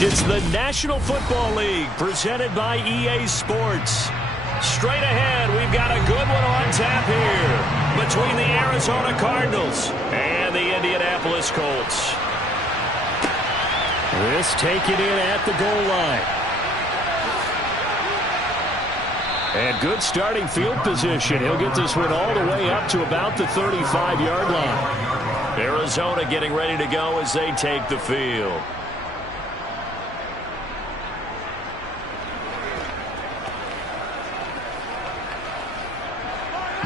It's the National Football League presented by EA Sports. Straight ahead, we've got a good one on tap here between the Arizona Cardinals and the Indianapolis Colts. This taken in at the goal line. And good starting field position. He'll get this one all the way up to about the 35-yard line. Arizona getting ready to go as they take the field.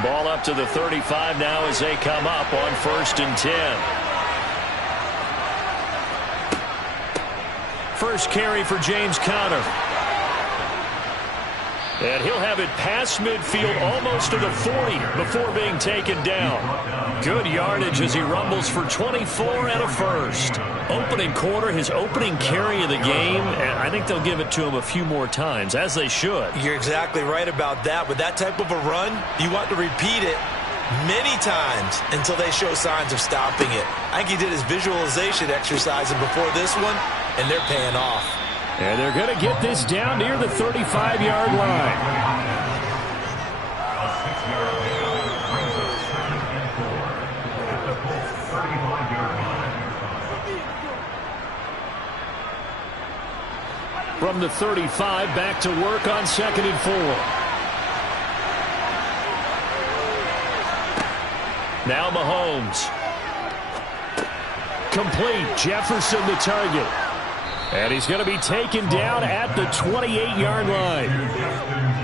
Ball up to the 35 now as they come up on 1st and 10. First carry for James Conner. And he'll have it past midfield almost to the 40 before being taken down. Good yardage as he rumbles for 24 and a first. Opening quarter, his opening carry of the game, and I think they'll give it to him a few more times, as they should. You're exactly right about that. With that type of a run, you want to repeat it many times until they show signs of stopping it. I think he did his visualization exercising before this one, and they're paying off. And they're going to get this down near the 35-yard line. From the 35, back to work on 2nd and 4. Now Mahomes. Complete. Jefferson the target. And he's going to be taken down at the 28-yard line.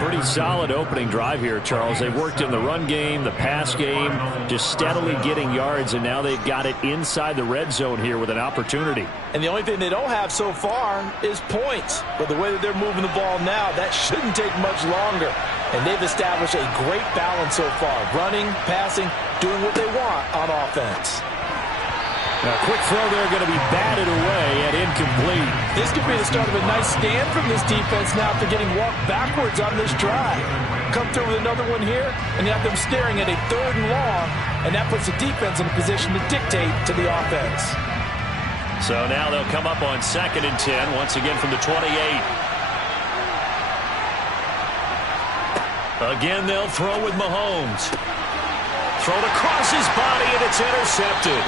Pretty solid opening drive here, Charles. They've worked in the run game, the pass game, just steadily getting yards, and now they've got it inside the red zone here with an opportunity. And the only thing they don't have so far is points. But the way that they're moving the ball now, that shouldn't take much longer. And they've established a great balance so far. Running, passing, doing what they want on offense. A quick throw there going to be batted away and incomplete. This could be the start of a nice stand from this defense now after getting walked backwards on this drive. Come through with another one here, and you have them staring at a 3rd and long, and that puts the defense in a position to dictate to the offense. So now they'll come up on 2nd and 10, once again from the 28. Again, they'll throw with Mahomes. Thrown across his body, and it's intercepted.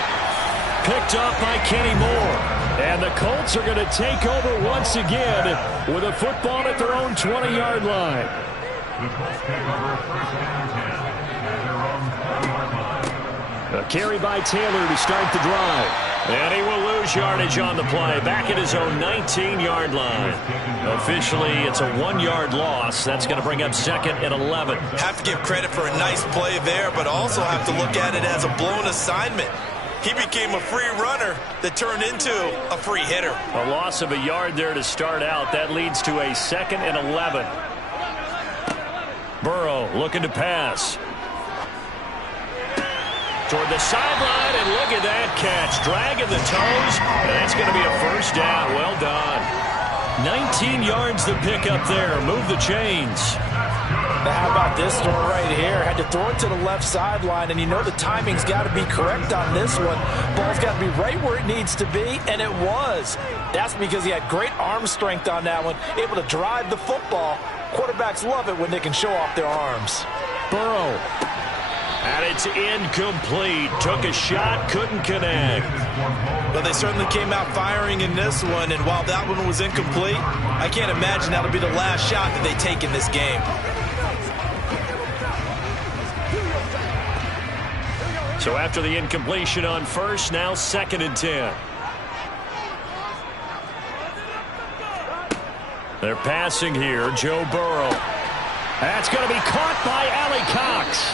Picked up by Kenny Moore. And the Colts are going to take over once again with a football at their own 20-yard line. A carry by Taylor to start the drive. And he will lose yardage on the play. Back at his own 19-yard line. Officially, it's a 1-yard loss. That's going to bring up 2nd and 11. Have to give credit for a nice play there, but also have to look at it as a blown assignment. He became a free runner that turned into a free hitter. A loss of a yard there to start out. That leads to a 2nd and 11. Burrow looking to pass. Toward the sideline, and look at that catch. Dragging the toes, and that's going to be a first down. Well done. 19 yards to pick up there. Move the chains. Now how about this throw right here? Had to throw it to the left sideline, and you know the timing's got to be correct on this one. Ball's got to be right where it needs to be, and it was. That's because he had great arm strength on that one, able to drive the football. Quarterbacks love it when they can show off their arms. Burrow. And it's incomplete. Took a shot, couldn't connect. Well, they certainly came out firing in this one, and while that one was incomplete, I can't imagine that'll be the last shot that they take in this game. So after the incompletion on 1st, now 2nd and 10. They're passing here, Joe Burrow. That's going to be caught by Allie Cox.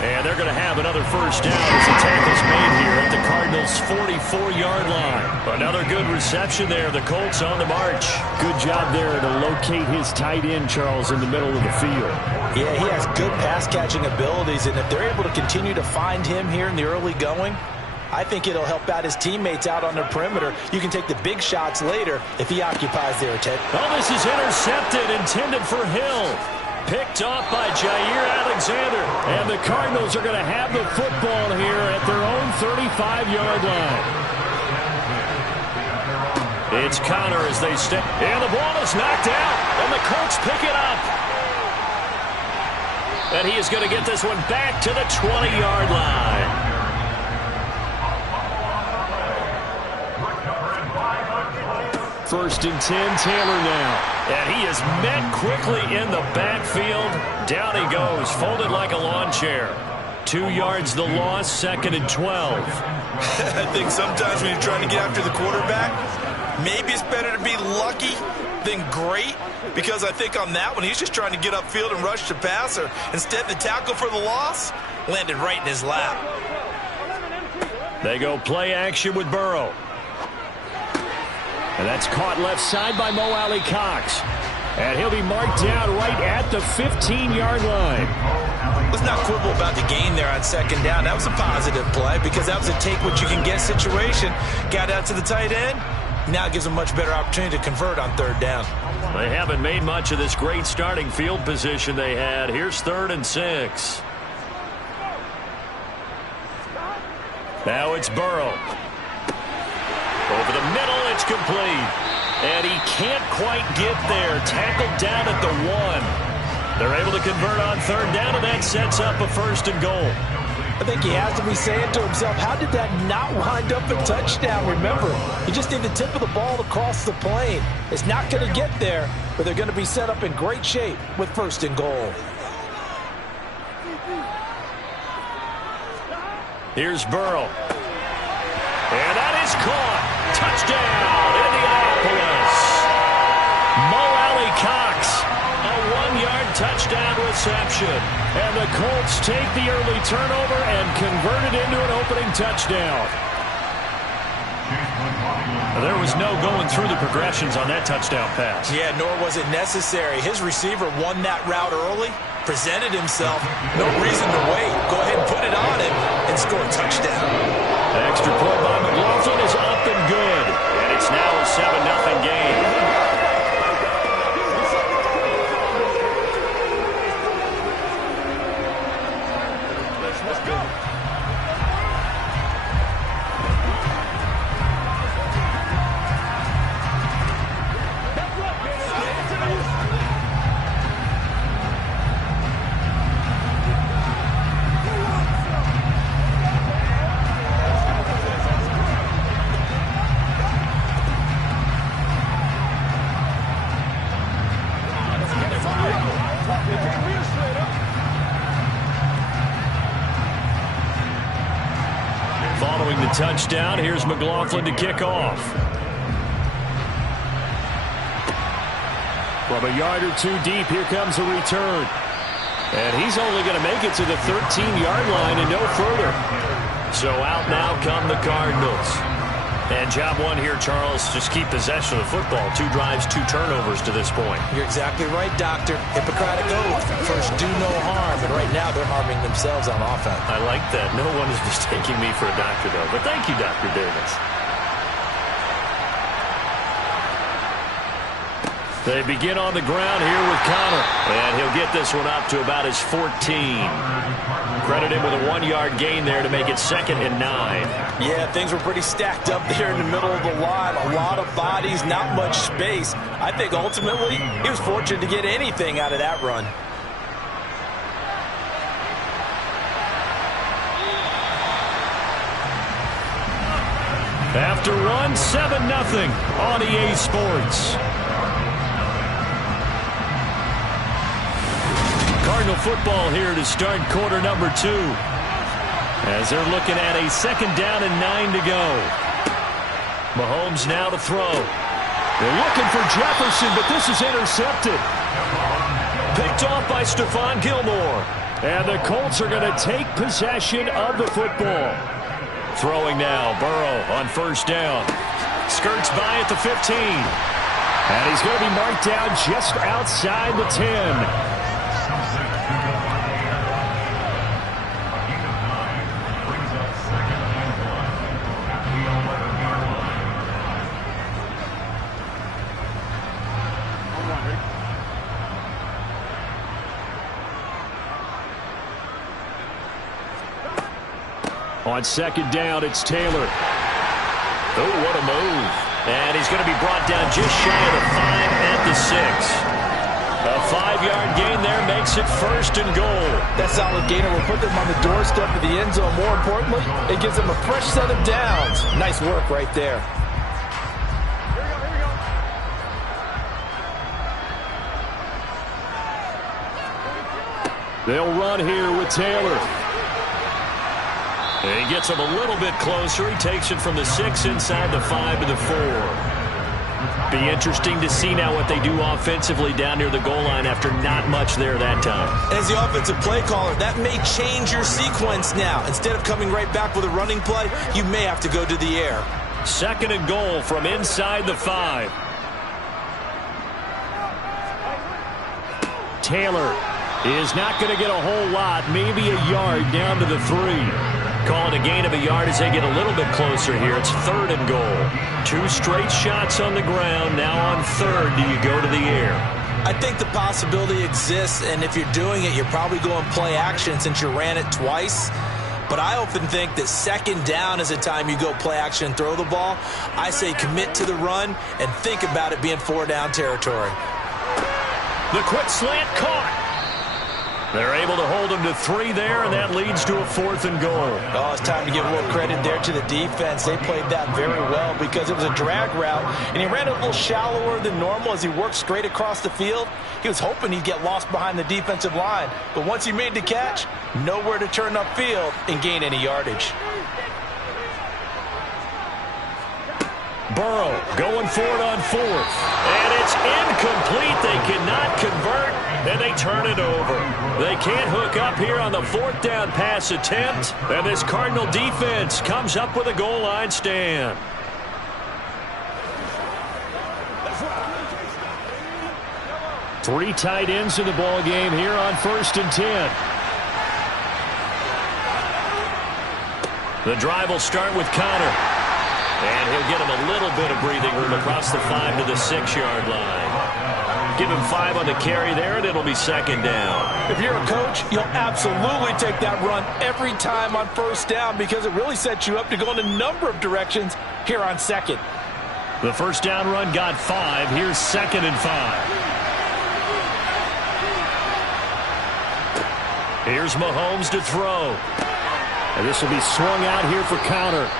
And they're going to have another first down as the tackle's made here at the Cardinals' 44-yard line. Another good reception there. The Colts on the march. Good job there to locate his tight end, Charles, in the middle of the field. Yeah, he has good pass-catching abilities, and if they're able to continue to find him here in the early going, I think it'll help out his teammates out on the perimeter. You can take the big shots later if he occupies their attention. Oh, this is intercepted, intended for Hill. Picked off by Jair Alexander. And the Cardinals are going to have the football here at their own 35-yard line. It's Connor as they step. And the ball is knocked out. And the Colts pick it up. And he is going to get this one back to the 20-yard line. First and 10, Taylor now. And he is met quickly in the backfield. Down he goes, folded like a lawn chair. 2 yards the loss, second and 12. I think sometimes when you're trying to get after the quarterback, maybe it's better to be lucky than great, because I think on that one, he's just trying to get upfield and rush the passer. Instead, the tackle for the loss landed right in his lap. They go play action with Burrow. And that's caught left side by Mo Alley Cox. And he'll be marked down right at the 15-yard line. Let's not quibble about the gain there on second down. That was a positive play because that was a take-what-you-can-get situation. Got out to the tight end. Now it gives them much better opportunity to convert on third down. They haven't made much of this great starting field position they had. Here's 3rd and 6. Now it's Burrow. Over the middle, it's complete. And he can't quite get there. Tackled down at the 1. They're able to convert on third down, and that sets up a 1st and goal. I think he has to be saying to himself, how did that not wind up a touchdown? Remember, you just need the tip of the ball to cross the plane. It's not going to get there, but they're going to be set up in great shape with 1st and goal. Here's Burrow. And that is caught. Touchdown, Indianapolis. Mo Alley Cox, a 1-yard touchdown reception. And the Colts take the early turnover and convert it into an opening touchdown. There was no going through the progressions on that touchdown pass. Yeah, nor was it necessary. His receiver won that route early, presented himself. No reason to wait. Go ahead and put it on him and score a touchdown. Extra point by McLaughlin is up and good. And it's now a 7-0 game. Let's go. Following the touchdown, here's McLaughlin to kick off. From a yard or 2 deep, here comes a return. And he's only going to make it to the 13-yard line and no further. So out now come the Cardinals. And job one here, Charles, just keep possession of the football. 2 drives, 2 turnovers to this point. You're exactly right, Doctor. Hippocratic oath. First, do no harm. And right now, they're harming themselves on offense. I like that. No one is mistaking me for a doctor, though. But thank you, Dr. Davis. They begin on the ground here with Connor. And he'll get this one up to about his 14. Credit him with a 1-yard gain there to make it 2nd and 9. Yeah, things were pretty stacked up there in the middle of the line. A lot of bodies, not much space. I think ultimately he was fortunate to get anything out of that run. After one, 7-0 on EA Sports. Cardinal football here to start quarter number 2. As they're looking at a 2nd down and 9 to go. Mahomes now to throw. They're looking for Jefferson, but this is intercepted. Picked off by Stephon Gilmore. And the Colts are going to take possession of the football. Throwing now, Burrow on 1st down. Skirts by at the 15. And he's going to be marked down just outside the 10. On 2nd down, it's Taylor. Oh, what a move. And he's going to be brought down just shy of the 5 at the 6. A 5-yard gain there makes it 1st and goal. That solid gainer will put them on the doorstep of the end zone. More importantly, it gives them a fresh set of downs. Nice work right there. They'll run here with Taylor. And he gets him a little bit closer. He takes it from the 6 inside the 5 to the 4. Be interesting to see now what they do offensively down near the goal line after not much there that time. As the offensive play caller, that may change your sequence now. Instead of coming right back with a running play, you may have to go to the air. 2nd and goal from inside the 5. Taylor is not going to get a whole lot, maybe a yard down to the 3. Calling a gain of a yard as they get a little bit closer here. It's 3rd and goal. 2 straight shots on the ground. Now on 3rd, do you go to the air? I think the possibility exists, and if you're doing it, you're probably going play action since you ran it twice. But I often think that 2nd down is the time you go play action and throw the ball. I say commit to the run and think about it being 4-down territory. The quick slant caught. They're able to hold him to 3 there, and that leads to a 4th and goal. Oh, it's time to give a little credit there to the defense. They played that very well because it was a drag route, and he ran it a little shallower than normal as he worked straight across the field. He was hoping he'd get lost behind the defensive line, but once he made the catch, nowhere to turn upfield and gain any yardage. Burrow going for it on 4th. And it's incomplete. They cannot convert, and they turn it over. They can't hook up here on the 4th down pass attempt. And this Cardinal defense comes up with a goal line stand. Three tight ends in the ball game here on 1st and 10. The drive will start with Connor. And he'll get him a little bit of breathing room across the 5 to the 6-yard line. Give him 5 on the carry there, and it'll be 2nd down. If you're a coach, you'll absolutely take that run every time on 1st down because it really sets you up to go in a number of directions here on 2nd. The 1st down run got 5. Here's 2nd and 5. Here's Mahomes to throw. And this will be swung out here for counter.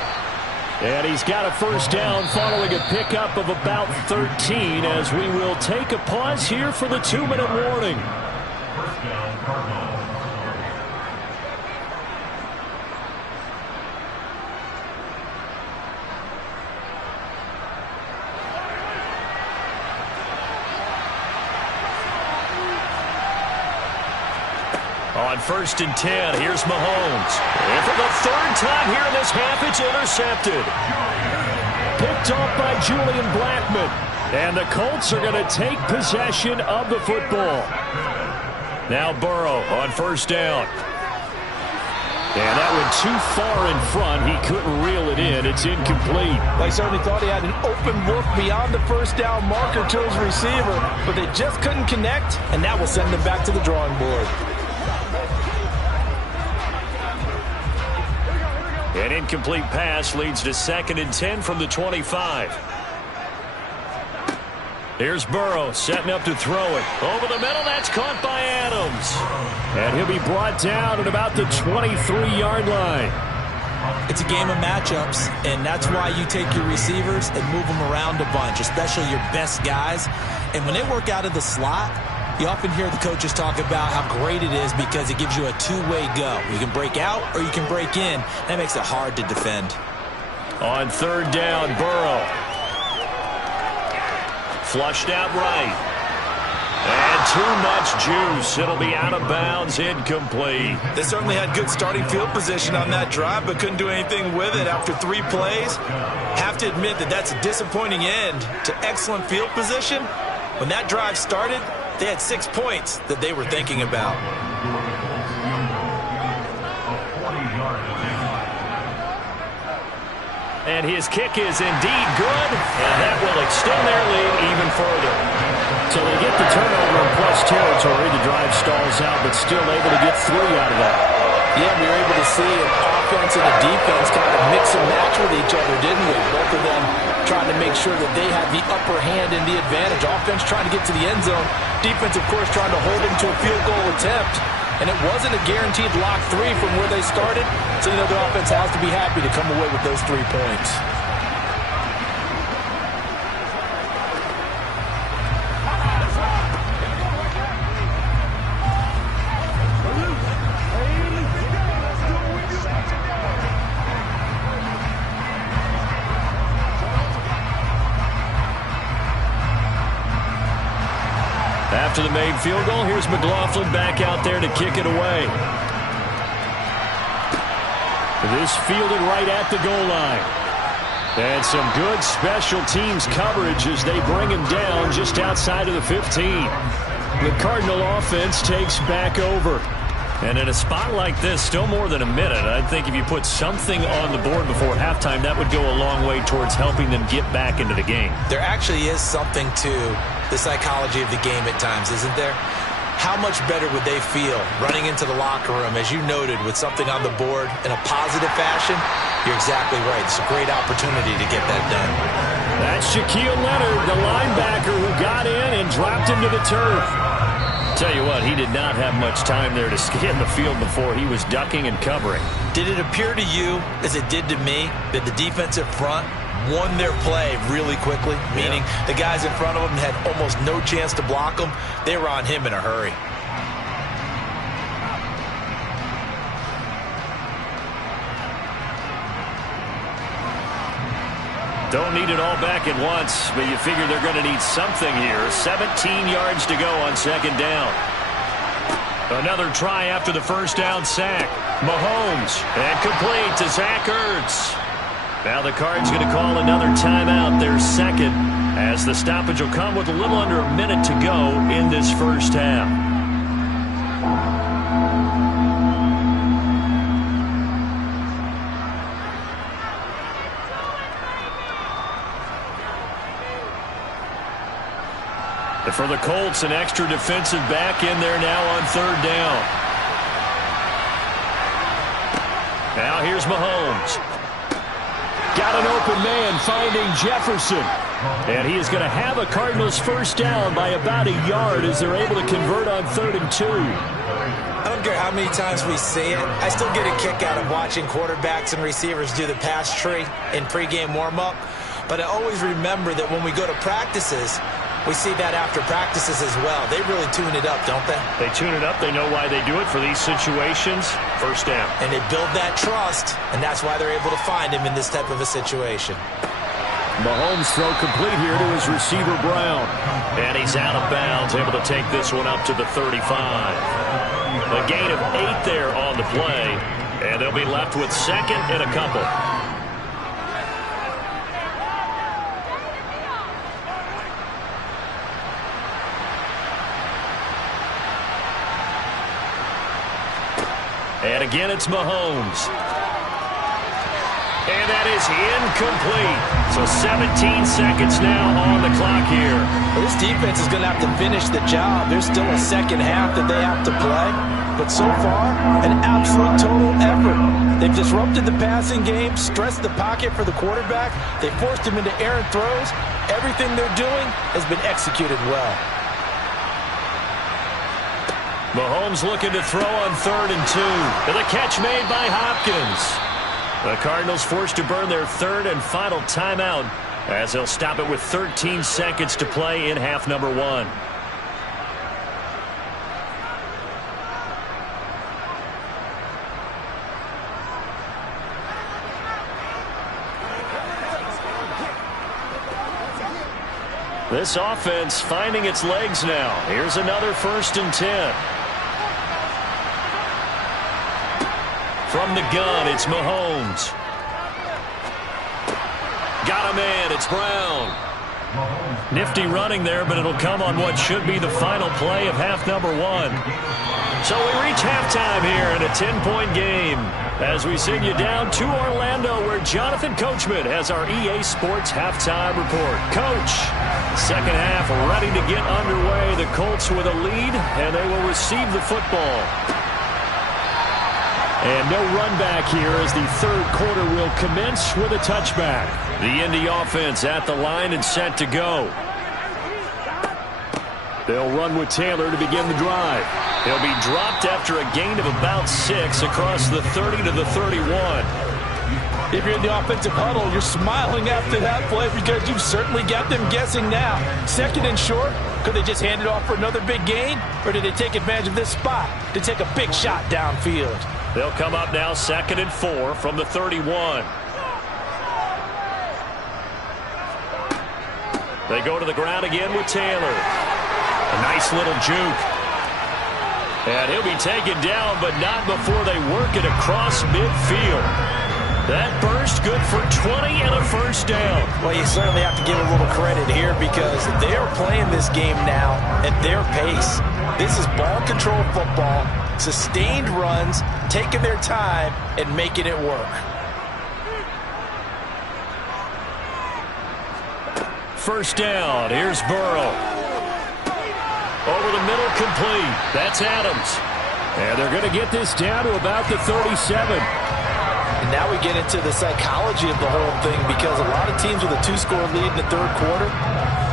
And he's got a 1st down following a pickup of about 13 as we will take a pause here for the 2-minute warning. On 1st and 10, here's Mahomes. And for the 3rd time here in this half, it's intercepted. Picked off by Julian Blackmon. And the Colts are going to take possession of the football. Now Burrow on 1st down. And that went too far in front. He couldn't reel it in. It's incomplete. They certainly thought he had an open look beyond the 1st down marker to his receiver, but they just couldn't connect, and that will send them back to the drawing board. An incomplete pass leads to 2nd and 10 from the 25. Here's Burrow setting up to throw it. Over the middle, that's caught by Adams. And he'll be brought down at about the 23-yard line. It's a game of matchups, and that's why you take your receivers and move them around a bunch, especially your best guys. And when they work out of the slot, you often hear the coaches talk about how great it is because it gives you a two-way go. You can break out or you can break in. That makes it hard to defend. On 3rd down, Burrow. Flushed out right. And too much juice. It'll be out of bounds, incomplete. They certainly had good starting field position on that drive, but couldn't do anything with it after 3 plays. Have to admit that that's a disappointing end to excellent field position. When that drive started, they had 6 points that they were thinking about. And his kick is indeed good, and that will extend their lead even further. So they get the turnover in plus territory. The drive stalls out, but still able to get 3 out of that. Yeah, we were able to see an offense and a defense kind of mix and match with each other, didn't we? Both of them trying to make sure that they had the upper hand and the advantage. Offense trying to get to the end zone. Defense, of course, trying to hold them to a field goal attempt. And it wasn't a guaranteed lock 3 from where they started. So, the offense has to be happy to come away with those 3 points. After the made field goal, here's McLaughlin back out there to kick it away. This fielded right at the goal line. And some good special teams coverage as they bring him down just outside of the 15. The Cardinal offense takes back over. And in a spot like this, still more than a minute, I think if you put something on the board before halftime, that would go a long way towards helping them get back into the game. There actually is something to the psychology of the game at times, isn't there? How much better would they feel running into the locker room, as you noted, with something on the board in a positive fashion? You're exactly right. It's a great opportunity to get that done. That's Shaquille Leonard, the linebacker who got in and dropped him to the turf. Tell you what, he did not have much time there to scan the field before he was ducking and covering. Did it appear to you, as it did to me, that the defensive front won their play really quickly? Meaning the guys in front of them had almost no chance to block them. They were on him in a hurry. Don't need it all back at once, but you figure they're going to need something here. 17 yards to go on second down. Another try after the first down sack. Mahomes, and complete to Zach Ertz. Now the Cards going to call another timeout, their second, as the stoppage will come with a little under a minute to go in this first half. For the Colts, an extra defensive back in there now on third down. Now here's Mahomes. Got an open man finding Jefferson. And he is going to have a Cardinals first down by about a yard as they're able to convert on 3rd and 2. I don't care how many times we see it. I still get a kick out of watching quarterbacks and receivers do the pass tree in pregame warm-up. But I always remember that when we go to practices, we see that after practices as well. They really tune it up, don't they? They tune it up. They know why they do it for these situations. First down. And they build that trust, and that's why they're able to find him in this type of a situation. Mahomes throw complete here to his receiver, Brown. And he's out of bounds, able to take this one up to the 35. A gain of 8 there on the play, and they'll be left with second and a couple. And again, it's Mahomes. And that is incomplete. So 17 seconds now on the clock here. Well, this defense is going to have to finish the job. There's still a second half that they have to play. But so far, an absolute total effort. They've disrupted the passing game, stressed the pocket for the quarterback. They forced him into errant throws. Everything they're doing has been executed well. Mahomes looking to throw on 3rd and 2. And the catch made by Hopkins. The Cardinals forced to burn their 3rd and final timeout as they'll stop it with 13 seconds to play in half number 1. This offense finding its legs now. Here's another 1st and 10. From the gun, it's Mahomes. Got a man, it's Brown. Nifty running there, but it'll come on what should be the final play of half number 1. So we reach halftime here in a 10-point game as we send you down to Orlando, where Jonathan Coachman has our EA Sports halftime report. Coach, second half ready to get underway. The Colts with a lead, and they will receive the football. And no run back here as the third quarter will commence with a touchback. The Indy offense at the line and set to go. They'll run with Taylor to begin the drive. He'll be dropped after a gain of about 6 across the 30 to the 31. If you're in the offensive huddle, you're smiling after that play because you've certainly got them guessing now. Second and short, could they just hand it off for another big gain? Or did they take advantage of this spot to take a big shot downfield? They'll come up now 2nd and 4 from the 31. They go to the ground again with Taylor. A nice little juke. And he'll be taken down, but not before they work it across midfield. That burst good for 20 and a first down. Well, you certainly have to give a little credit here because they're playing this game now at their pace. This is ball control football, sustained runs, taking their time and making it work. First down. Here's Burrow. Over the middle, complete. That's Adams. And they're going to get this down to about the 37. And now we get into the psychology of the whole thing because a lot of teams with a 2-score lead in the third quarter,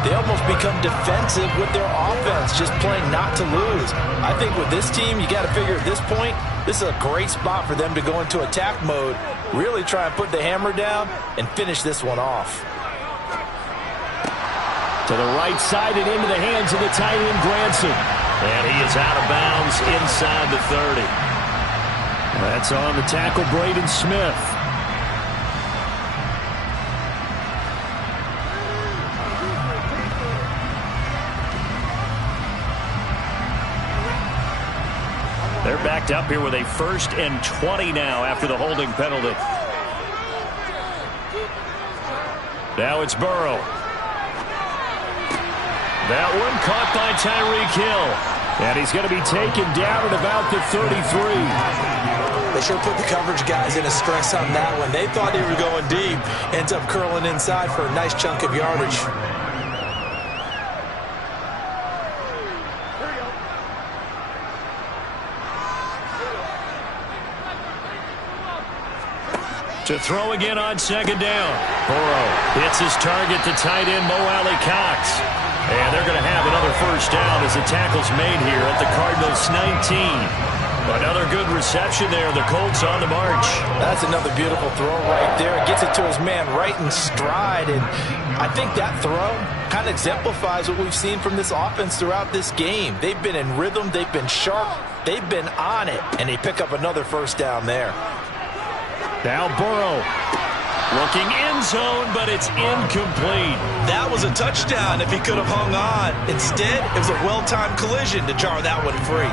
they almost become defensive with their offense, just playing not to lose. I think with this team, you got to figure at this point, this is a great spot for them to go into attack mode, really try and put the hammer down and finish this one off. To the right side and into the hands of the tight end, Granson. And he is out of bounds inside the 30. That's on the tackle, Braden Smith. They're backed up here with a 1st and 20 now after the holding penalty. Now it's Burrow. That one caught by Tyreek Hill. And he's going to be taken down at about the 33. They sure put the coverage guys in a stress on that one. They thought they were going deep. Ends up curling inside for a nice chunk of yardage. To throw again on 2nd down. Burrow hits his target, the tight end, Mo Alley-Cox. And they're going to have another first down as the tackle's made here at the Cardinals' 19. Another good reception there. The Colts on the march. That's another beautiful throw right there. It gets it to his man right in stride. And I think that throw kind of exemplifies what we've seen from this offense throughout this game. They've been in rhythm. They've been sharp. They've been on it. And they pick up another first down there. Now Burrow. Looking end zone, but it's incomplete. That was a touchdown if he could have hung on. Instead, it was a well-timed collision to jar that one free.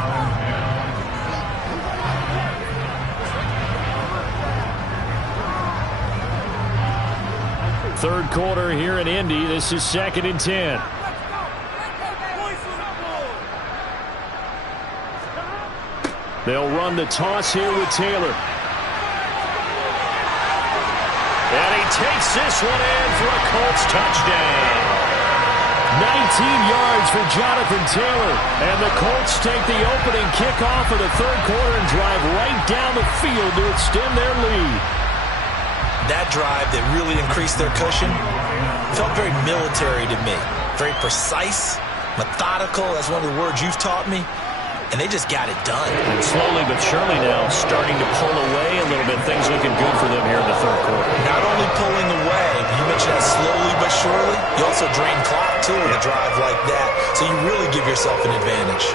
Third quarter here in Indy. This is 2nd and 10. They'll run the toss here with Taylor. And he takes this one in for a Colts touchdown. 19 yards for Jonathan Taylor. And the Colts take the opening kickoff of the third quarter and drive right down the field to extend their lead. That drive that really increased their cushion felt very military to me. Very precise, methodical. That's one of the words you've taught me. And they just got it done. And slowly but surely now starting to pull away a little bit. Things looking good for them here in the third quarter. Not only pulling away, you mentioned that slowly but surely. You also drain clock, too, in a drive like that. So you really give yourself an advantage.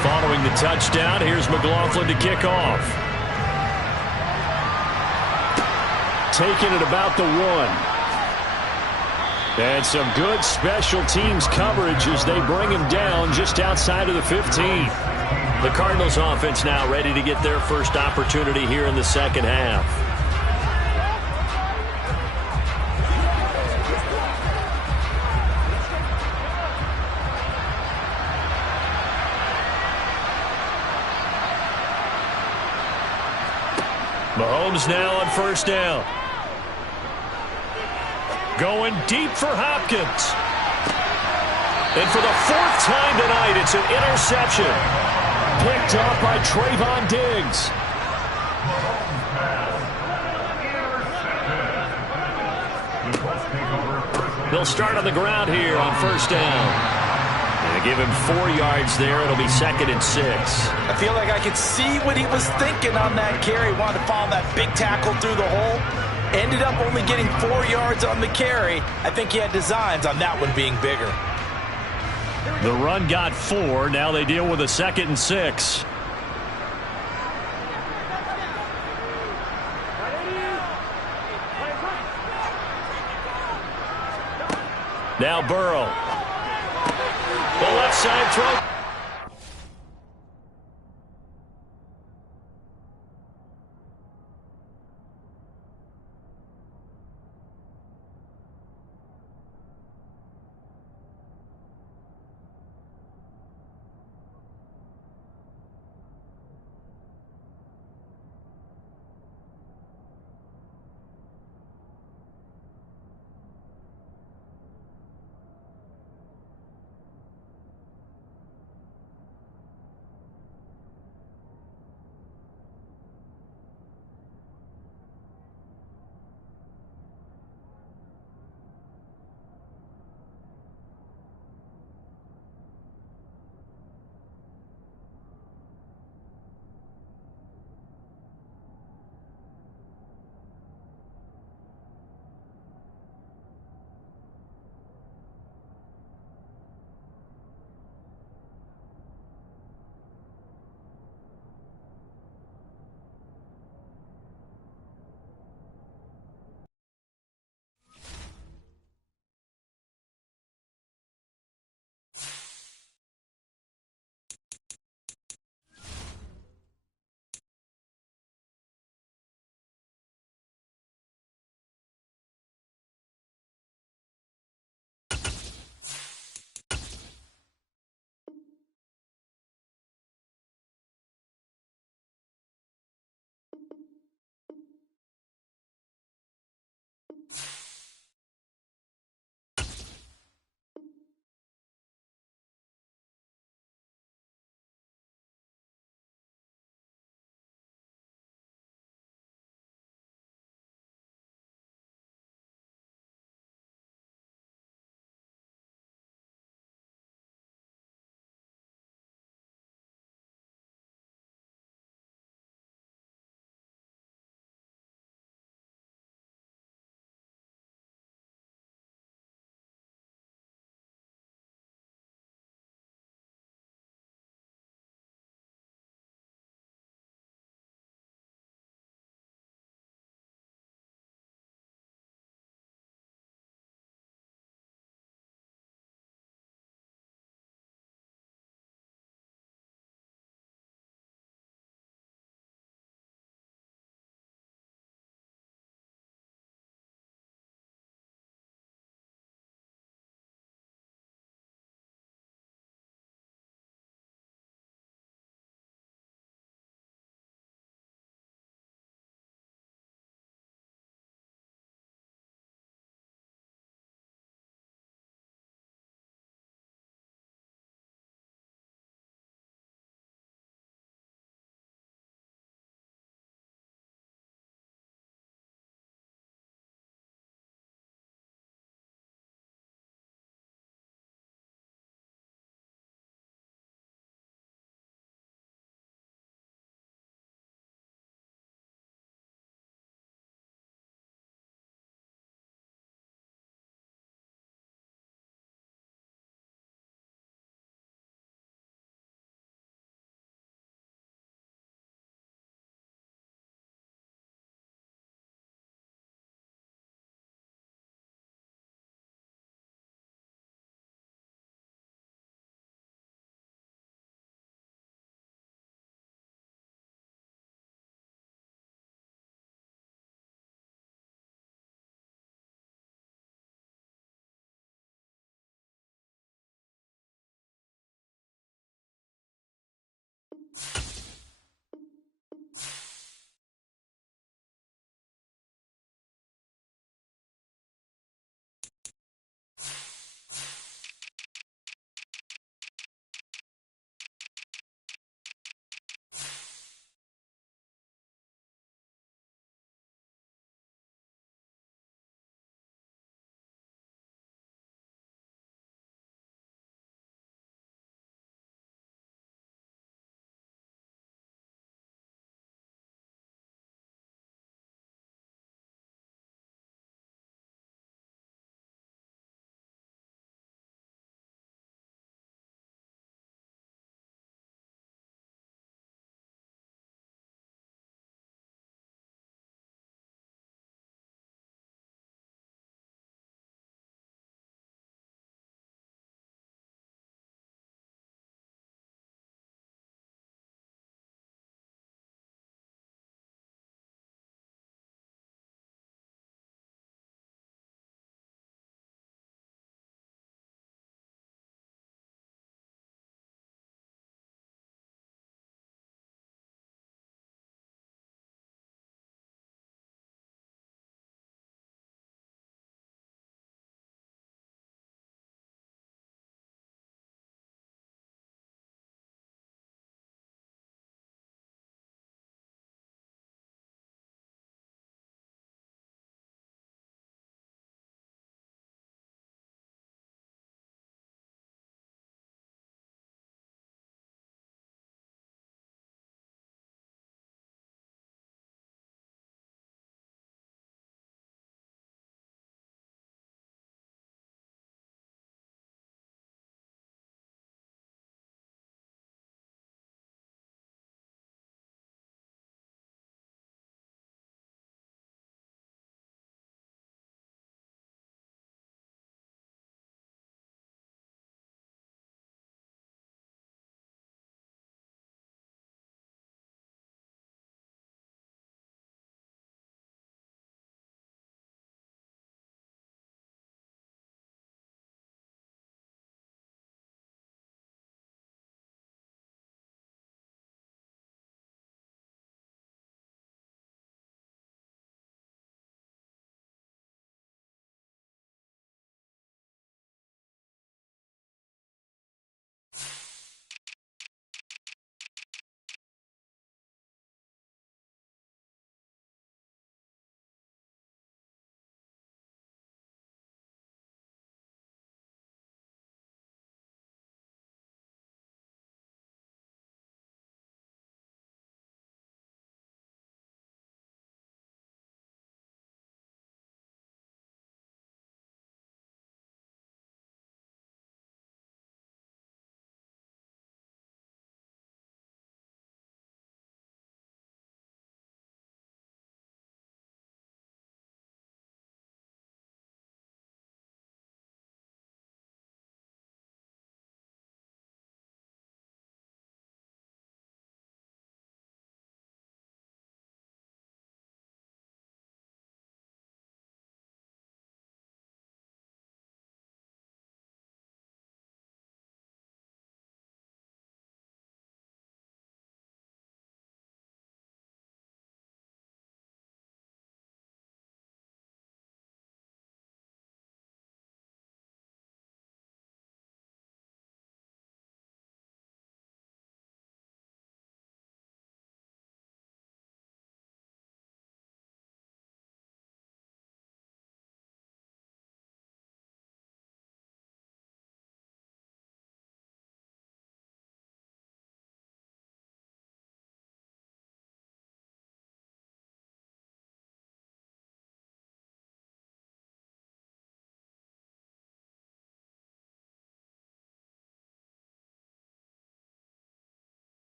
Following the touchdown, here's McLaughlin to kick off. Taking it about the 1. And some good special teams coverage as they bring him down just outside of the 15. The Cardinals offense now ready to get their first opportunity here in the second half. Mahomes now on first down. Going deep for Hopkins. And for the fourth time tonight, it's an interception. Picked up by Trayvon Diggs. They'll start on the ground here on first down. And give him 4 yards there. It'll be 2nd and 6. I feel like I could see what he was thinking on that carry. Wanted to follow that big tackle through the hole. Ended up only getting 4 yards on the carry. I think he had designs on that one being bigger. The run got 4. Now they deal with a 2nd and 6. Now Burrow. The left side throw.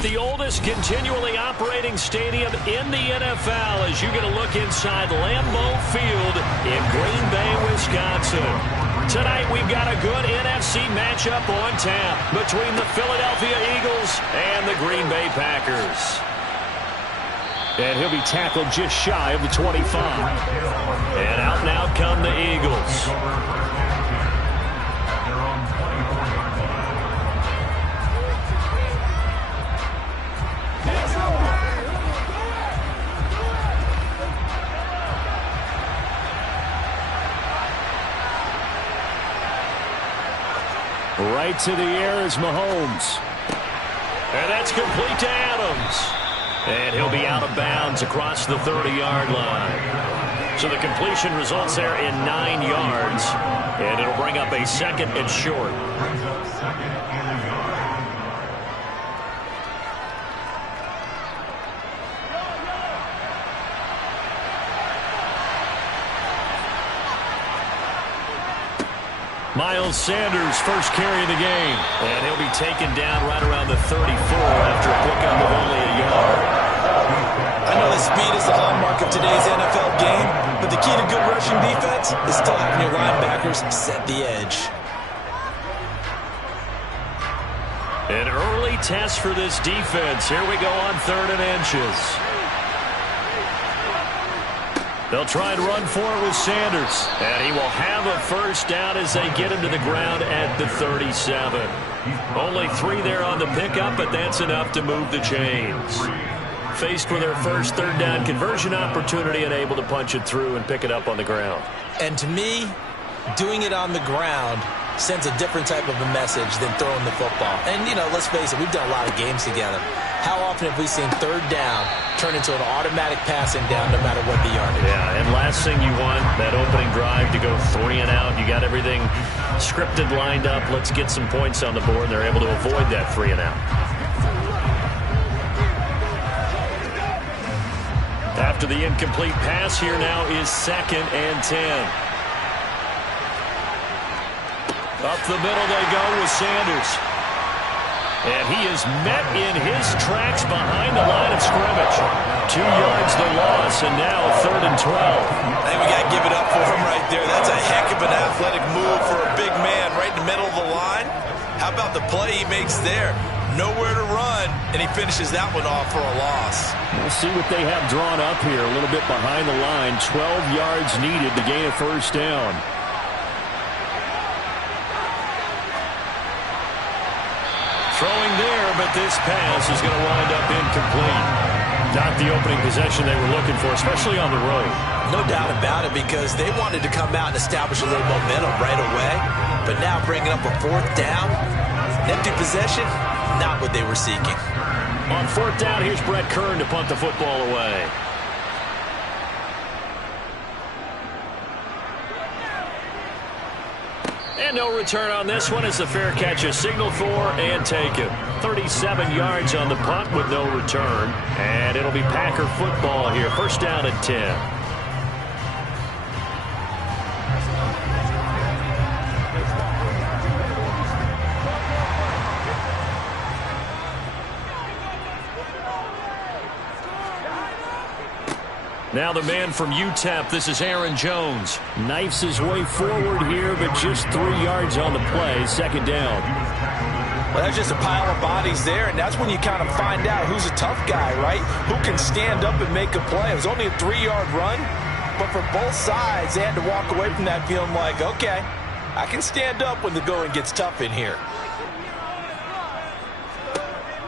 at the oldest continually operating stadium in the NFL as you get a look inside Lambeau Field in Green Bay, Wisconsin. Tonight we've got a good NFC matchup on tap between the Philadelphia Eagles and the Green Bay Packers. And he'll be tackled just shy of the 25. And out come the Eagles. Right to the air is Mahomes. And that's complete to Adams. And he'll be out of bounds across the 30-yard line. So the completion results there in 9 yards. And it'll bring up a 2nd and short. Miles Sanders first carry of the game. And he'll be taken down right around the 34 after a pickup of only a yard. I know that speed is the hallmark of today's NFL game, but the key to good rushing defense is still having your linebackers set the edge. An early test for this defense. Here we go on 3rd and inches. They'll try and run for it with Sanders. And he will have a first down as they get him to the ground at the 37. Only 3 there on the pickup, but that's enough to move the chains. Faced with their first 3rd down conversion opportunity and able to punch it through and pick it up on the ground. And to me, doing it on the ground sends a different type of a message than throwing the football. And, you know, let's face it, we've done a lot of games together. How often have we seen 3rd down turn into an automatic passing down no matter what the yardage? Yeah, and last thing you want, that opening drive to go 3 and out. You got everything scripted, lined up. Let's get some points on the board, and they're able to avoid that 3 and out. After the incomplete pass, here now is 2nd and 10. Up the middle they go with Sanders. And he is met in his tracks behind the line of scrimmage. 2 yards the loss, and now 3rd and 12. I think we got to give it up for him right there. That's a heck of an athletic move for a big man right in the middle of the line. How about the play he makes there? Nowhere to run, and he finishes that one off for a loss. We'll see what they have drawn up here. A little bit behind the line. 12 yards needed to gain a first down. Throwing there, but this pass is going to wind up incomplete. Not the opening possession they were looking for, especially on the road. No doubt about it, because they wanted to come out and establish a little momentum right away. But now bringing up a 4th down, an empty possession, not what they were seeking. On 4th down, here's Brett Kern to punt the football away. And no return on this one as the fair catch is signaled for and taken. 37 yards on the punt with no return. And it'll be Packer football here. First down at 10. Now the man from UTEP, this is Aaron Jones. Knifes his way forward here, but just 3 yards on the play. 2nd down. Well, there's just a pile of bodies there, and that's when you kind of find out who's a tough guy, right? Who can stand up and make a play. It was only a 3-yard run, but for both sides, they had to walk away from that feeling like, okay, I can stand up when the going gets tough in here.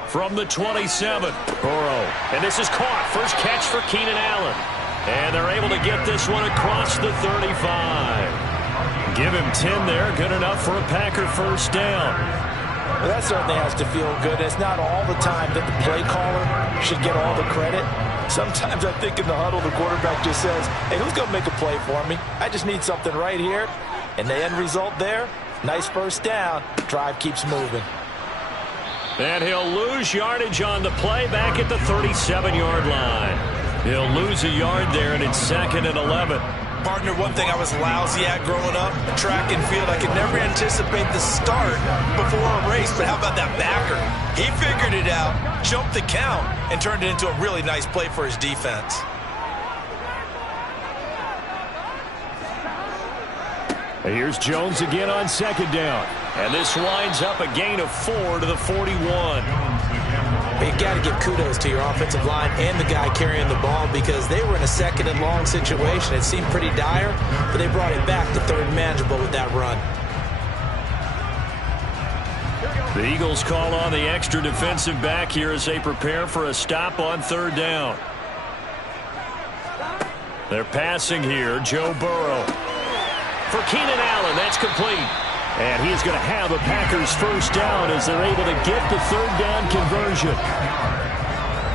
From the 27, Burrow. And this is caught. First catch for Keenan Allen. And they're able to get this one across the 35. Give him 10 there. Good enough for a Packer first down. Well, that certainly has to feel good. It's not all the time that the play caller should get all the credit. Sometimes I think in the huddle, the quarterback just says, hey, who's going to make a play for me? I just need something right here. And the end result there, nice first down. Drive keeps moving. And he'll lose yardage on the play back at the 37-yard line. He'll lose a yard there, and it's 2nd and 11. Partner, one thing I was lousy at growing up, track and field. I could never anticipate the start before a race, but how about that backer? He figured it out, jumped the count, and turned it into a really nice play for his defense. Here's Jones again on second down. And this winds up a gain of 4 to the 41. You got to give kudos to your offensive line and the guy carrying the ball because they were in a second and long situation. It seemed pretty dire, but they brought it back to third and manageable with that run. The Eagles call on the extra defensive back here as they prepare for a stop on third down. They're passing here. Joe Burrow. For Keenan Allen, that's complete. And he is going to have a Packers first down as they're able to get the third down conversion.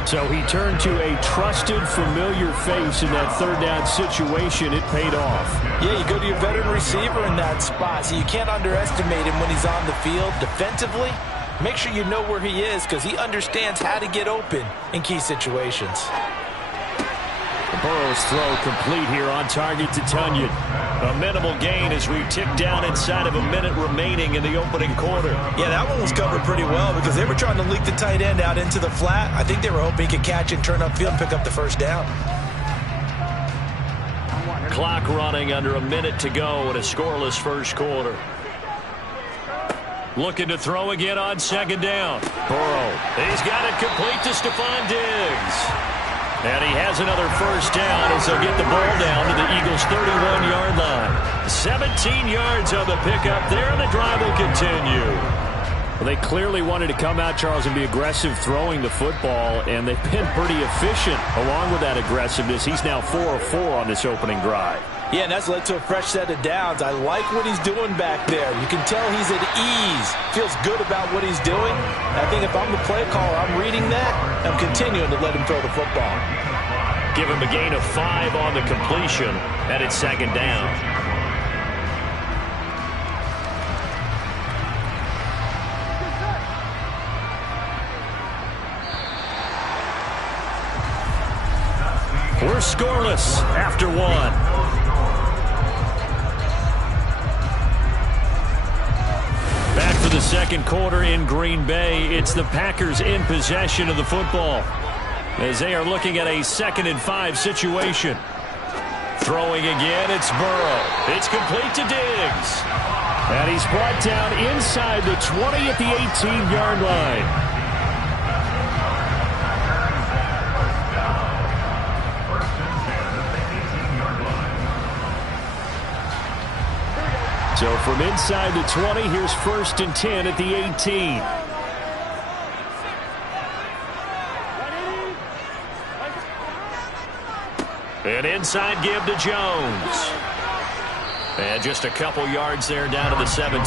So he turned to a trusted, familiar face in that third down situation. It paid off. Yeah, you go to your veteran receiver in that spot, so you can't underestimate him when he's on the field. Defensively, make sure you know where he is because he understands how to get open in key situations. Burrow's throw complete here on target to Tunyon. A minimal gain as we tick down inside of a minute remaining in the opening quarter. Yeah, that one was covered pretty well because they were trying to leak the tight end out into the flat. I think they were hoping he could catch and turn upfield and pick up the first down. Clock running under a minute to go in a scoreless first quarter. Looking to throw again on second down. Burrow. He's got it complete to Stephon Diggs. And he has another first down as they'll get the ball down to the Eagles' 31-yard line. 17 yards on the pickup there, and the drive will continue. Well, they clearly wanted to come out, Charles, and be aggressive throwing the football, and they've been pretty efficient along with that aggressiveness. He's now 4 of 4 on this opening drive. Yeah, and that's led to a fresh set of downs. I like what he's doing back there. You can tell he's at ease. Feels good about what he's doing. I think if I'm the play caller, I'm reading that. I'm continuing to let him throw the football. Give him a gain of 5 on the completion, and it's second down. We're scoreless after 1. Back for the second quarter in Green Bay. It's the Packers in possession of the football as they are looking at a 2nd and 5 situation. Throwing again, it's Burrow. It's complete to Diggs. And he's brought down inside the 20 at the 18-yard line. So from inside the 20, here's 1st and 10 at the 18. An inside give to Jones. And just a couple yards there down to the 17.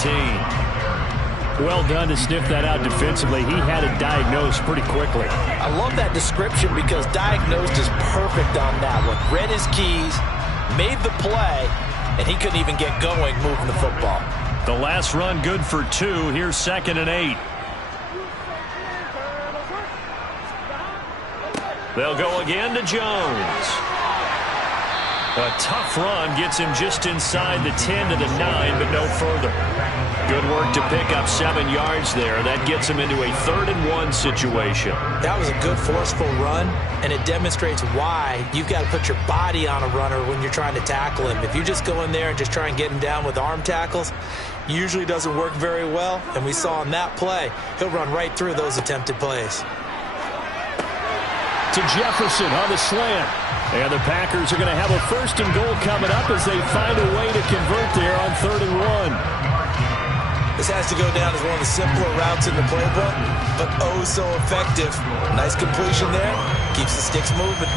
Well done to sniff that out defensively. He had it diagnosed pretty quickly. I love that description because diagnosed is perfect on that one. Read his keys, made the play, and he couldn't even get going moving the football. The last run good for 2. Here's 2nd and 8. They'll go again to Jones. A tough run gets him just inside the 10 to the 9, but no further. Good work to pick up 7 yards there. That gets him into a 3rd and 1 situation. That was a good forceful run, and it demonstrates why you've got to put your body on a runner when you're trying to tackle him. If you just go in there and just try and get him down with arm tackles, usually doesn't work very well, and we saw in that play, he'll run right through those attempted plays. To Jefferson on the slant. And the Packers are going to have a 1st and goal coming up as they find a way to convert there on 3rd and 1. This has to go down as one of the simpler routes in the playbook, but oh so effective. Nice completion there. Keeps the sticks moving.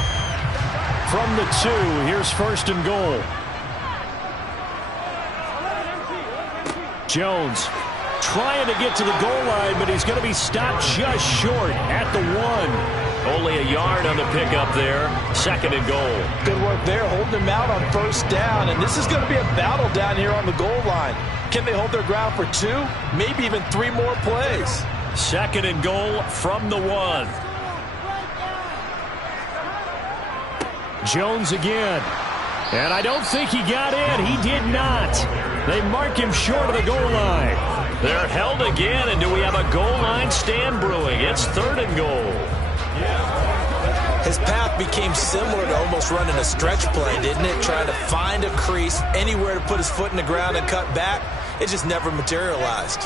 From the 2, here's 1st and goal. Jones trying to get to the goal line, but he's going to be stopped just short at the 1. Only a yard on the pickup there. 2nd and goal. Good work there, holding him out on 1st down, and this is going to be a battle down here on the goal line. Can they hold their ground for 2, maybe even 3 more plays? 2nd and goal from the 1. Jones again. And I don't think he got in. He did not. They mark him short of the goal line. They're held again, and do we have a goal line stand brewing? It's 3rd and goal. His path became similar to almost running a stretch play, didn't it? Trying to find a crease, anywhere to put his foot in the ground and cut back. It just never materialized.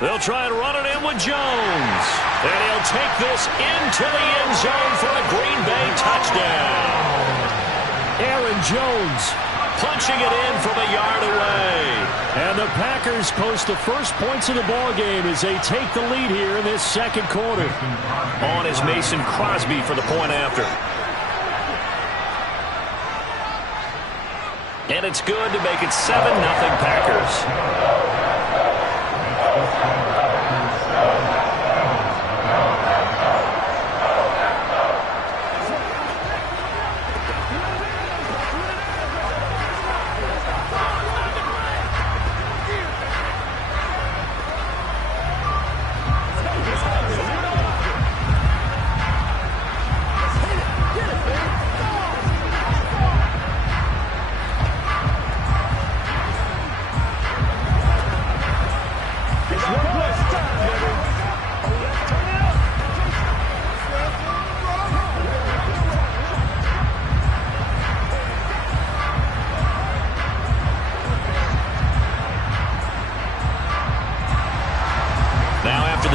They'll try and run it in with Jones. And he'll take this into the end zone for a Green Bay touchdown. Aaron Jones punching it in from a yard away. And the Packers post the first points of the ball game as they take the lead here in this 2nd quarter. On is Mason Crosby for the point after. And it's good to make it 7-0 Packers.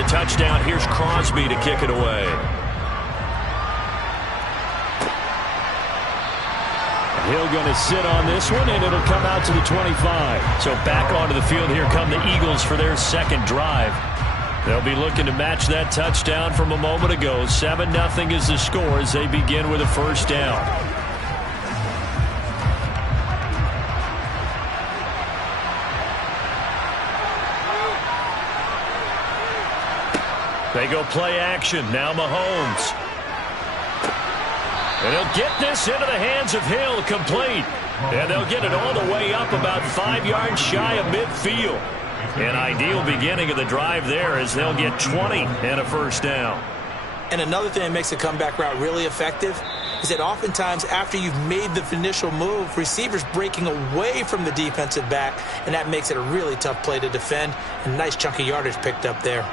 Touchdown, here's Crosby to kick it away. He'll going to sit on this one, and it'll come out to the 25. So back onto the field here come the Eagles for their 2nd drive. They'll be looking to match that touchdown from a moment ago. 7-0 is the score as they begin with a 1st down. They go play action. Now Mahomes. And he'll get this into the hands of Hill, complete. And they'll get it all the way up about 5 yards shy of midfield. An ideal beginning of the drive there as they'll get 20 and a 1st down. And another thing that makes the comeback route really effective is that oftentimes after you've made the initial move, receivers breaking away from the defensive back, and that makes it a really tough play to defend. And a nice chunk of yardage picked up there.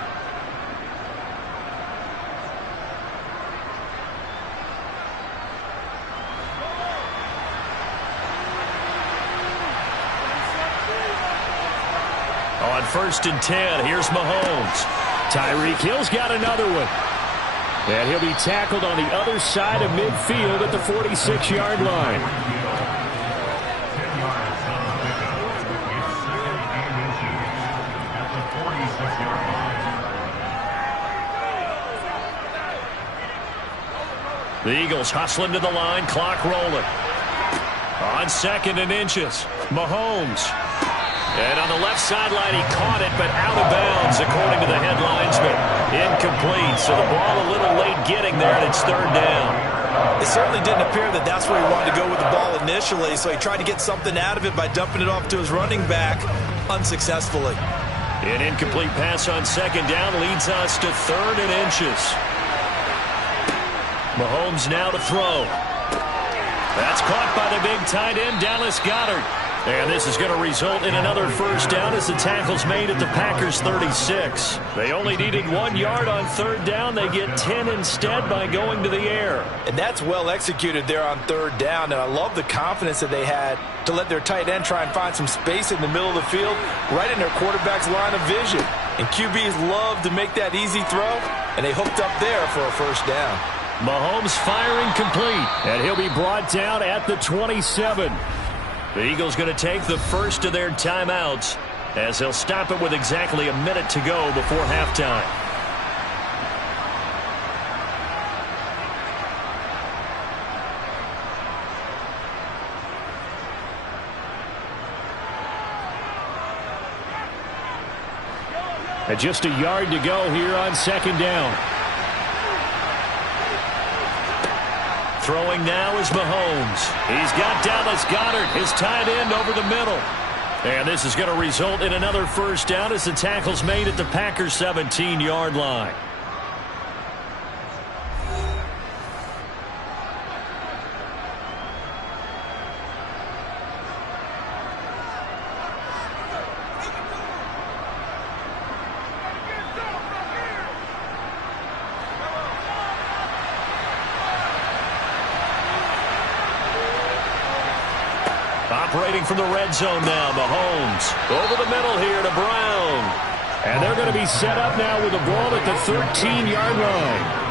On 1st and 10, here's Mahomes. Tyreek Hill's got another one. And he'll be tackled on the other side of midfield at the 46-yard line. The Eagles hustling to the line, clock rolling. On 2nd and inches, Mahomes. And on the left sideline, he caught it, but out of bounds, according to the head linesman. Incomplete, so the ball a little late getting there, and it's 3rd down. It certainly didn't appear that that's where he wanted to go with the ball initially, so he tried to get something out of it by dumping it off to his running back unsuccessfully. An incomplete pass on 2nd down leads us to 3rd and inches. Mahomes now to throw. That's caught by the big tight end, Dallas Goedert. And this is going to result in another 1st down as the tackle's made at the Packers' 36. They only needed 1 yard on 3rd down. They get 10 instead by going to the air. And that's well executed there on 3rd down. And I love the confidence that they had to let their tight end try and find some space in the middle of the field, right in their quarterback's line of vision. And QBs love to make that easy throw, and they hooked up there for a 1st down. Mahomes firing complete, and he'll be brought down at the 27. The Eagles going to take the first of their timeouts as they'll stop it with exactly a minute to go before halftime. And just a yard to go here on 2nd down. Throwing now is Mahomes. He's got Dallas Goedert, his tight end, over the middle. And this is going to result in another 1st down as the tackle's made at the Packers' 17-yard line. operating from the red zone now. Mahomes over the middle here to Brown. And they're going to be set up now with the ball at the 13-yard line.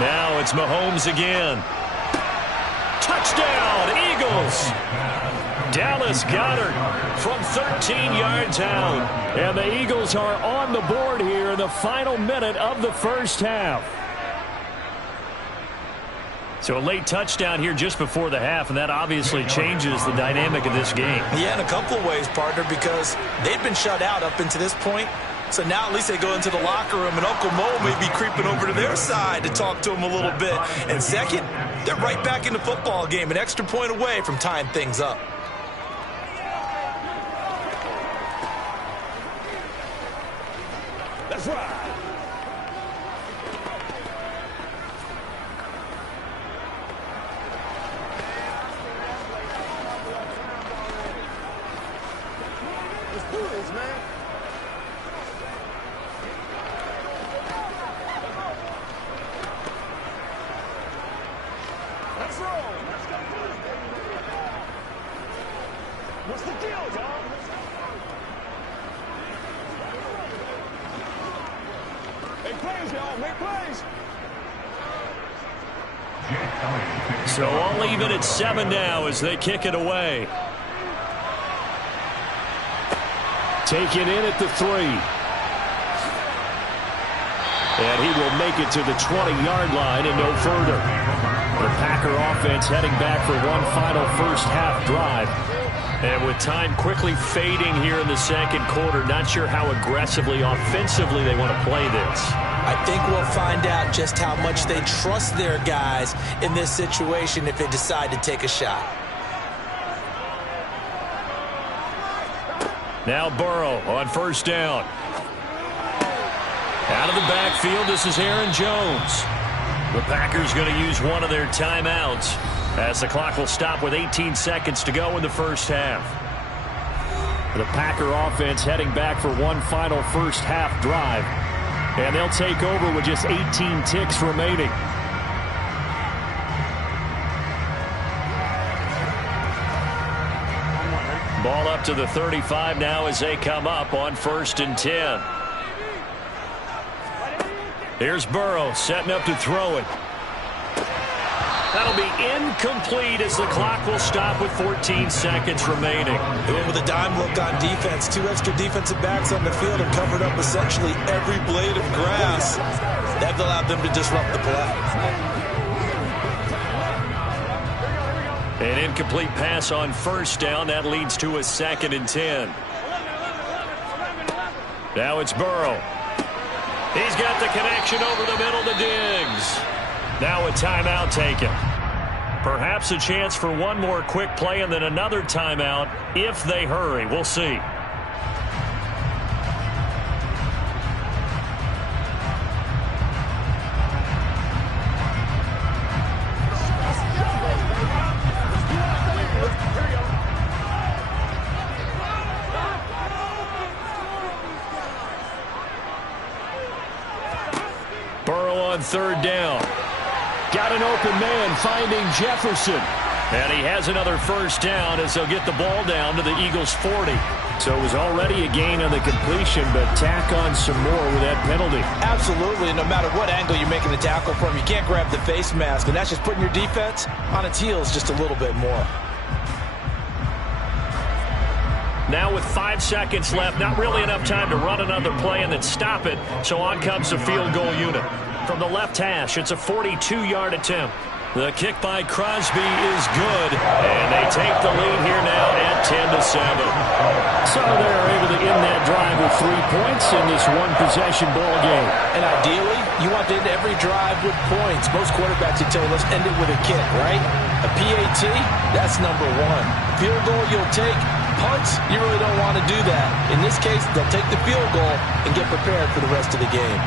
Now it's Mahomes again. Touchdown, Eagles. Dallas Goedert from 13 yards out. And the Eagles are on the board here in the final minute of the first half. So a late touchdown here just before the half, and that obviously changes the dynamic of this game. Yeah, in a couple of ways, partner, because they've been shut out up until this point. So now at least they go into the locker room, and Uncle Mo may be creeping over to their side to talk to him a little bit. And second, they're right back in the football game, an extra point away from tying things up. That's right. Let's do this, man. Let's roll. Let's go. What's the deal, y'all? Make plays, y'all. Make plays. So all even at 7 now as they kick it away. Taken in at the 3. And he will make it to the 20-yard line and no further. The Packer offense heading back for one final first half drive. And with time quickly fading here in the second quarter, not sure how aggressively, offensively they want to play this. I think we'll find out just how much they trust their guys in this situation if they decide to take a shot. Now Burrow on first down. Out of the backfield, this is Aaron Jones. The Packers going to use one of their timeouts as the clock will stop with 18 seconds to go in the first half. The Packer offense heading back for one final first half drive. And they'll take over with just 18 ticks remaining. Ball up to the 35 now as they come up on 1st and 10. Here's Burrow setting up to throw it. That'll be incomplete as the clock will stop with 14 seconds remaining. They went with a dime look on defense. 2 extra defensive backs on the field and covered up essentially every blade of grass. That allowed them to disrupt the play. An incomplete pass on first down. That leads to a 2nd and 10. Now it's Burrow. He's got the connection over the middle to Diggs. Now a timeout taken. Perhaps a chance for one more quick play and then another timeout if they hurry. We'll see. Burrow on third down. Got an open man finding Jefferson. And he has another first down as they'll get the ball down to the Eagles' 40. So it was already a gain on the completion, but tack on some more with that penalty. Absolutely. No matter what angle you're making the tackle from, you can't grab the face mask. And that's just putting your defense on its heels just a little bit more. Now with 5 seconds left, not really enough time to run another play and then stop it. So on comes the field goal unit. From the left hash, it's a 42-yard attempt. The kick by Crosby is good, and they take the lead here now at 10-7. So they're able to end that drive with 3 points in this one-possession ball game. And ideally, you want to end every drive with points. Most quarterbacks would tell you, let's end it with a kick, right? A PAT, that's number 1. Field goal you'll take. Punts, you really don't want to do that. In this case, they'll take the field goal and get prepared for the rest of the game.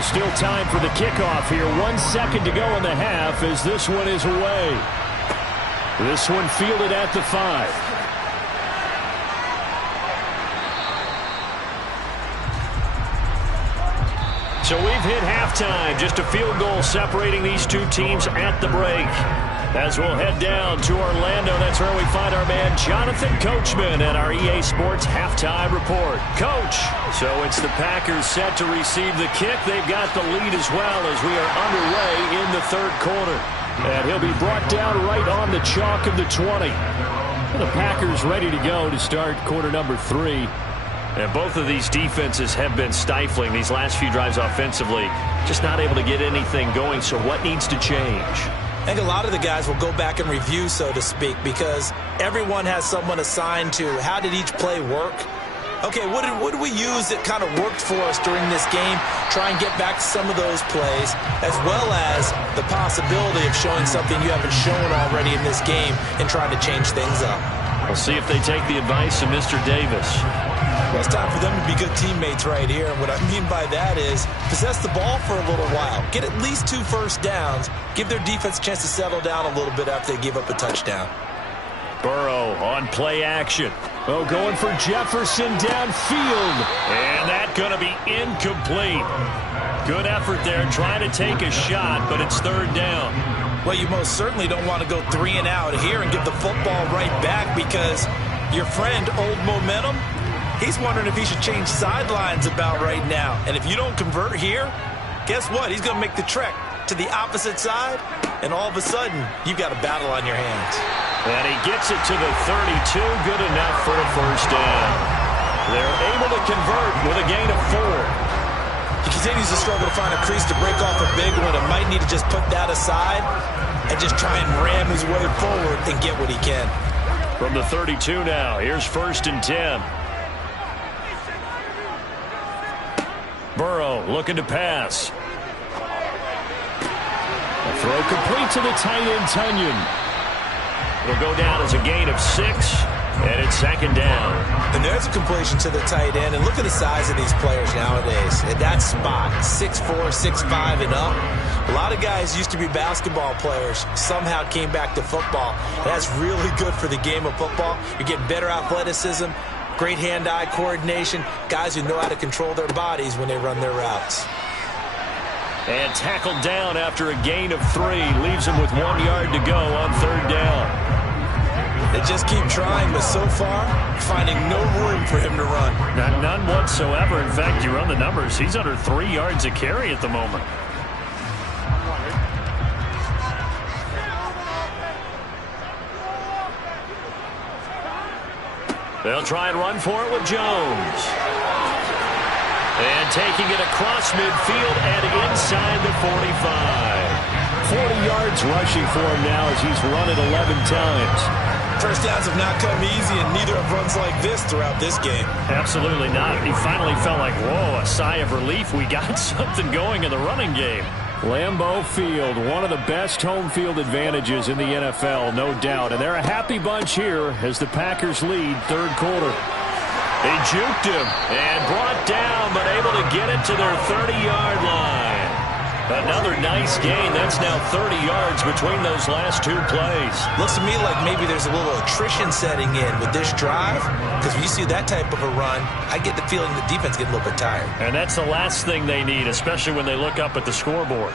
So still time for the kickoff here. 1 second to go in the half as this one is away. This one fielded at the 5. So we've hit halftime. Just a field goal separating these two teams at the break. As we'll head down to Orlando, that's where we find our man Jonathan Coachman at our EA Sports Halftime Report. Coach, so it's the Packers set to receive the kick. They've got the lead as well as we are underway in the third quarter. And he'll be brought down right on the chalk of the 20. The Packers ready to go to start quarter number 3. And both of these defenses have been stifling these last few drives offensively. Just not able to get anything going, so what needs to change? I think a lot of the guys will go back and review, so to speak, because everyone has someone assigned to how did each play work. Okay, what did we use that kind of worked for us during this game? Try and get back to some of those plays, as well as the possibility of showing something you haven't shown already in this game and trying to change things up. We'll see if they take the advice of Mr. Davis. Well, it's time for them to be good teammates right here. And what I mean by that is possess the ball for a little while. Get at least 2 first downs. Give their defense a chance to settle down a little bit after they give up a touchdown. Burrow on play action. Oh, going for Jefferson downfield. And that's going to be incomplete. Good effort there trying to take a shot, but it's third down. Well, you most certainly don't want to go 3 and out here and give the football right back because your friend, Old Momentum, he's wondering if he should change sidelines about right now. And if you don't convert here, guess what? He's going to make the trek to the opposite side, and all of a sudden, you've got a battle on your hands. And he gets it to the 32. Good enough for a first down. They're able to convert with a gain of 4. He continues to struggle to find a crease to break off a big one and might need to just put that aside and just try and ram his way forward and get what he can. From the 32 now, here's 1st and 10. Burrow looking to pass. A throw complete to the tight end, Tunyon. It'll go down as a gain of 6, and it's 2nd down. And there's a completion to the tight end, and look at the size of these players nowadays. At that spot, 6'4", 6'5", and up. A lot of guys used to be basketball players, somehow came back to football. And that's really good for the game of football. You're getting better athleticism, great hand-eye coordination, guys who know how to control their bodies when they run their routes. And tackled down after a gain of 3. Leaves him with 1 yard to go on 3rd down. They just keep trying, but so far, finding no room for him to run. None whatsoever. In fact, you run the numbers. He's under 3 yards a carry at the moment. They'll try and run for it with Jones. And taking it across midfield and inside the 45. 40 yards rushing for him now as he's run it 11 times. First downs have not come easy, and neither have runs like this throughout this game. Absolutely not. He finally felt like, whoa, a sigh of relief. We got something going in the running game. Lambeau Field, one of the best home field advantages in the NFL, no doubt. And they're a happy bunch here as the Packers lead 3rd quarter. They juked him and brought down, but able to get it to their 30-yard line. Another nice gain. That's now 30 yards between those last 2 plays. Looks to me like maybe there's a little attrition setting in with this drive, because when you see that type of a run, I get the feeling the defense get a little bit tired. And that's the last thing they need, especially when they look up at the scoreboard.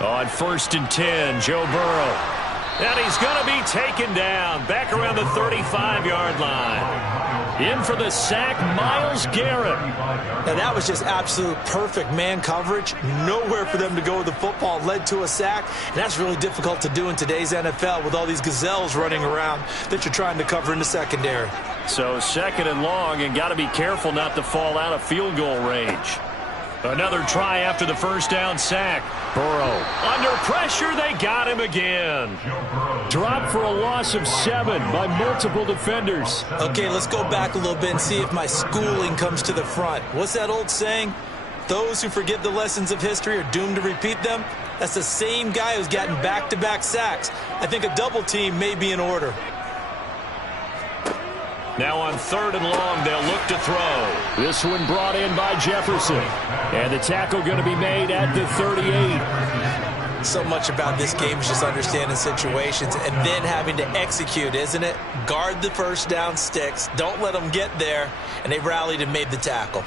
On 1st and 10, Joe Burrow. And he's going to be taken down back around the 35-yard line. In for the sack, Myles Garrett. Now that was just absolute perfect man coverage. Nowhere for them to go with the football. Led to a sack. And that's really difficult to do in today's NFL with all these gazelles running around that you're trying to cover in the secondary. So 2nd and long, and got to be careful not to fall out of field goal range. Another try after the 1st down sack. Burrow under pressure. They got him again. Dropped for a loss of 7 by multiple defenders. Okay, let's go back a little bit and see if my schooling comes to the front. What's that old saying? Those who forget the lessons of history are doomed to repeat them. That's the same guy who's gotten back-to-back sacks. I think a double team may be in order. Now on 3rd and long, they'll look to throw. This one brought in by Jefferson. And the tackle going to be made at the 38. So much about this game is just understanding situations and then having to execute, isn't it? Guard the first down sticks. Don't let them get there. And they rallied and made the tackle.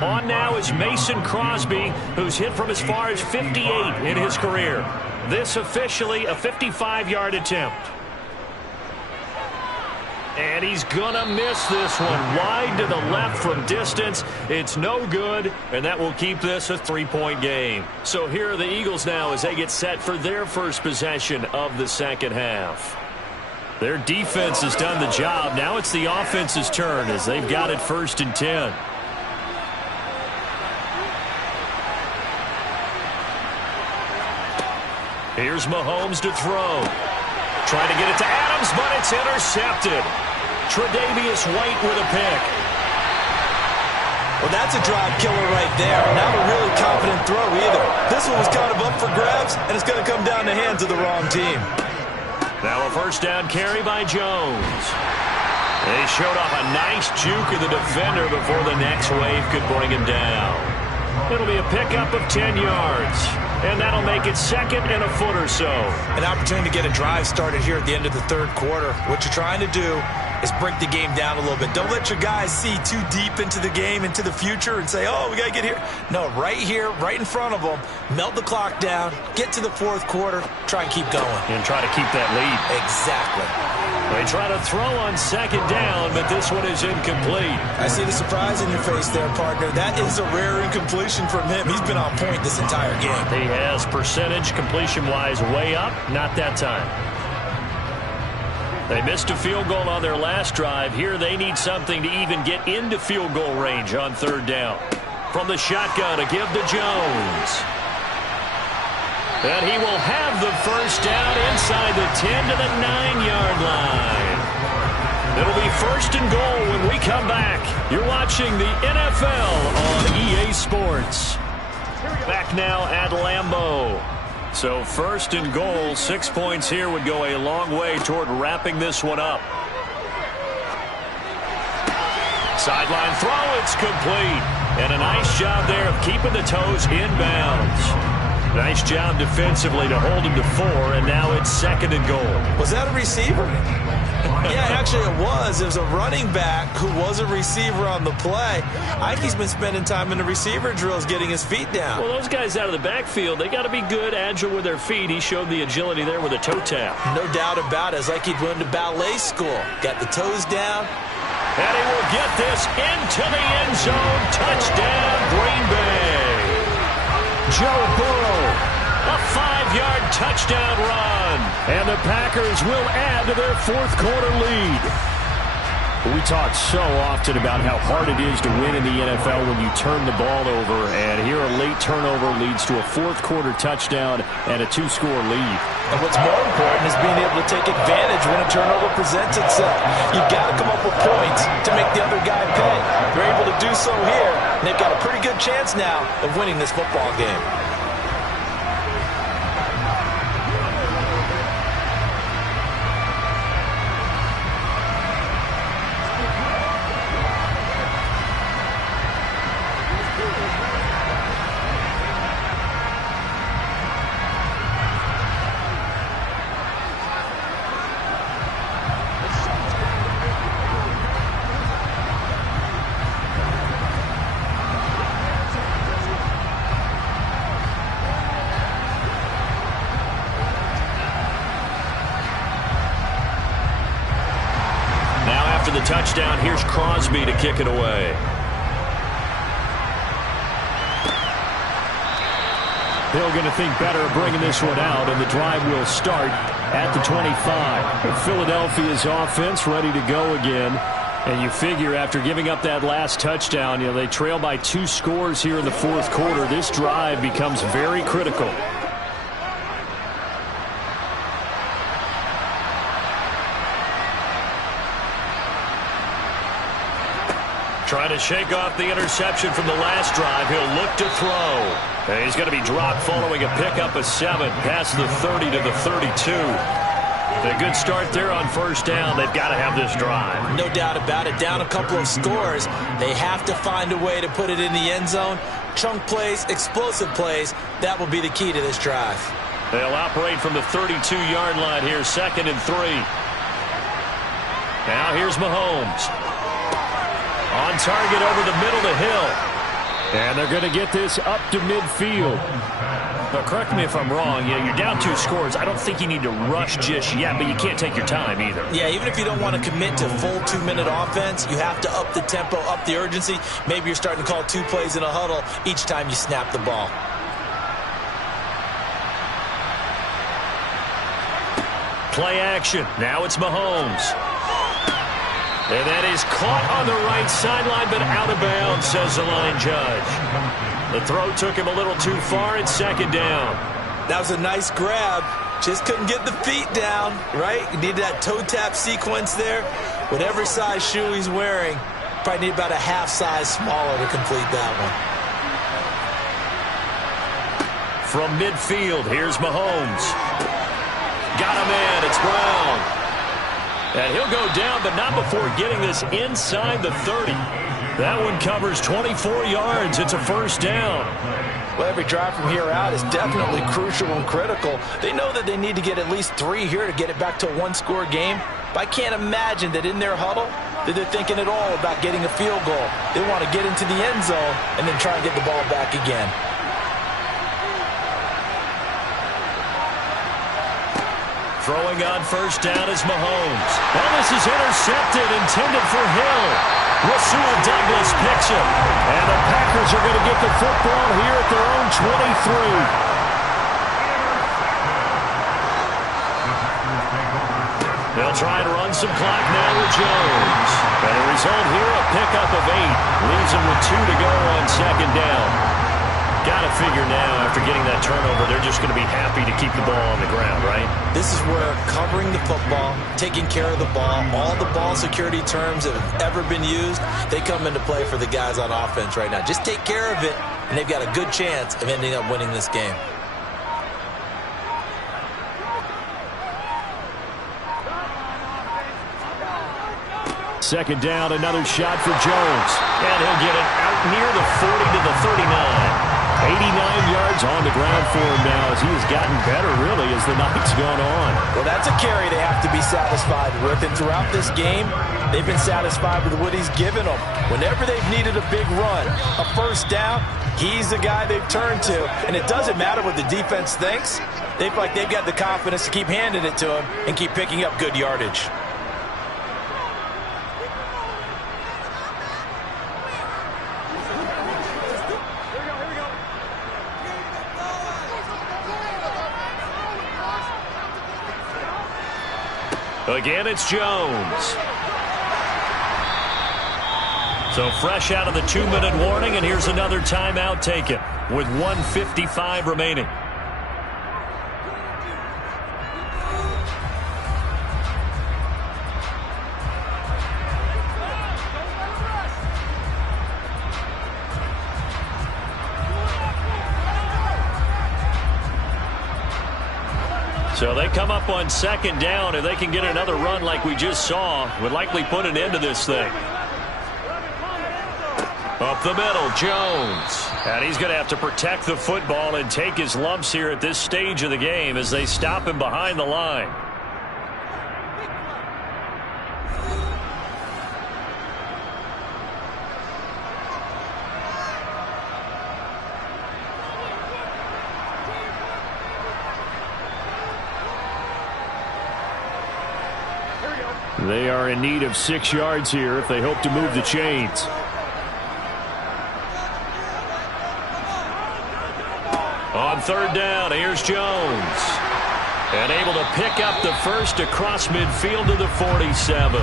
On now is Mason Crosby, who's hit from as far as 58 in his career. This officially a 55-yard attempt. And he's going to miss this one. Wide to the left from distance. It's no good, and that will keep this a 3-point game. So here are the Eagles now as they get set for their first possession of the second half. Their defense has done the job. Now it's the offense's turn as they've got it 1st and 10. Here's Mahomes to throw. Trying to get it to Adams, but it's intercepted. Tre'Davious White with a pick. Well, that's a drive killer right there. Not a really confident throw either. This one was kind of up for grabs, and it's going to come down the hands of the wrong team. Now a 1st down carry by Jones. They showed off a nice juke of the defender before the next wave could bring him down. It'll be a pickup of 10 yards. And that'll make it 2nd and a foot or so. An opportunity to get a drive started here at the end of the 3rd quarter. What you're trying to do is break the game down a little bit. Don't let your guys see too deep into the game, into the future, and say, oh, we got to get here. No, right here, right in front of them, melt the clock down, get to the 4th quarter, try and keep going. And try to keep that lead. Exactly. They try to throw on 2nd down, but this one is incomplete. I see the surprise in your face there, partner. That is a rare incompletion from him. He's been on point this entire game. He has percentage completion-wise way up. Not that time. They missed a field goal on their last drive. Here they need something to even get into field goal range on 3rd down. From the shotgun to give to Jones. And he will have the 1st down inside the 10 to the 9-yard line. It'll be 1st and goal when we come back. You're watching the NFL on EA Sports. Back now at Lambeau. So 1st and goal, 6 points here would go a long way toward wrapping this one up. Sideline throw, it's complete. And a nice job there of keeping the toes inbounds. Nice job defensively to hold him to 4, and now it's 2nd and goal. Was that a receiver? Yeah, actually it was. It was a running back who was a receiver on the play. I think he's been spending time in the receiver drills getting his feet down. Well, those guys out of the backfield, they got to be good, agile with their feet. He showed the agility there with a toe tap. No doubt about it. It's like he'd went to ballet school. Got the toes down. And he will get this into the end zone. Touchdown, Green Bay. Joe Burrow, a 5-yard touchdown run. And the Packers will add to their 4th quarter lead. We talk so often about how hard it is to win in the NFL when you turn the ball over. And here a late turnover leads to a 4th quarter touchdown and a 2-score lead. And what's more important is being able to take advantage when a turnover presents itself. You've got to come up with points to make the other guy pay. They're able to do so here, and they've got a pretty good chance now of winning this football game. The touchdown, here's Crosby to kick it away. Hill going to think better of bringing this one out, and the drive will start at the 25. Philadelphia's offense ready to go again. And you figure after giving up that last touchdown, they trail by 2 scores here in the 4th quarter. This drive becomes very critical. Trying to shake off the interception from the last drive. He'll look to throw. And he's going to be dropped following a pickup of 7 past the 30 to the 32. A good start there on first down. They've got to have this drive. No doubt about it. Down a couple of scores. They have to find a way to put it in the end zone. Chunk plays, explosive plays. That will be the key to this drive. They'll operate from the 32-yard line here, 2nd and 3. Now here's Mahomes. On target over the middle to Hill. And they're going to get this up to midfield. But correct me if I'm wrong. Yeah, you're down 2 scores. I don't think you need to rush just yet, but you can't take your time either. Yeah, even if you don't want to commit to full 2-minute offense, you have to up the tempo, up the urgency. Maybe you're starting to call 2 plays in a huddle each time you snap the ball. Play action. Now it's Mahomes. And that is caught on the right sideline, but out of bounds, says the line judge. The throw took him a little too far. It's 2nd down. That was a nice grab. Just couldn't get the feet down, right? You needed that toe tap sequence there. Whatever size shoe he's wearing, probably need about a half size smaller to complete that one. From midfield, here's Mahomes. Got him in. It's Brown. And he'll go down, but not before getting this inside the 30. That one covers 24 yards. It's a first down. Well, every drive from here out is definitely crucial and critical. They know that they need to get at least 3 here to get it back to a 1-score game. But I can't imagine that in their huddle that they're thinking at all about getting a field goal. They want to get into the end zone and then try and get the ball back again. Throwing on first down is Mahomes. Well, this is intercepted, intended for Hill. Rasul Douglas picks it. And the Packers are going to get the football here at their own 23. They'll try and run some clock now with Jones. And the result here, a pickup of 8. Leaves them with 2 to go on 2nd down. Got to figure now, after getting that turnover, they're just going to be happy to keep the ball on the ground, right? This is where covering the football, taking care of the ball, all the ball security terms that have ever been used, they come into play for the guys on offense right now. Just take care of it, and they've got a good chance of ending up winning this game. Second down, another shot for Jones. And he'll get it out near the 40 to the 39. 89 yards on the ground for him now as he has gotten better, really, as the night's gone on. Well, that's a carry they have to be satisfied with. And throughout this game, they've been satisfied with what he's given them. Whenever they've needed a big run, a first down, he's the guy they've turned to. And it doesn't matter what the defense thinks. They feel like they've got the confidence to keep handing it to him and keep picking up good yardage. Again, it's Jones. So fresh out of the 2-minute warning, and here's another timeout taken with 1:55 remaining. So they come up on 2nd down, and they can get another run like we just saw. Would likely put an end to this thing. Up the middle, Jones. And he's going to have to protect the football and take his lumps here at this stage of the game as they stop him behind the line. They are in need of 6 yards here if they hope to move the chains. On 3rd down, here's Jones. And able to pick up the first across midfield to the 47.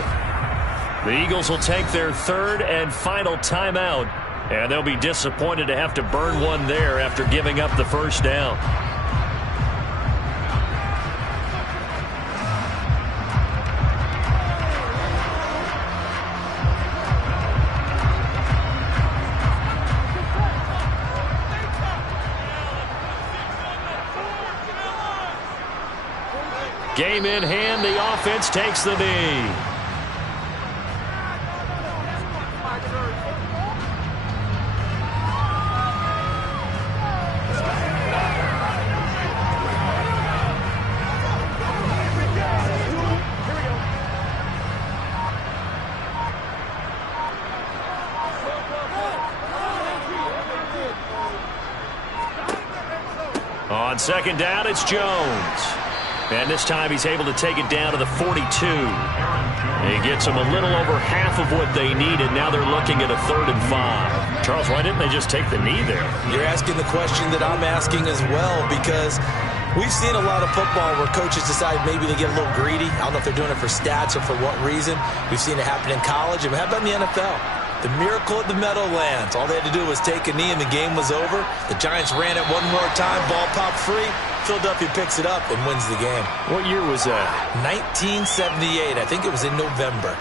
The Eagles will take their 3rd and final timeout. And they'll be disappointed to have to burn one there after giving up the first down. Game in hand, the offense takes the knee. On second down, it's Jones. And this time he's able to take it down to the 42. He gets them a little over half of what they needed. Now they're looking at a 3rd and 5. Charles, why didn't they just take the knee there? You're asking the question that I'm asking as well, because we've seen a lot of football where coaches decide maybe they get a little greedy. I don't know if they're doing it for stats or for what reason. We've seen it happen in college. And how about in the NFL? The miracle at the Meadowlands. All they had to do was take a knee and the game was over. The Giants ran it one more time. Ball popped free. Philadelphia picks it up and wins the game. What year was that? 1978. I think it was in November.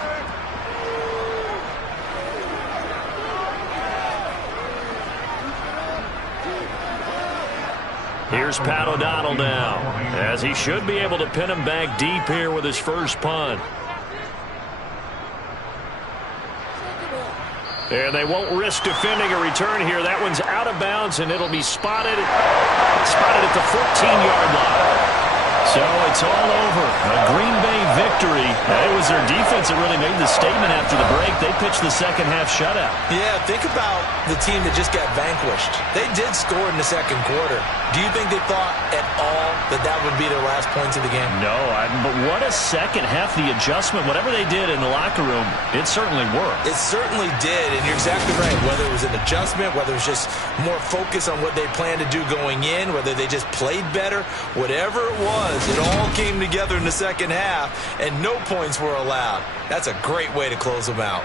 Here's Pat O'Donnell now, as he should be able to pin him back deep here with his first punt. And they won't risk defending a return here. That one's out of bounds, and it'll be spotted at the 14-yard line. So it's all over. A Green Bay victory. It was their defense that really made the statement after the break. They pitched the second-half shutout. Yeah, think about the team that just got vanquished. They did score in the second quarter. Do you think they thought at all that that would be their last points of the game? No, but what a second half. The adjustment, whatever they did in the locker room, it certainly worked. It certainly did, and you're exactly right. Whether it was an adjustment, whether it was just more focus on what they planned to do going in, whether they just played better, whatever it was, it all came together in the second half, and no points were allowed. That's a great way to close them out.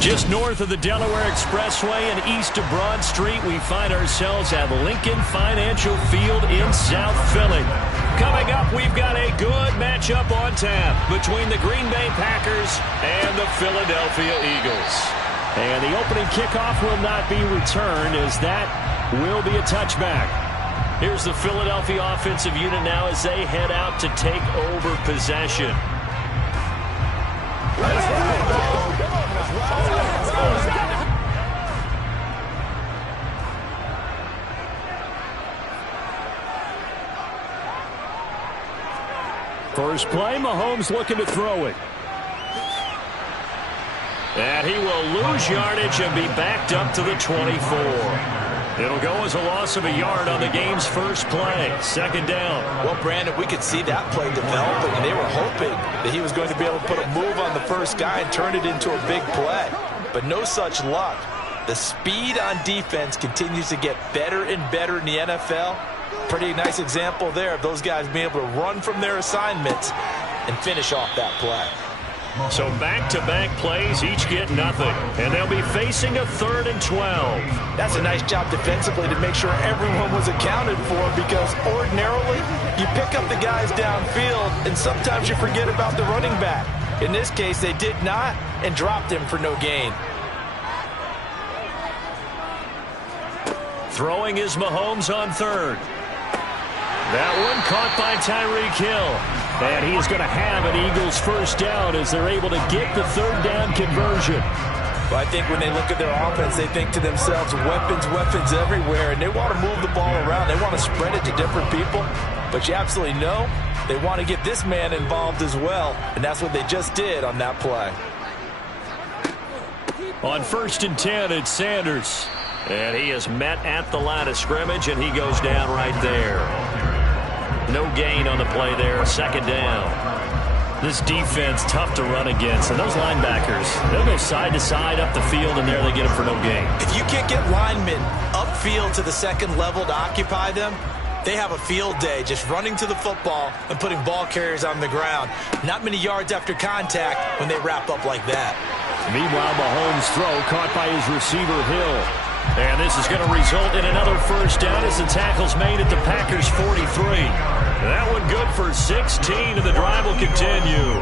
Just north of the Delaware Expressway and east of Broad Street, we find ourselves at Lincoln Financial Field in South Philly. Coming up, we've got a good matchup on tap between the Green Bay Packers and the Philadelphia Eagles. And the opening kickoff will not be returned, as that will be a touchback. Here's the Philadelphia offensive unit now as they head out to take over possession. First play, Mahomes looking to throw it. And he will lose yardage and be backed up to the 24. It'll go as a loss of a yard on the game's first play. Second down. Well, Brandon, we could see that play developing, and they were hoping that he was going to be able to put a move on the first guy and turn it into a big play. But no such luck. The speed on defense continues to get better and better in the NFL. Pretty nice example there of those guys being able to run from their assignments and finish off that play. So back-to-back plays, each get nothing. And they'll be facing a 3rd and 12. That's a nice job defensively to make sure everyone was accounted for, because ordinarily you pick up the guys downfield and sometimes you forget about the running back. In this case, they did not and dropped him for no gain. Throwing is Mahomes on 3rd. That one caught by Tyreek Hill. And he's going to have an Eagles first down as they're able to get the 3rd down conversion. Well, I think when they look at their offense, they think to themselves, weapons, weapons everywhere, and they want to move the ball around. They want to spread it to different people. But you absolutely know they want to get this man involved as well, and that's what they just did on that play. On 1st and 10, it's Sanders. And he is met at the line of scrimmage, and he goes down right there. No gain on the play there. Second down. This defense tough to run against. And those linebackers, they'll go side to side up the field, and there they get them for no gain. If you can't get linemen upfield to the second level to occupy them, they have a field day just running to the football and putting ball carriers on the ground. Not many yards after contact when they wrap up like that. Meanwhile, Mahomes' throw caught by his receiver, Hill. And this is going to result in another first down as the tackle's made at the Packers' 43. That one good for 16, and the drive will continue.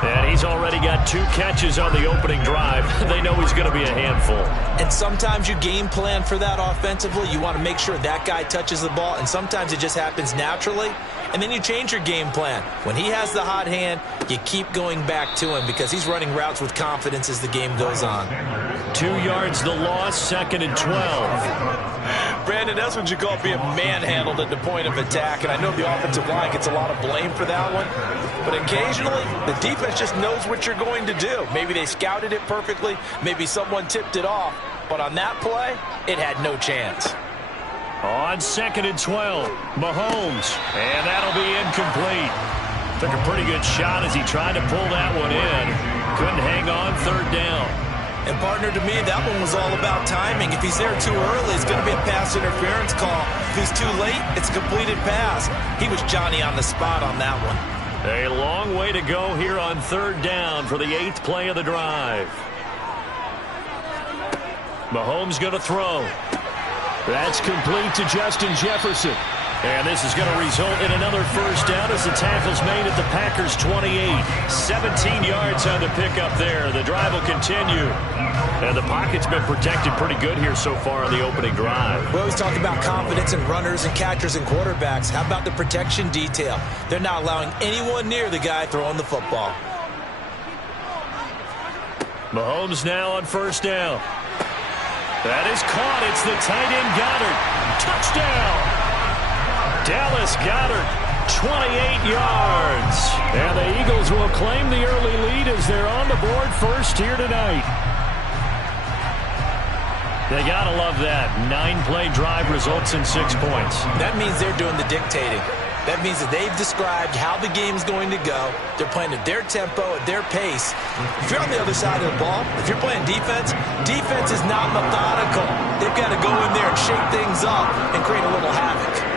And he's already got 2 catches on the opening drive. They know he's going to be a handful. And sometimes you game plan for that offensively. You want to make sure that guy touches the ball, and sometimes it just happens naturally. And then you change your game plan. When he has the hot hand, you keep going back to him because he's running routes with confidence as the game goes on. 2 yards the loss, 2nd and 12. Brandon, that's what you call being manhandled at the point of attack. And I know the offensive line gets a lot of blame for that one. But occasionally, the defense just knows what you're going to do. Maybe they scouted it perfectly. Maybe someone tipped it off. But on that play, it had no chance. On 2nd and 12, Mahomes. And that'll be incomplete. Took a pretty good shot as he tried to pull that one in. Couldn't hang on, 3rd down. And partner, to me, that one was all about timing. If he's there too early, it's going to be a pass interference call. If he's too late, it's a completed pass. He was Johnny on the spot on that one. A long way to go here on 3rd down for the 8th play of the drive. Mahomes going to throw. That's complete to Justin Jefferson. And this is going to result in another first down as the tackle's made at the Packers' 28. 17 yards on the pickup there. The drive will continue. And the pocket's been protected pretty good here so far on the opening drive. We always talk about confidence in runners and catchers and quarterbacks. How about the protection detail? They're not allowing anyone near the guy throwing the football. Mahomes now on 1st down. That is caught. It's the tight end Goddard. Touchdown! Dallas Goddard, 28 yards. And the Eagles will claim the early lead as they're on the board first here tonight. They got to love that. 9-play drive results in 6 points. That means they're doing the dictating. That means that they've described how the game's going to go. They're playing at their tempo, at their pace. If you're on the other side of the ball, if you're playing defense, defense is not methodical. They've got to go in there and shake things up and create a little havoc.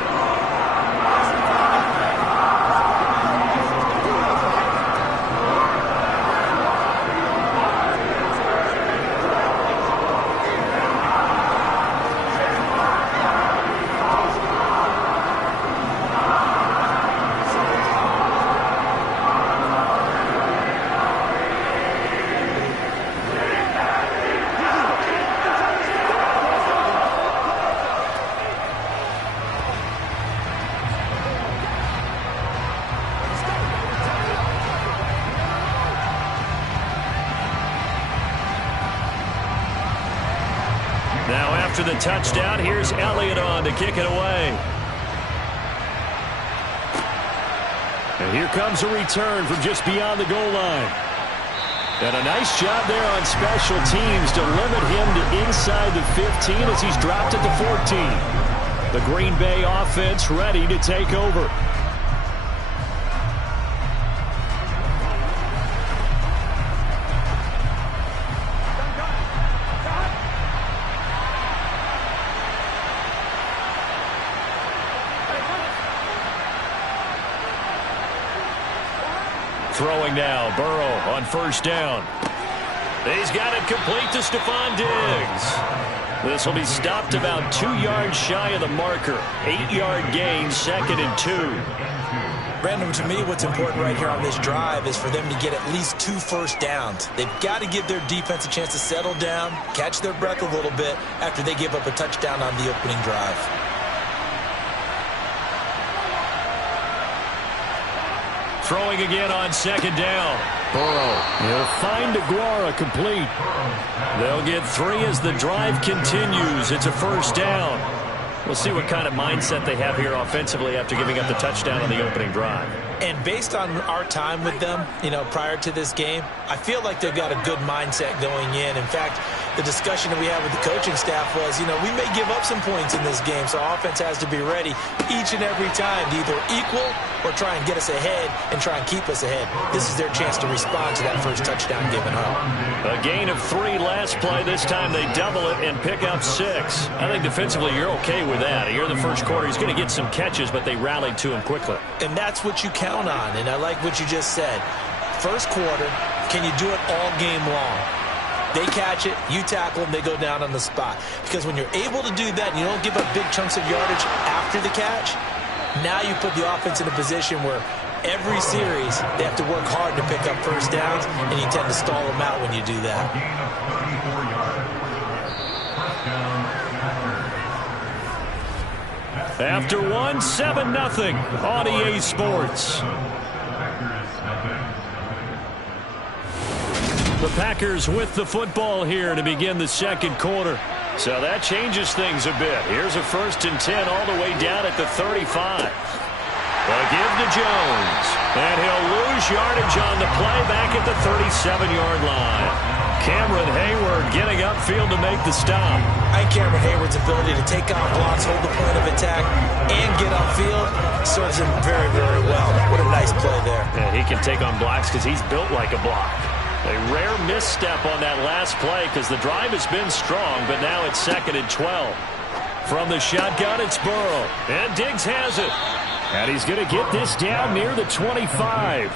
After the touchdown, here's Elliott on to kick it away. And here comes a return from just beyond the goal line. And a nice job there on special teams to limit him to inside the 15 as he's dropped at the 14. The Green Bay offense ready to take over. Throwing now, Burrow on first down. He's got it complete to Stephon Diggs. This will be stopped about 2 yards shy of the marker. 8-yard gain, 2nd and 2. Brandon, to me, what's important right here on this drive is for them to get at least 2 first downs. They've got to give their defense a chance to settle down, catch their breath a little bit after they give up a touchdown on the opening drive. Throwing again on 2nd down. Burrow. He'll find DeGuara complete. They'll get 3 as the drive continues. It's a first down. We'll see what kind of mindset they have here offensively after giving up the touchdown on the opening drive. And based on our time with them, prior to this game, I feel like they've got a good mindset going in. In fact, the discussion that we had with the coaching staff was, we may give up some points in this game, so offense has to be ready each and every time to either equal or try and get us ahead and try and keep us ahead. This is their chance to respond to that first touchdown given up. A gain of 3 last play. This time they double it and pick up 6. I think defensively you're okay with that. Here in the first quarter, he's going to get some catches, but they rallied to him quickly. And that's what you count on, and I like what you just said. First quarter, can you do it all game long? They catch it, you tackle them, they go down on the spot. Because when you're able to do that and you don't give up big chunks of yardage after the catch, now you put the offense in a position where every series they have to work hard to pick up first downs, and you tend to stall them out when you do that. After 1, 7-0 on EA Sports. The Packers with the football here to begin the second quarter. So that changes things a bit. Here's a 1st and 10 all the way down at the 35. A give to Jones. And he'll lose yardage on the play back at the 37-yard line. Cameron Hayward getting upfield to make the stop. I think Cameron Hayward's ability to take on blocks, hold the point of attack, and get upfield serves him very, very well. What a nice play there. Yeah, he can take on blocks because he's built like a block. A rare misstep on that last play because the drive has been strong, but now it's 2nd and 12. From the shotgun, it's Burrow. And Diggs has it. And he's going to get this down near the 25.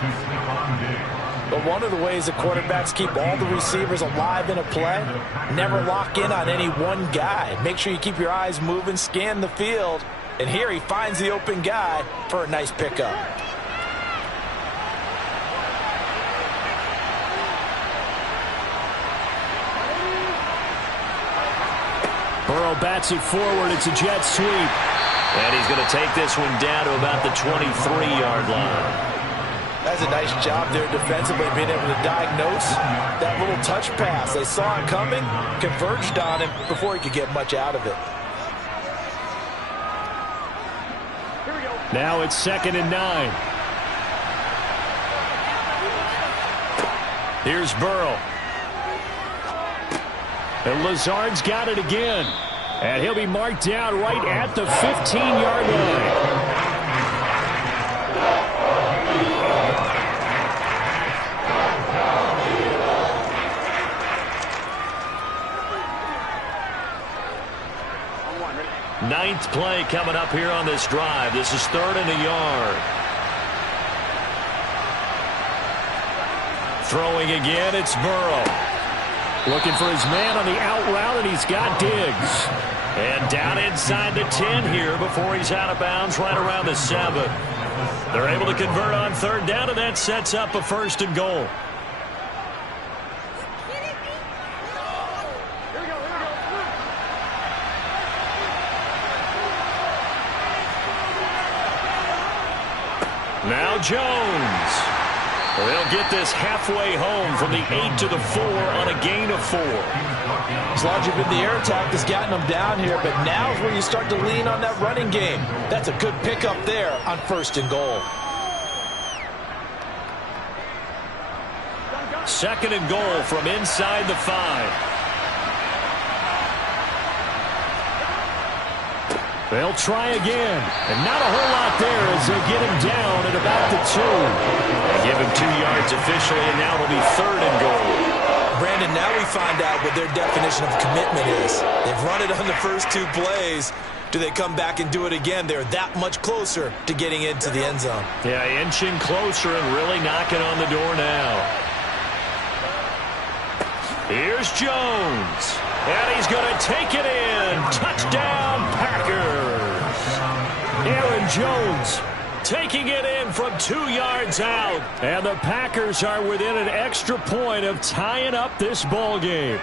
But one of the ways that quarterbacks keep all the receivers alive in a play, never lock in on any one guy. Make sure you keep your eyes moving, scan the field. And here he finds the open guy for a nice pickup. Burrow bats it forward. It's a jet sweep. And he's going to take this one down to about the 23-yard line. That's a nice job there defensively, being able to diagnose that little touch pass. They saw it coming, converged on him before he could get much out of it. Now it's 2nd and 9. Here's Burrow. And Lazard's got it again. And he'll be marked down right at the 15-yard line. Ninth play coming up here on this drive. This is 3rd and a yard. Throwing again, it's Burrow. Looking for his man on the out route, and he's got Diggs. And down inside the 10 here before he's out of bounds right around the 7. They're able to convert on 3rd down, and that sets up a 1st and goal. Now Jones. They'll get this halfway home from the 8 to the 4 on a gain of 4. As long as you've been the air attack that's gotten them down here, but now's where you start to lean on that running game. That's a good pickup there on 1st and goal. 2nd and goal from inside the 5. They'll try again, and not a whole lot there as they get him down at about the 2. They give him 2 yards officially, and now it'll be 3rd and goal. Brandon, now we find out what their definition of commitment is. They've run it on the first 2 plays. Do they come back and do it again? They're that much closer to getting into the end zone. Yeah, inching closer and really knocking on the door now. Here's Jones. And he's going to take it in. Touchdown, Packers. Aaron Jones taking it in from 2 yards out. And the Packers are within an extra point of tying up this ball game.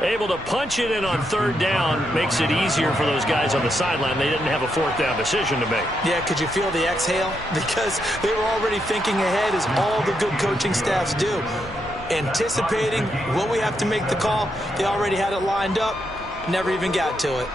Able to punch it in on 3rd down makes it easier for those guys on the sideline. They didn't have a 4th down decision to make. Yeah, could you feel the exhale? Because they were already thinking ahead, as all the good coaching staffs do. Anticipating, will we have to make the call? They already had it lined up, never even got to it.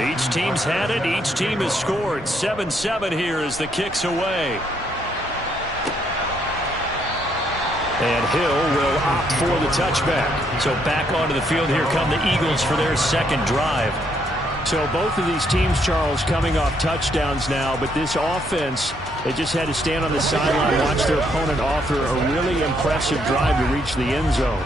Each team's had it. Each team has scored. 7-7 here as the kick's away. And Hill will opt for the touchback. So back onto the field here come the Eagles for their 2nd drive. So both of these teams, Charles, coming off touchdowns now, but this offense, they just had to stand on the sideline, watch their opponent offer a really impressive drive to reach the end zone.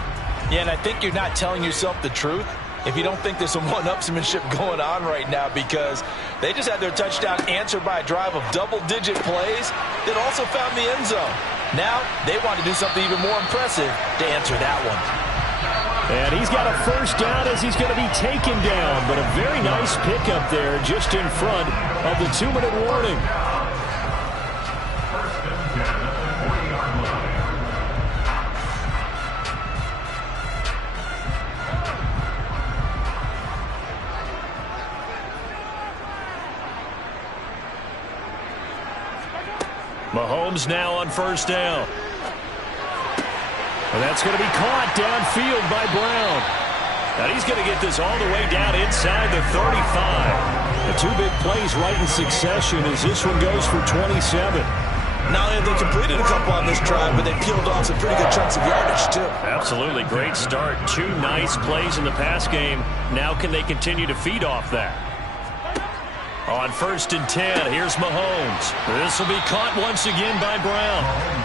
Yeah, and I think you're not telling yourself the truth if you don't think there's some one-upsmanship going on right now, because they just had their touchdown answered by a drive of double-digit plays that also found the end zone. Now they want to do something even more impressive to answer that one. And he's got a 1st down as he's going to be taken down, but a very nice pickup there just in front of the 2-minute warning. Mahomes now on 1st down. And that's going to be caught downfield by Brown. And he's going to get this all the way down inside the 35. The 2 big plays right in succession as this one goes for 27. Not only have they completed a couple on this drive, but they peeled off some pretty good chunks of yardage, too. Absolutely. Great start. 2 nice plays in the pass game. Now can they continue to feed off that? On 1st and 10, here's Mahomes. This will be caught once again by Brown.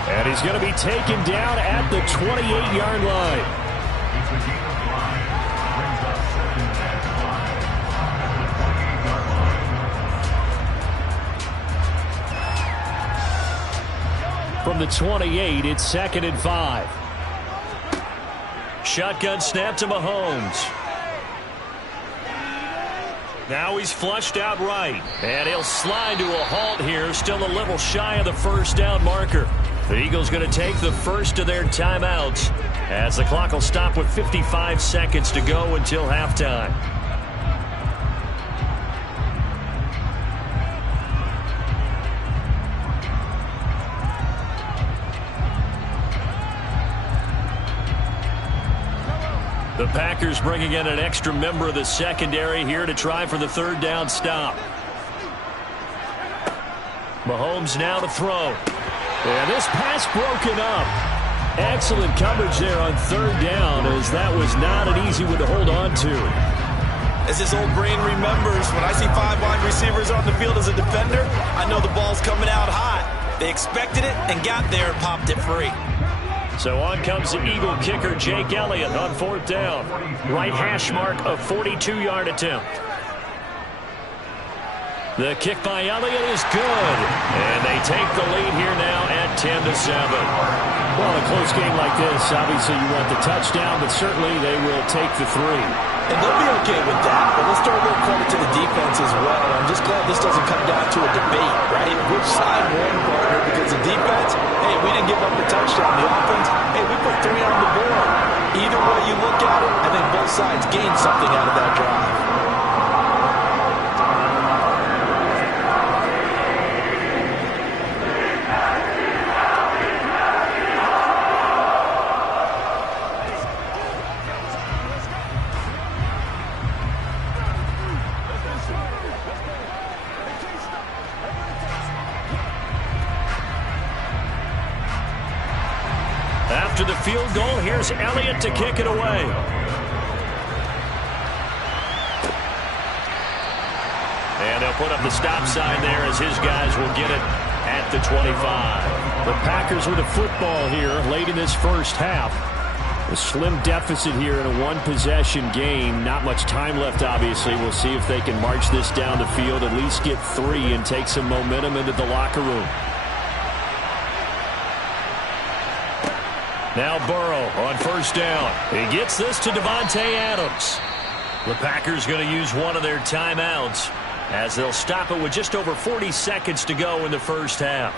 And he's going to be taken down at the 28-yard line. From the 28, it's 2nd and 5. Shotgun snap to Mahomes. Now he's flushed out right, and he'll slide to a halt here, still a little shy of the 1st down marker. The Eagles going to take the first of their timeouts as the clock will stop with 55 seconds to go until halftime. The Packers bringing in an extra member of the secondary here to try for the 3rd down stop. Mahomes now to throw. And this pass broken up. Excellent coverage there on 3rd down, as that was not an easy one to hold on to. As his old brain remembers, when I see 5 wide receivers on the field as a defender, I know the ball's coming out hot. They expected it and got there and popped it free. So on comes the Eagle kicker, Jake Elliott, on 4th down. Right hash mark of 42-yard attempt. The kick by Elliott is good. And they take the lead here now at 10-7. Well, a close game like this, obviously you want the touchdown, but certainly they will take the 3. And they'll be okay with that, but let's throw a little credit to the defense as well. I'm just glad this doesn't come down to a debate, right? Which side won, partner? Because the defense, hey, we didn't give up a touchdown. The offense, hey, we put 3 on the board. Either way you look at it, I think both sides gained something out of that drive. After the field goal, here's Elliott to kick it away. And they'll put up the stop sign there as his guys will get it at the 25. The Packers with a football here late in this first half. A slim deficit here in a one-possession game. Not much time left, obviously. We'll see if they can march this down the field, at least get 3 and take some momentum into the locker room. Now Burrow on 1st down. He gets this to Davante Adams. The Packers going to use one of their timeouts as they'll stop it with just over 40 seconds to go in the first half.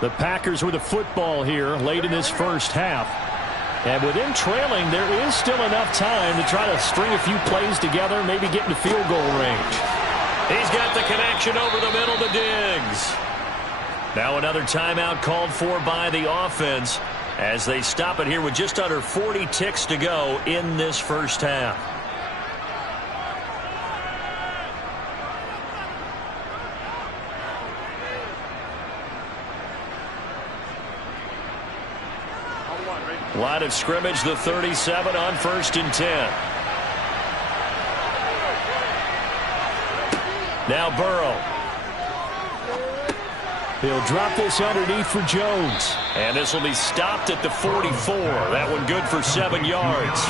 The Packers with a football here late in this first half. And with him trailing, there is still enough time to try to string a few plays together, maybe get into field goal range. He's got the connection over the middle to Diggs. Now another timeout called for by the offense as they stop it here with just under 40 ticks to go in this first half. Line of scrimmage, the 37 on 1st and 10. Now Burrow. He'll drop this underneath for Jones. And this will be stopped at the 44. That one good for 7 yards.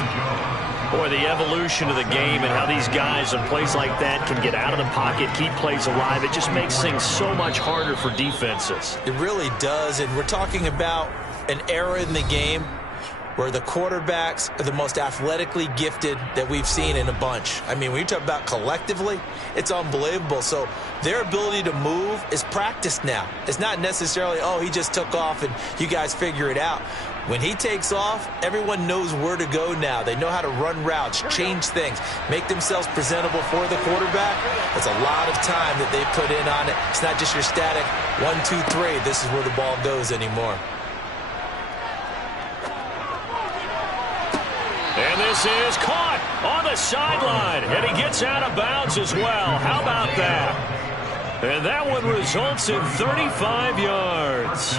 Boy, the evolution of the game and how these guys in plays like that can get out of the pocket, keep plays alive, it just makes things so much harder for defenses. It really does, and we're talking about an era in the game where the quarterbacks are the most athletically gifted that we've seen in a bunch. I mean, when you talk about collectively, it's unbelievable. So their ability to move is practiced now. It's not necessarily, oh, he just took off and you guys figure it out. When he takes off, everyone knows where to go now. They know how to run routes, change things, make themselves presentable for the quarterback. That's a lot of time that they put in on it. It's not just your static 1, 2, 3. This is where the ball goes anymore. And this is caught on the sideline, and he gets out of bounds as well. How about that? And that one results in 35 yards.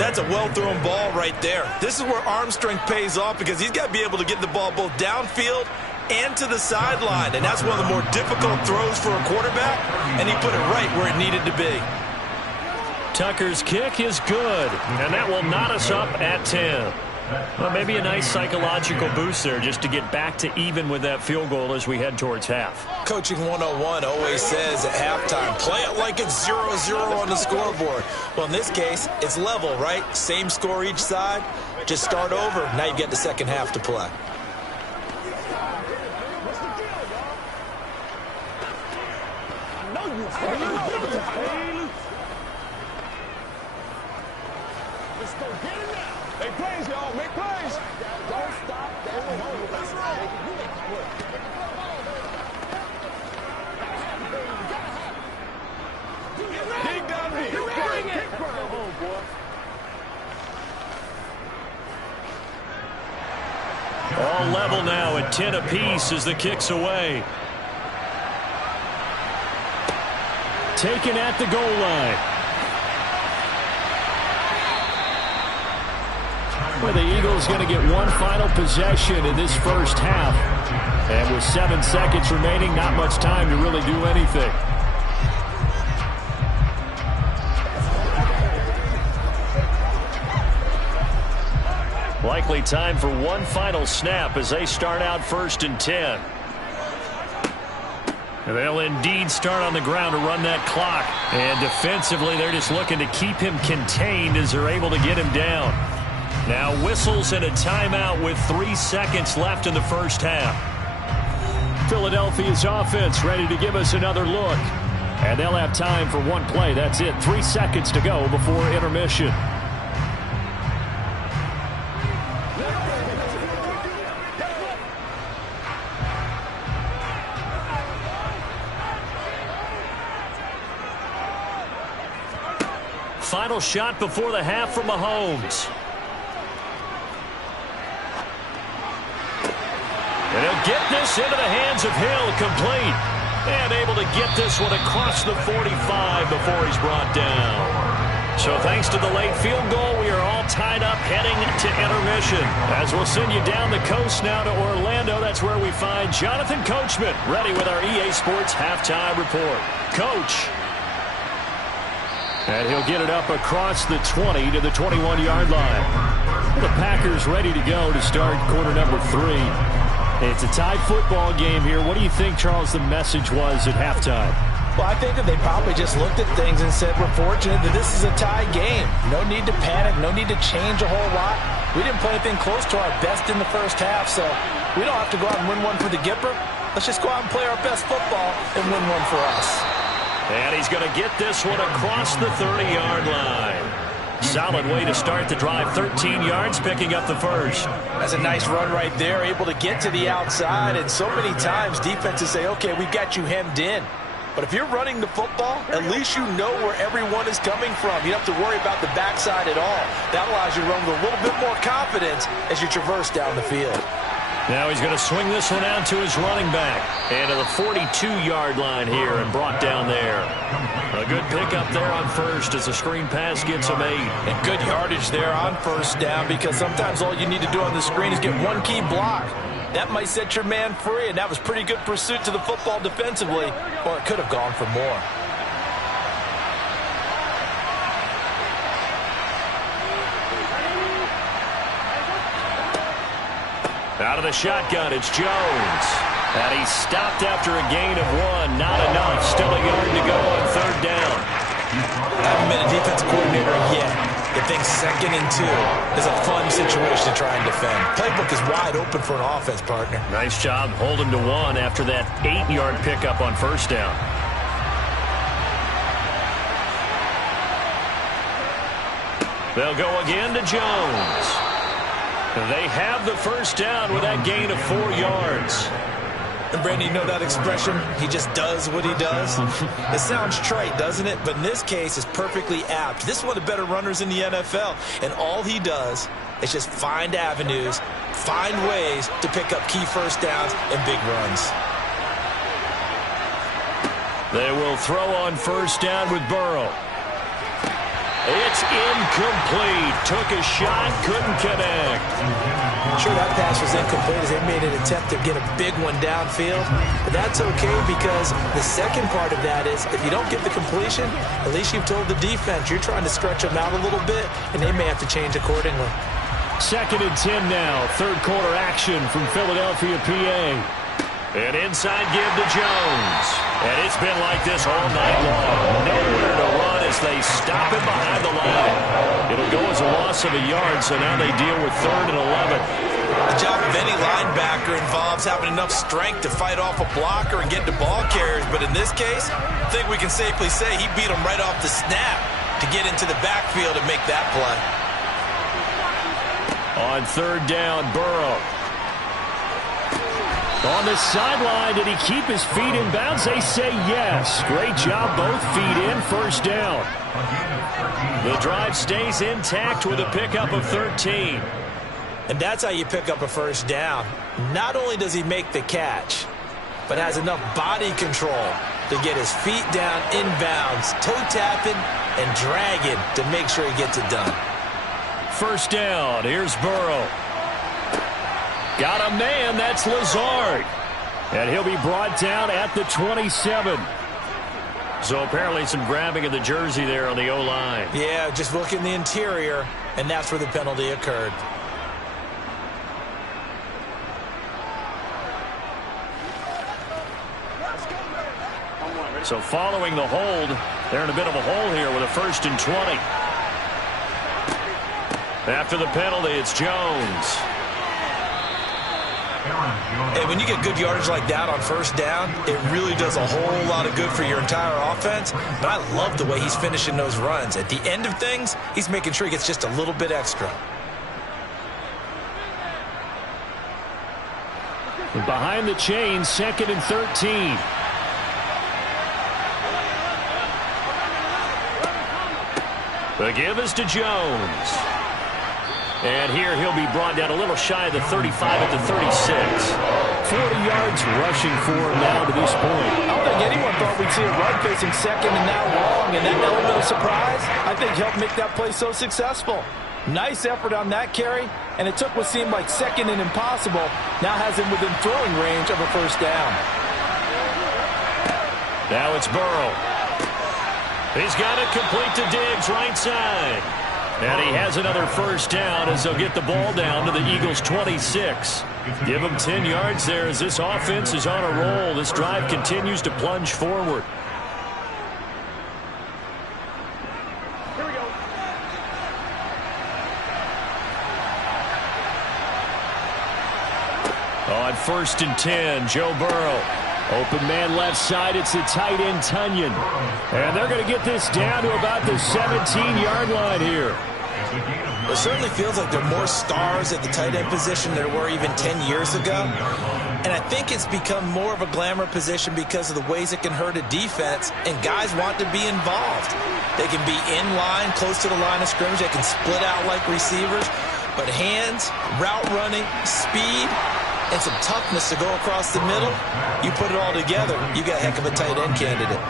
That's a well-thrown ball right there. This is where arm strength pays off because he's got to be able to get the ball both downfield and to the sideline. And that's one of the more difficult throws for a quarterback, and he put it right where it needed to be. Tucker's kick is good, and that will knot us up at 10. Well, maybe a nice psychological boost there just to get back to even with that field goal as we head towards half. Coaching 101 always says at halftime, play it like it's 0-0 on the scoreboard. Well, in this case, it's level, right? Same score each side. Just start over. Now you get the second half to play. Let's go get it now. Make plays, y'all. Make plays. Don't stop that. Let's roll. Dig down here. Bring it. Come on, boy. All level now at 10 apiece as the kick's away. Taken at the goal line. Well, the Eagles going to get one final possession in this first half. And With 7 seconds remaining, not much time to really do anything. Likely time for one final snap as they start out 1st and 10. They'll indeed start on the ground to run that clock. And defensively, they're just looking to keep him contained as they're able to get him down. Now whistles and a timeout with 3 seconds left in the first half. Philadelphia's offense ready to give us another look. And they'll have time for one play. That's it. 3 seconds to go before intermission. Final shot before the half from Mahomes. And he'll get this into the hands of Hill, complete. And able to get this one across the 45 before he's brought down. So thanks to the late field goal, we are all tied up heading to intermission. As we'll send you down the coast now to Orlando, that's where we find Jonathan Coachman, ready with our EA Sports halftime report. Coach. And he'll get it up across the 20 to the 21-yard line. The Packers ready to go to start quarter number 3. It's a tied football game here. What do you think, Charles, the message was at halftime? Well, I think that they probably just looked at things and said, we're fortunate that this is a tie game. No need to panic. No need to change a whole lot. We didn't play anything close to our best in the first half, so we don't have to go out and win one for the Gipper. Let's just go out and play our best football and win one for us. And he's going to get this one across the 30-yard line. Solid way to start the drive. 13 yards, picking up the first. That's a nice run right there, able to get to the outside. And so many times defenses say, okay, we've got you hemmed in. But if you're running the football, at least you know where everyone is coming from. You don't have to worry about the backside at all. That allows you to run with a little bit more confidence as you traverse down the field. Now he's going to swing this one out to his running back. And to the 42-yard line here and brought down there. A good pickup there on first as the screen pass gets him 8. And good yardage there on first down, because sometimes all you need to do on the screen is get one key block. That might set your man free, and that was pretty good pursuit to the football defensively. Or it could have gone for more. Out of the shotgun, it's Jones. And he's stopped after a gain of 1. Not enough. Still a yard to go on third down. I haven't been a defensive coordinator yet. I think 2nd and 2 is a fun situation to try and defend. Playbook is wide open for an offense, partner. Nice job holding to 1 after that 8-yard pickup on first down. They'll go again to Jones. They have the first down with that gain of 4 yards. And Brandon, you know that expression? He just does what he does. It sounds trite, doesn't it? But in this case, it's perfectly apt. This is one of the better runners in the NFL. And all he does is just find avenues, find ways to pick up key first downs and big runs. They will throw on first down with Burrow. It's incomplete. Took a shot, couldn't connect. Sure, that pass was incomplete as they made an attempt to get a big one downfield. But that's okay, because the second part of that is if you don't get the completion, at least you've told the defense you're trying to stretch them out a little bit, and they may have to change accordingly. 2nd and 10 now. Third quarter action from Philadelphia, PA. An inside give to Jones. And it's been like this all night long. Nowhere to run as they stop him behind the line. It'll go as a loss of a yard, so now they deal with 3rd and 11. The job of any linebacker involves having enough strength to fight off a blocker and get to ball carriers. But in this case, I think we can safely say he beat him right off the snap to get into the backfield and make that play. On third down, Burrow. On the sideline, did he keep his feet in bounds? They say yes. Great job, both feet in, first down. The drive stays intact with a pickup of 13. And that's how you pick up a first down. Not only does he make the catch, but has enough body control to get his feet down inbounds, toe tapping and dragging to make sure he gets it done. First down, here's Burrow. Got a man, that's Lazard. And he'll be brought down at the 27. So apparently some grabbing of the jersey there on the O-line. Yeah, just look in the interior, and that's where the penalty occurred. So following the hold, they're in a bit of a hole here with a 1st and 20. After the penalty, it's Jones. Hey, when you get good yardage like that on 1st down, it really does a whole lot of good for your entire offense. But I love the way he's finishing those runs. At the end of things, he's making sure he gets just a little bit extra. Behind the chain, 2nd and 13. The give is to Jones. And here he'll be brought down a little shy of the 35 at the 36. 40 yards rushing for him now to this point. I don't think anyone thought we'd see a run facing 2nd and now long. And that element of surprise, I think, helped make that play so successful. Nice effort on that carry. And it took what seemed like 2nd and impossible. Now has him within throwing range of a 1st down. Now it's Burrow. He's got it complete to Diggs, right side. And he has another 1st down as they'll get the ball down to the Eagles' 26. Give them 10 yards there as this offense is on a roll. This drive continues to plunge forward. Here we go. On 1st and 10, Joe Burrow. Open man left side, it's the tight end Tunyon. And they're going to get this down to about the 17-yard line here. It certainly feels like there are more stars at the tight end position than there were even 10 years ago. And I think it's become more of a glamour position because of the ways it can hurt a defense, and guys want to be involved. They can be in line, close to the line of scrimmage. They can split out like receivers. But hands, route running, speed, and some toughness to go across the middle, you put it all together, you got a heck of a tight end candidate.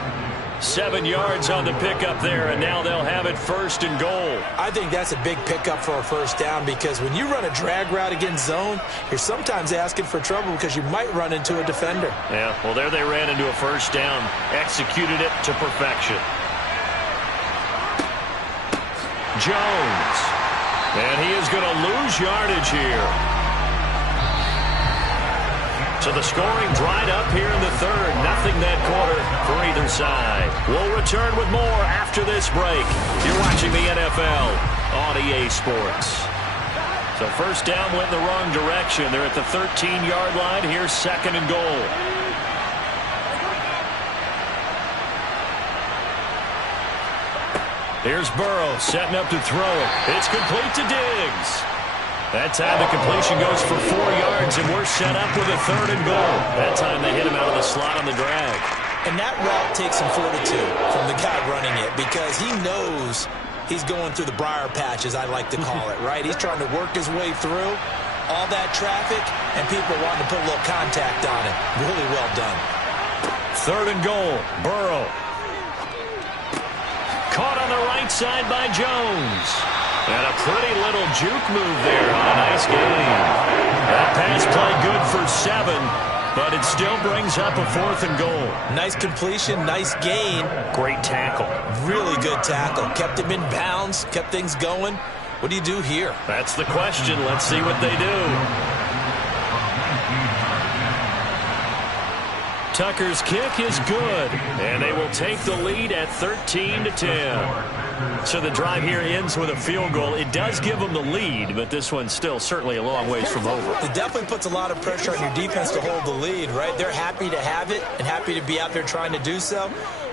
7 yards on the pickup there, and now they'll have it 1st and goal. I think that's a big pickup for a 1st down because when you run a drag route against zone, you're sometimes asking for trouble because you might run into a defender. Yeah, well, there they ran into a 1st down, executed it to perfection. Jones, and he is going to lose yardage here. So the scoring dried up here in the 3rd. Nothing that quarter for either side. We'll return with more after this break. You're watching the NFL on EA Sports. So 1st down went in the wrong direction. They're at the 13-yard line. Here's 2nd and goal. Here's Burrow setting up to throw it. It's complete to Diggs. That time the completion goes for 4 yards, and we're set up with a 3rd and goal. That time they hit him out of the slot on the drag. And that route takes some fortitude from the guy running it because he knows he's going through the briar patch, as I like to call it, right? He's trying to work his way through all that traffic, and people wanting to put a little contact on it. Really well done. 3rd and goal. Burrow. Caught on the right side by Jones. And a pretty little juke move there on a nice gain. That pass play good for 7, but it still brings up a 4th and goal. Nice completion, nice gain. Great tackle. Really good tackle. Kept him in bounds, kept things going. What do you do here? That's the question. Let's see what they do. Tucker's kick is good, and they will take the lead at 13-10. So the drive here ends with a field goal. It does give them the lead, but this one's still certainly a long ways from over. It definitely puts a lot of pressure on your defense to hold the lead, right? They're happy to have it and happy to be out there trying to do so.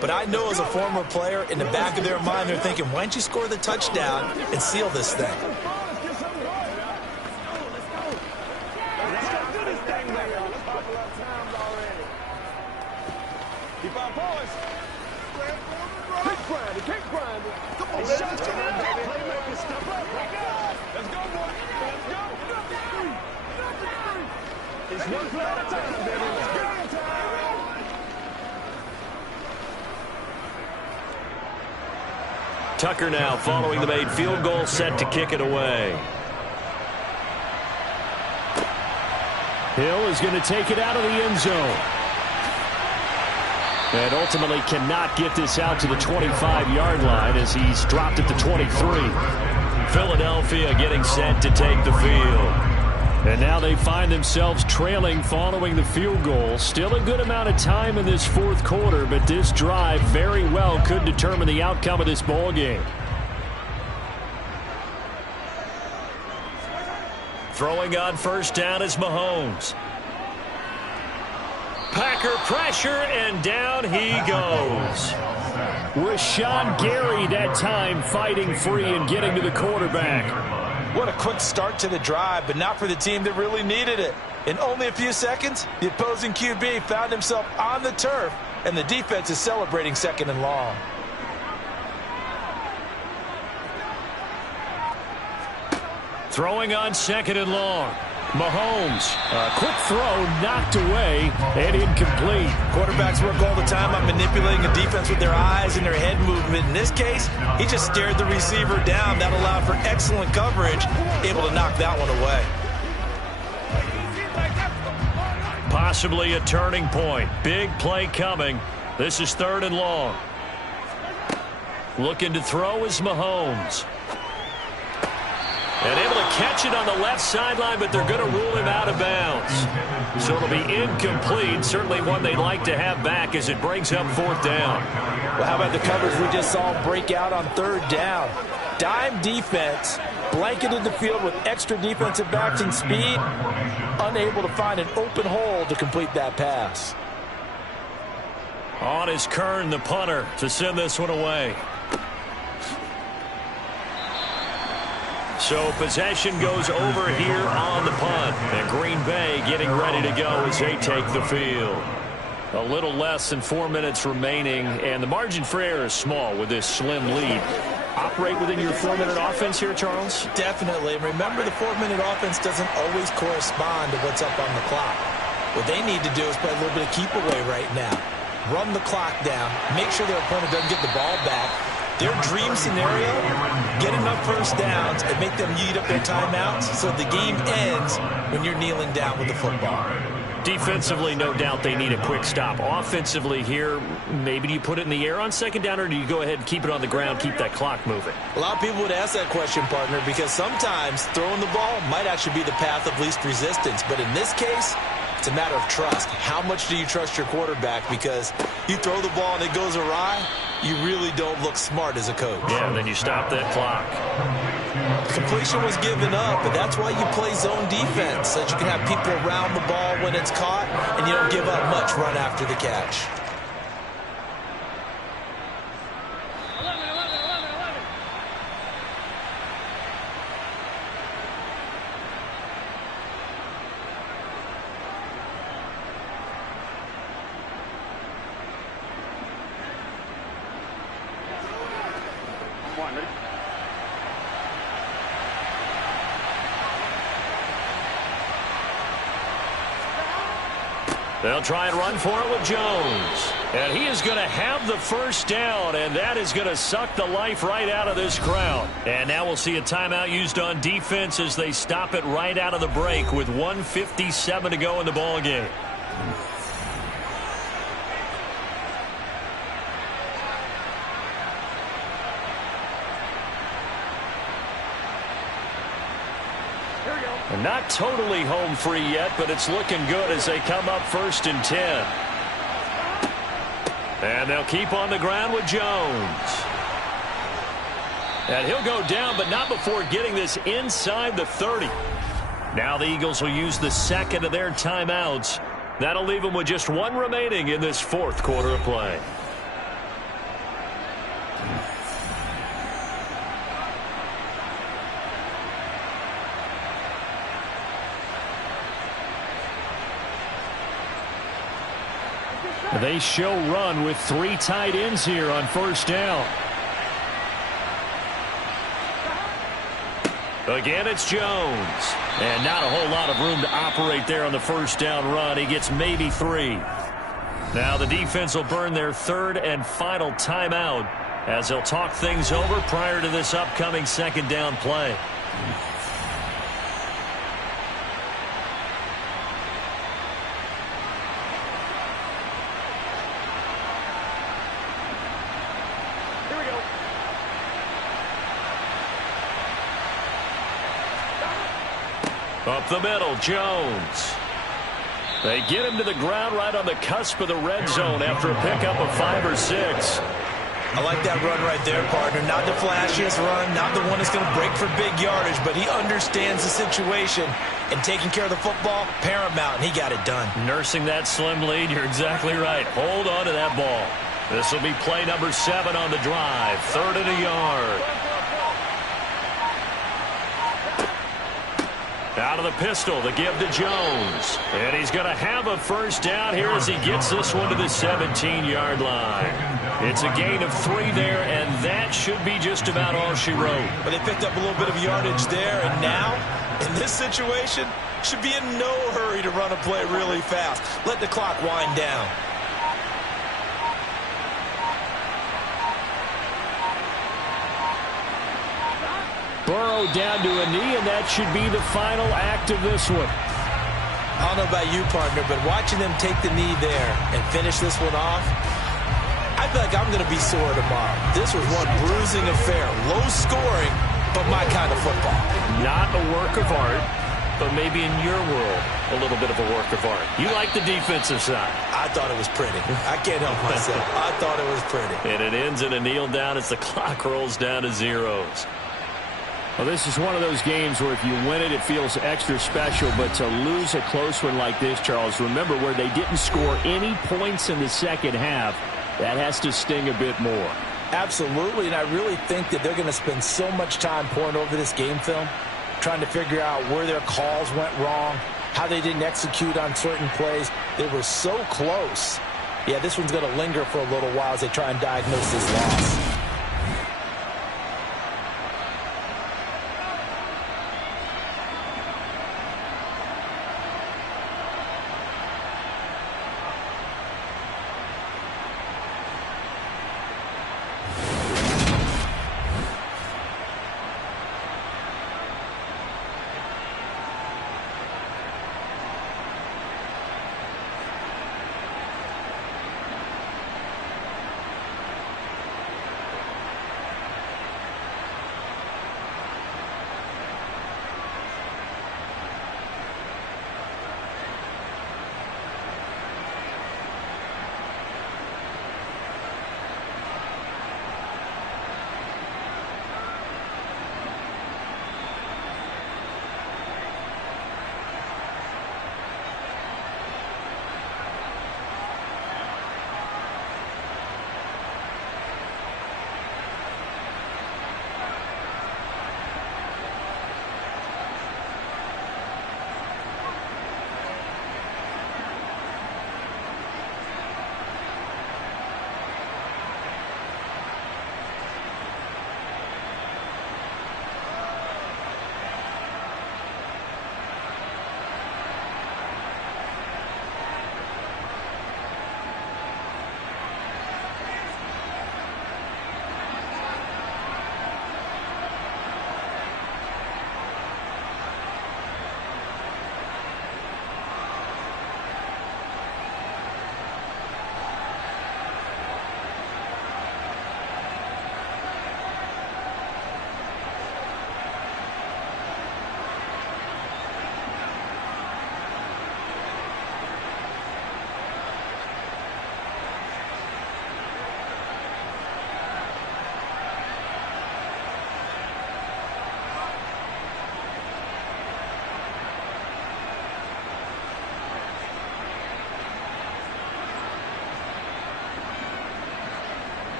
But I know as a former player, in the back of their mind, they're thinking, why don't you score the touchdown and seal this thing? Keep on boys. Keep grinding, keep grinding. Come on, man. Playmakers, step up. Let's go, boy. Let's go. It's one play at a time, baby. Let's get on time. Tucker now following the made field goal, set to kick it away. Hill is going to take it out of the end zone. And ultimately cannot get this out to the 25-yard line as he's dropped at the 23. Philadelphia getting set to take the field. And now they find themselves trailing following the field goal. Still a good amount of time in this fourth quarter, but this drive very well could determine the outcome of this ball game. Throwing on first down is Mahomes. Packer pressure, and down he goes. Rashawn Gary that time fighting free and getting to the quarterback. What a quick start to the drive, but not for the team that really needed it. In only a few seconds, the opposing QB found himself on the turf, and the defense is celebrating second and long. Throwing on second and long. Mahomes, a quick throw knocked away and incomplete. Quarterbacks work all the time on manipulating a defense with their eyes and their head movement. In this case, he just stared the receiver down. That allowed for excellent coverage, able to knock that one away. Possibly a turning point. Big play coming. This is third and long. Looking to throw is Mahomes. And able to catch it on the left sideline, but they're going to rule him out of bounds. So it'll be incomplete. Certainly one they'd like to have back as it brings up fourth down. Well, how about the coverage we just saw break out on third down? Dime defense, blanketed the field with extra defensive backs and speed, unable to find an open hole to complete that pass. On is Kern, the punter, to send this one away. So possession goes over here on the punt. And Green Bay getting ready to go as they take the field. A little less than 4 minutes remaining, and the margin for error is small with this slim lead. Operate within your 4-minute offense here, Charles? Definitely. Remember, the 4-minute offense doesn't always correspond to what's up on the clock. What they need to do is play a little bit of keep away right now. Run the clock down. Make sure their opponent doesn't get the ball back. Their dream scenario, get enough first downs and make them eat up their timeouts so the game ends when you're kneeling down with the football. Defensively, no doubt they need a quick stop. Offensively here, maybe do you put it in the air on second down, or do you go ahead and keep it on the ground, keep that clock moving? A lot of people would ask that question, partner, because sometimes throwing the ball might actually be the path of least resistance. But in this case, it's a matter of trust. How much do you trust your quarterback? Because you throw the ball and it goes awry, you really don't look smart as a coach. Yeah, and then you stop that clock. Completion was given up, but that's why you play zone defense, so that you can have people around the ball when it's caught, and you don't give up much run after the catch. They'll try and run for it with Jones. And he is going to have the first down, and that is going to suck the life right out of this crowd. And now we'll see a timeout used on defense as they stop it right out of the break with 1:57 to go in the ball game. And not totally home free yet, but it's looking good as they come up 1st and 10. And they'll keep on the ground with Jones. And he'll go down, but not before getting this inside the 30. Now the Eagles will use the second of their timeouts. That'll leave them with just one remaining in this fourth quarter of play. They show run with 3 tight ends here on first down. Again, it's Jones. And not a whole lot of room to operate there on the first down run. He gets maybe 3. Now the defense will burn their 3rd and final timeout as they'll talk things over prior to this upcoming second down play. Up the middle, Jones. They get him to the ground right on the cusp of the red zone after a pickup of 5 or 6. I like that run right there, partner. Not the flashiest run, not the one that's going to break for big yardage, but he understands the situation, and taking care of the football, paramount, and he got it done. Nursing that slim lead, you're exactly right. Hold on to that ball. This will be play number 7 on the drive. 3rd and a yard. Out of the pistol, the give to Jones. And he's going to have a first down here as he gets this one to the 17-yard line. It's a gain of 3 there, and that should be just about all she wrote. But they picked up a little bit of yardage there, and now, in this situation, should be in no hurry to run a play really fast. Let the clock wind down. Burrow down to a knee, and that should be the final act of this one. I don't know about you, partner, but watching them take the knee there and finish this one off, I feel like I'm going to be sore tomorrow. This was one bruising affair. Low scoring, but my kind of football. Not a work of art, but maybe in your world, a little bit of a work of art. You like the defensive side. I thought it was pretty. I can't help myself. I thought it was pretty. And it ends in a kneel down as the clock rolls down to zeros. Well, this is one of those games where if you win it, it feels extra special. But to lose a close one like this, Charles, remember where they didn't score any points in the second half, that has to sting a bit more. Absolutely, and I really think that they're going to spend so much time pouring over this game film, trying to figure out where their calls went wrong, how they didn't execute on certain plays. They were so close. Yeah, this one's going to linger for a little while as they try and diagnose this loss.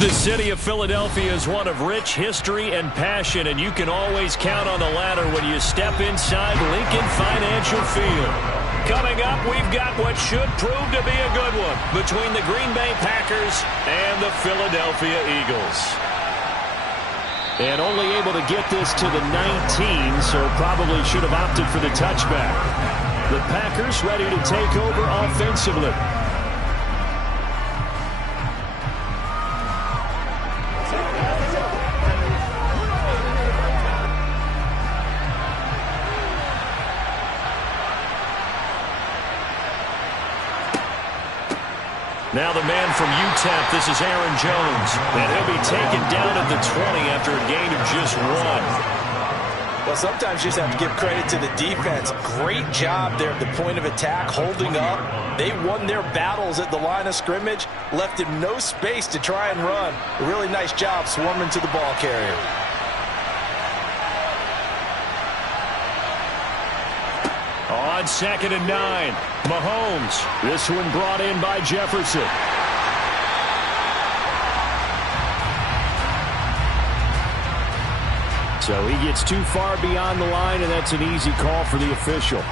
The city of Philadelphia is one of rich history and passion, and you can always count on the latter when you step inside Lincoln Financial Field. Coming up, we've got what should prove to be a good one between the Green Bay Packers and the Philadelphia Eagles. And only able to get this to the 19, so probably should have opted for the touchback. The Packers ready to take over offensively. Now the man from UTEP, this is Aaron Jones. And he'll be taken down at the 20 after a gain of just 1. Well, sometimes you just have to give credit to the defense. Great job there at the point of attack, holding up. They won their battles at the line of scrimmage, left him no space to try and run. A really nice job swarming to the ball carrier. On 2nd and 9, Mahomes. This one brought in by Jefferson. So he gets too far beyond the line, and that's an easy call for the official.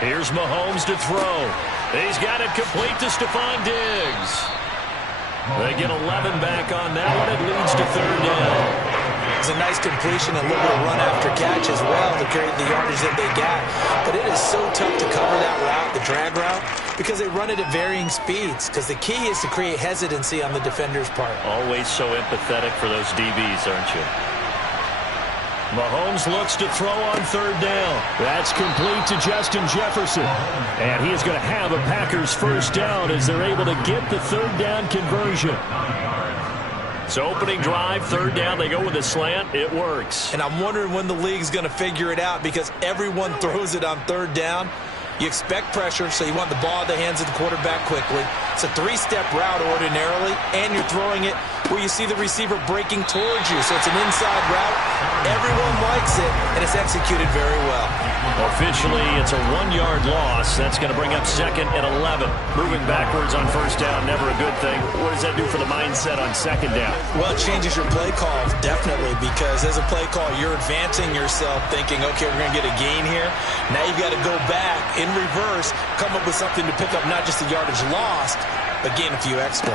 Here's Mahomes to throw. He's got it complete to Stephon Diggs. They get 11 back on that one. It leads to 3rd down. It's a nice completion, a little bit of run after catch as well to create the yardage that they got. But it is so tough to cover that route, the drag route, because they run it at varying speeds. Because the key is to create hesitancy on the defender's part. Always so empathetic for those DBs, aren't you? Mahomes looks to throw on 3rd down. That's complete to Justin Jefferson. And he is going to have a Packers 1st down as they're able to get the 3rd down conversion. So opening drive, 3rd down, they go with a slant. It works. And I'm wondering when the league's going to figure it out, because everyone throws it on 3rd down. You expect pressure, so you want the ball in the hands of the quarterback quickly. It's a 3-step route ordinarily, and you're throwing it where you see the receiver breaking towards you. So it's an inside route. Everyone likes it, and it's executed very well. Officially, it's a 1-yard loss. That's going to bring up 2nd and 11. Moving backwards on 1st down, never a good thing. What does that do for the mindset on 2nd down? Well, it changes your play call, definitely, because as a play call, you're advancing yourself thinking, okay, we're going to get a gain here. Now you've got to go back in reverse, come up with something to pick up not just the yardage lost, but gain a few extra.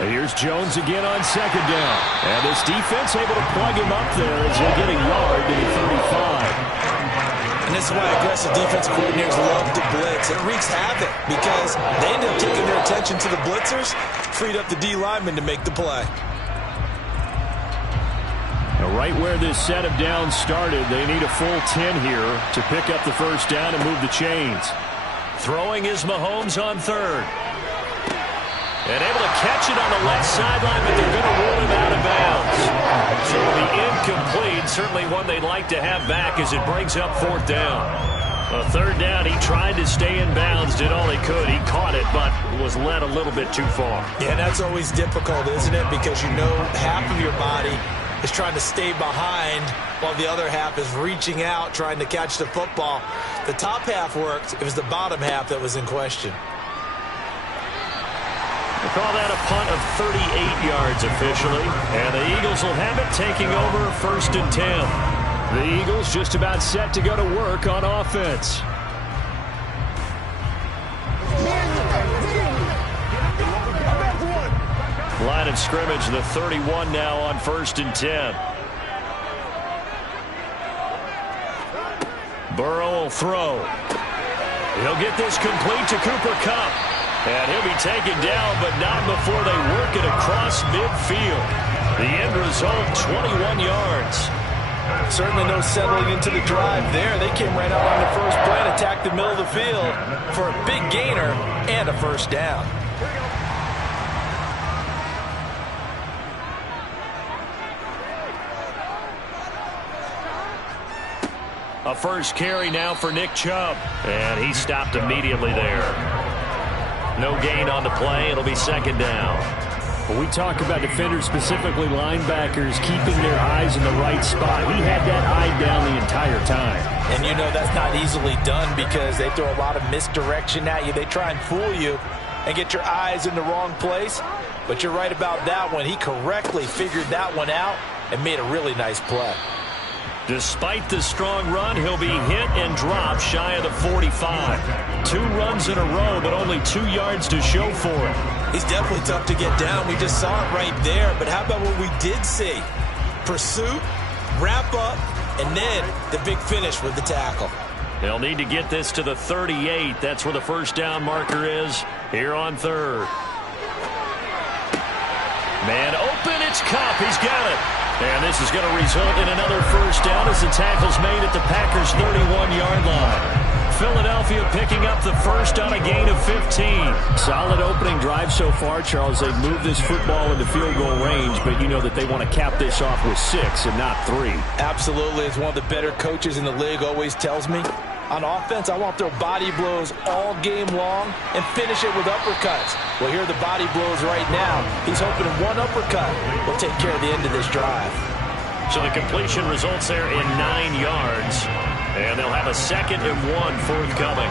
Here's Jones again on 2nd down. And this defense able to plug him up there as they get a yard to the 35. And this is why aggressive defense coordinators love to blitz. It wreaks havoc because they end up taking their attention to the blitzers, freed up the D lineman to make the play. Now right where this set of downs started, they need a full 10 here to pick up the 1st down and move the chains. Throwing is Mahomes on 3rd. And able to catch it on the left sideline, but they're going to rule him out of bounds. So it'll be incomplete, certainly one they'd like to have back as it brings up 4th down. A 3rd down, he tried to stay in bounds, did all he could. He caught it, but was led a little bit too far. Yeah, that's always difficult, isn't it? Because you know half of your body is trying to stay behind while the other half is reaching out, trying to catch the football. The top half worked. It was the bottom half that was in question. They call that a punt of 38 yards officially. And the Eagles will have it, taking over 1st and 10. The Eagles just about set to go to work on offense. Line of scrimmage, the 31 now on 1st and 10. Burrow will throw. He'll get this complete to Cooper Kupp. And he'll be taken down, but not before they work it across midfield. The end result, 21 yards. Certainly no settling into the drive there. They came right out on the first play and attacked the middle of the field for a big gainer and a 1st down. A first carry now for Nick Chubb. And he stopped immediately there. No gain on the play. It'll be second down. When we talk about defenders, specifically linebackers, keeping their eyes in the right spot, he had that eye down the entire time. And you know that's not easily done because they throw a lot of misdirection at you. They try and fool you and get your eyes in the wrong place. But you're right about that one. He correctly figured that one out and made a really nice play. Despite the strong run, he'll be hit and dropped shy of the 45. 2 runs in a row, but only 2 yards to show for it. He's definitely tough to get down. We just saw it right there. But how about what we did see? Pursuit, wrap up, and then the big finish with the tackle. They'll need to get this to the 38. That's where the first down marker is here on third. Man open, it's Kupp. He's got it. And this is going to result in another first down as the tackle's made at the Packers' 31-yard line. Philadelphia picking up the first on a gain of 15. Solid opening drive so far, Charles. They've moved this football into field goal range, but you know that they want to cap this off with 6 and not 3. Absolutely. As one of the better coaches in the league always tells me, on offense, I want to throw body blows all game long and finish it with uppercuts. Well, here are the body blows right now. He's hoping one uppercut will take care of the end of this drive. So the completion results there in 9 yards. And they'll have a 2nd and 1 forthcoming.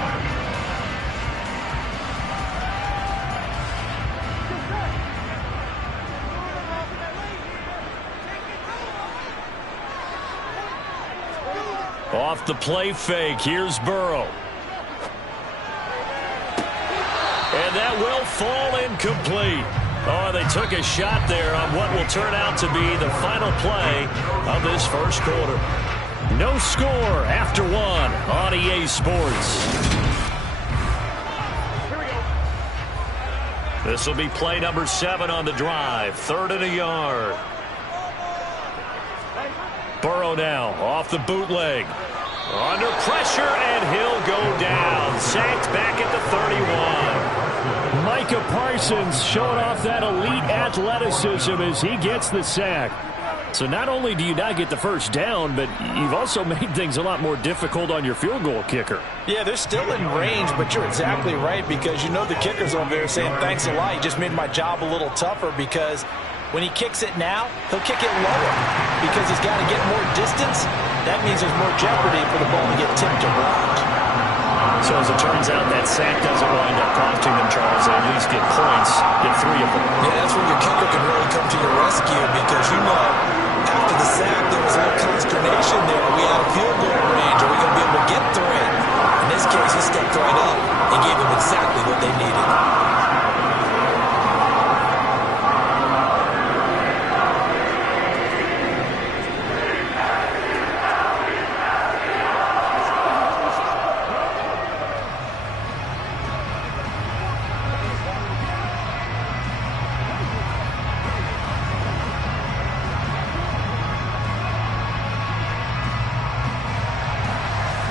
Off the play fake, here's Burrow. And that will fall incomplete. Oh, they took a shot there on what will turn out to be the final play of this first quarter. No score after 1 on EA Sports. This will be play number 7 on the drive. 3rd and a yard. Burrow now off the bootleg. Under pressure, and he'll go down. Sacked back at the 31. Micah Parsons showing off that elite athleticism as he gets the sack. So not only do you not get the first down, but you've also made things a lot more difficult on your field goal kicker. Yeah, they're still in range, but you're exactly right because you know the kicker's over there saying, thanks a lot. You just made my job a little tougher because when he kicks it now, he'll kick it lower because he's got to get more distance. That means there's more jeopardy for the ball to get tipped or blocked. So as it turns out, that sack doesn't wind up costing them, Charles. They at least get points, get 3 of them. Yeah, that's when your kicker can really come to your rescue because you know after the sack there was a little consternation there. Are we out of field goal range? Are we going to be able to get 3? In this case, he stepped right up and gave them exactly what they needed.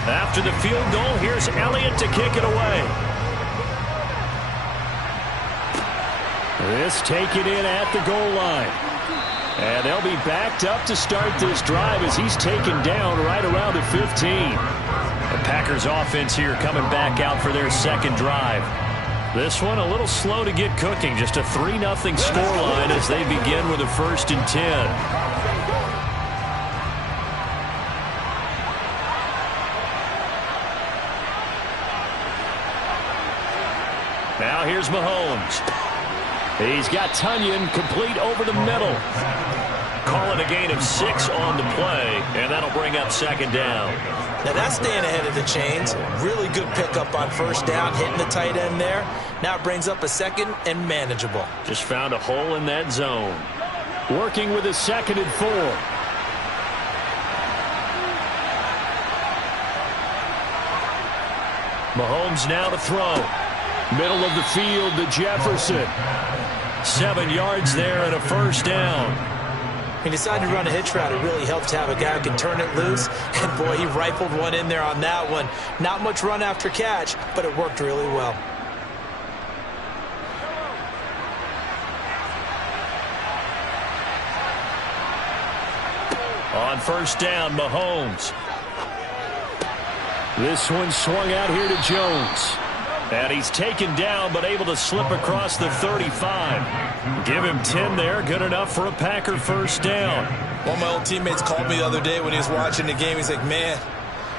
After the field goal, here's Elliott to kick it away. This taken in at the goal line. And they'll be backed up to start this drive as he's taken down right around the 15. The Packers offense here coming back out for their 2nd drive. This one a little slow to get cooking. Just a 3-0 scoreline as they begin with a 1st and 10. Now here's Mahomes. He's got Tunyon complete over the middle. Call it a gain of 6 on the play, and that'll bring up 2nd down. Now that's staying ahead of the chains. Really good pickup on 1st down, hitting the tight end there. Now it brings up a 2nd and manageable. Just found a hole in that zone. Working with a 2nd and 4. Mahomes now to throw. Middle of the field to Jefferson. 7 yards there and a 1st down. He decided to run a hitch route. It really helps to have a guy who can turn it loose. And, boy, he rifled one in there on that one. Not much run after catch, but it worked really well. On 1st down, Mahomes. This one swung out here to Jones. And he's taken down, but able to slip across the 35. Give him 10 there. Good enough for a Packer first down. One of my old teammates called me the other day when he was watching the game. He's like, man,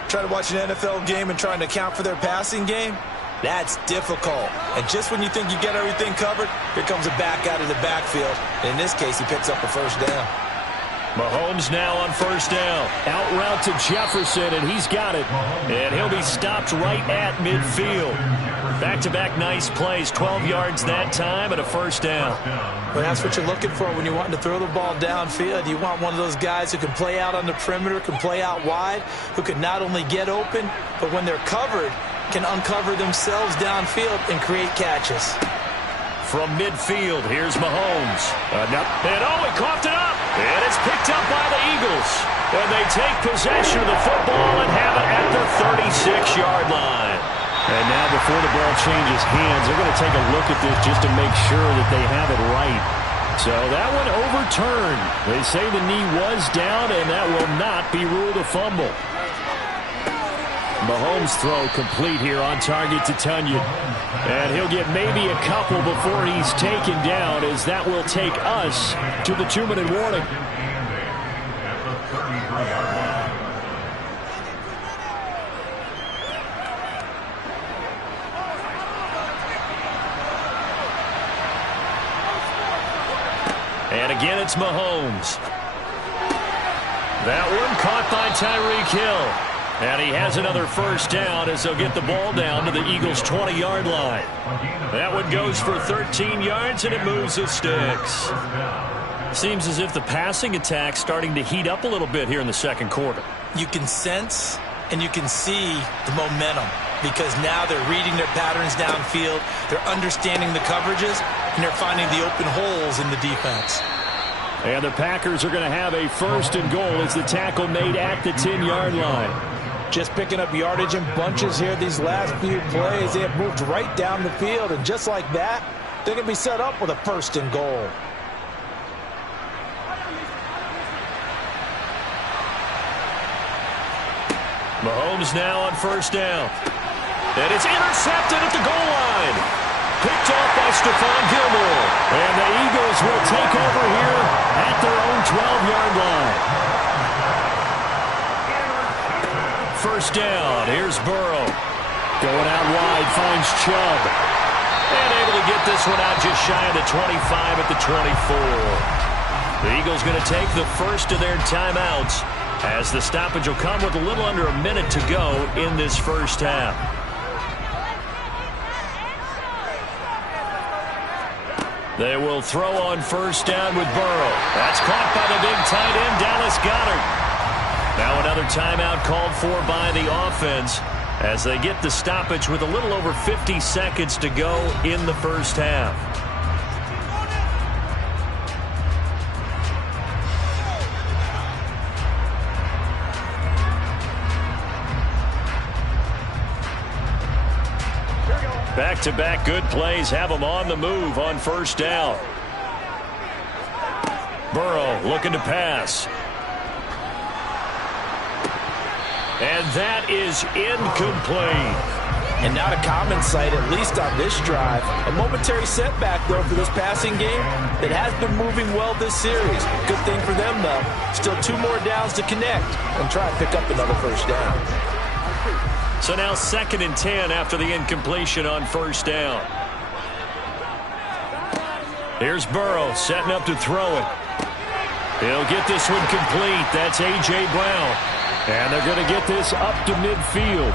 trying to watch an NFL game and trying to account for their passing game, that's difficult. And just when you think you get everything covered, here comes a back out of the backfield. And in this case, he picks up a first down. Mahomes now on first down. Out route to Jefferson, and he's got it. And he'll be stopped right at midfield. Back-to-back nice plays, 12 yards that time and a first down. Well, that's what you're looking for when you want to throw the ball downfield. You want one of those guys who can play out on the perimeter, can play out wide, who can not only get open, but when they're covered, can uncover themselves downfield and create catches. From midfield, here's Mahomes. And he coughed it up. And it's picked up by the Eagles. And they take possession of the football and have it at the 36-yard line. And now before the ball changes hands, they're going to take a look at this just to make sure that they have it right. So that one overturned. They say the knee was down, and that will not be ruled a fumble. Mahomes' throw complete here on target to Tunyon. And he'll get maybe a couple before he's taken down, as that will take us to the 2-minute warning. And again, it's Mahomes. That one caught by Tyreek Hill. And he has another first down as they'll get the ball down to the Eagles' 20-yard line. That one goes for 13 yards, and it moves the sticks. Seems as if the passing attack's starting to heat up a little bit here in the second quarter. You can sense and you can see the momentum because now they're reading their patterns downfield, they're understanding the coverages, and they're finding the open holes in the defense. And the Packers are going to have a first and goal as the tackle made at the 10-yard line. Just picking up yardage in bunches here these last few plays. They have moved right down the field, and just like that, they're going to be set up with a first and goal. Mahomes now on first down. And it's intercepted at the goal line. Picked off by Stephon Gilmore. And the Eagles will take over here at their own 12-yard line. First down. Here's Burrow. Going out wide, finds Chubb. And able to get this one out just shy of the 25 at the 24. The Eagles going to take the first of their timeouts as the stoppage will come with a little under a minute to go in this first half. They will throw on first down with Burrow. That's caught by the big tight end, Dallas Goedert. Now another timeout called for by the offense as they get the stoppage with a little over 50 seconds to go in the first half. Back-to-back good plays have them on the move on first down. Burrow looking to pass. And that is incomplete. And not a common sight, at least on this drive. A momentary setback, though, for this passing game that has been moving well this series. Good thing for them, though. Still 2 more downs to connect and try and pick up another first down. So now 2nd and 10 after the incompletion on first down. Here's Burrow setting up to throw it. He'll get this one complete. That's A.J. Brown. And they're going to get this up to midfield.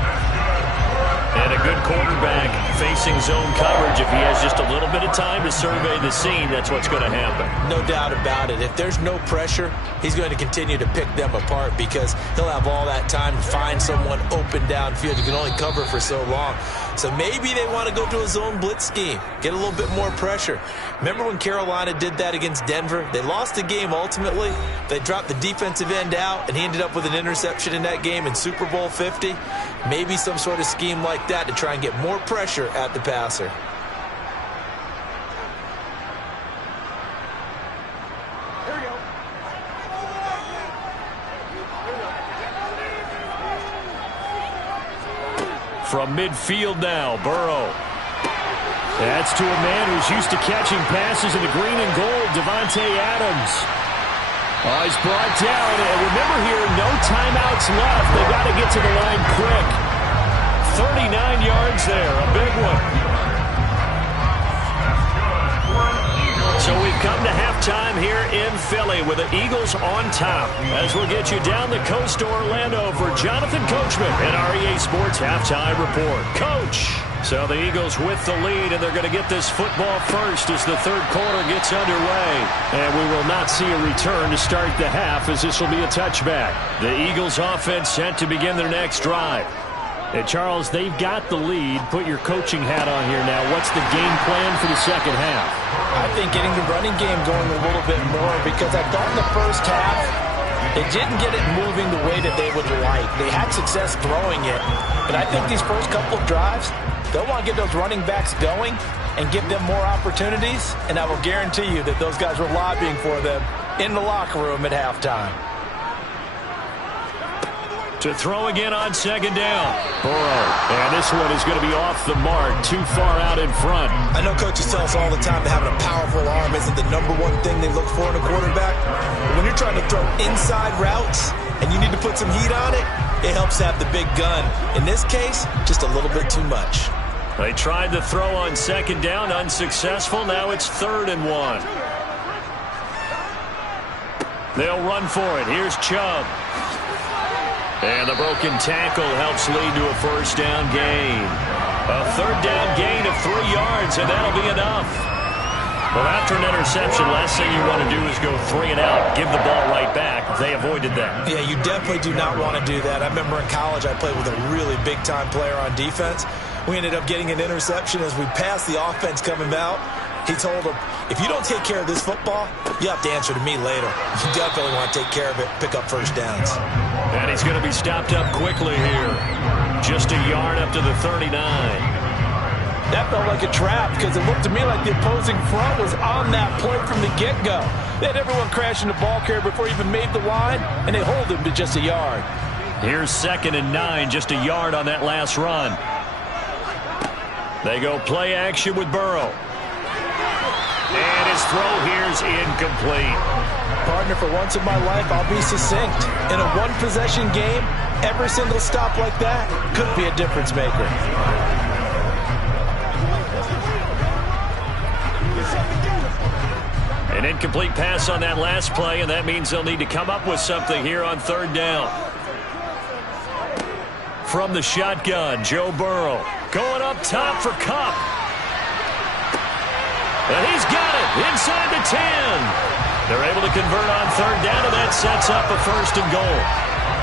And a good quarterback facing zone coverage. If he has just a little bit of time to survey the scene, that's what's going to happen. No doubt about it. If there's no pressure, he's going to continue to pick them apart because he'll have all that time to find someone open downfield. You can only cover for so long. So maybe they want to go to a zone blitz scheme, get a little bit more pressure. Remember when Carolina did that against Denver? They lost the game ultimately. They dropped the defensive end out, and he ended up with an interception in that game in Super Bowl 50. Maybe some sort of scheme like that to try and get more pressure at the passer. Here we go. From midfield now, Burrow. That's to a man who's used to catching passes in the green and gold, Davante Adams. Oh, he's brought down. And remember here, no timeouts left. They've got to get to the line quick. 39 yards there, a big one. So we've come to halftime here in Philly with the Eagles on top. As we'll get you down the coast to Orlando for Jonathan Coachman and our EA Sports Halftime Report. Coach! So the Eagles with the lead, and they're going to get this football first as the third quarter gets underway. And we will not see a return to start the half, as this will be a touchback. The Eagles offense set to begin their next drive. And Charles, they've got the lead. Put your coaching hat on here now. What's the game plan for the second half? I think getting the running game going a little bit more, because I thought in the first half they didn't get it moving the way that they would like. They had success throwing it, but I think these first couple of drives, they'll want to get those running backs going and give them more opportunities, and I will guarantee you that those guys were lobbying for them in the locker room at halftime. To throw again on second down. Burrow. And this one is going to be off the mark, too far out in front. I know coaches tell us all the time that having a powerful arm isn't the number one thing they look for in a quarterback. But when you're trying to throw inside routes and you need to put some heat on it, it helps have the big gun. In this case, just a little bit too much. They tried to throw on second down, unsuccessful. Now it's 3rd and 1. They'll run for it. Here's Chubb. And the broken tackle helps lead to a first down gain. A 3rd down gain of 3 yards, and that'll be enough. Well, after an interception, last thing you want to do is go 3 and out, give the ball right back. They avoided that. Yeah, you definitely do not want to do that. I remember in college I played with a really big-time player on defense. We ended up getting an interception as we passed the offense coming out. He told him, if you don't take care of this football, you have to answer to me later. You definitely want to take care of it, pick up first downs. And he's going to be stopped up quickly here. Just a yard up to the 39. That felt like a trap, because it looked to me like the opposing front was on that play from the get-go. They had everyone crashing the ball carrier before he even made the line, and they hold him to just a yard. Here's 2nd and 9, just a yard on that last run. They go play action with Burrow. And his throw here is incomplete. Partner, for once in my life, I'll be succinct. In a one-possession game, every single stop like that could be a difference maker. An incomplete pass on that last play, and that means they'll need to come up with something here on 3rd down. From the shotgun, Joe Burrow going up top for Kupp. And he's got it inside the 10. They're able to convert on 3rd down, and that sets up a 1st and goal.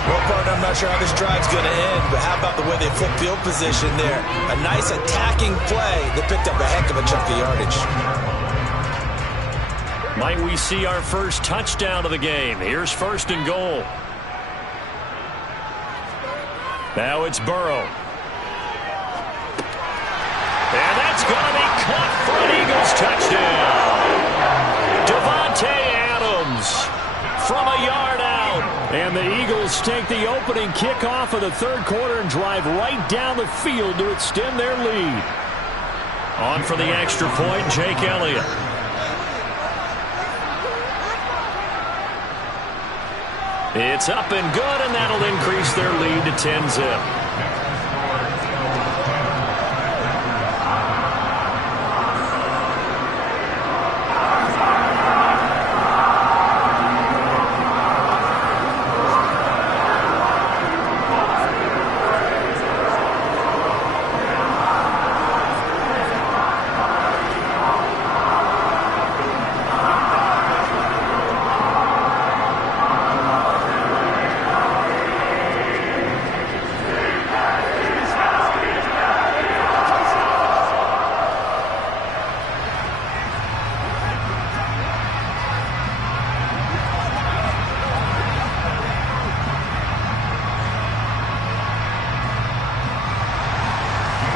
Well, partner, I'm not sure how this drive's going to end, but how about the way they flip field position there? A nice attacking play that picked up a heck of a chunk of yardage. Might we see our first touchdown of the game? Here's 1st and goal. Now it's Burrow. And that's going to be caught for an Eagles touchdown. Davante Adams from a yard out. And the Eagles take the opening kickoff of the 3rd quarter and drive right down the field to extend their lead. On for the extra point, Jake Elliott. It's up and good, and that'll increase their lead to 10-zip.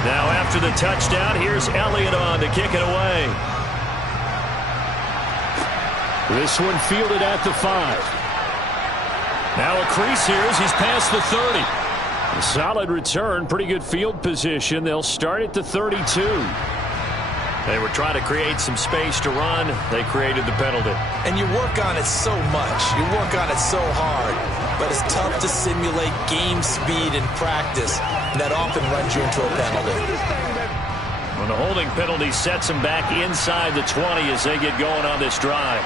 Now after the touchdown, here's Elliott on to kick it away. This one fielded at the 5. Now a crease here as he's past the 30. A solid return, pretty good field position. They'll start at the 32. They were trying to create some space to run. They created the penalty. And you work on it so much. You work on it so hard. But it's tough to simulate game speed in practice. And that often runs you into a penalty. Well, the holding penalty sets them back inside the 20 as they get going on this drive.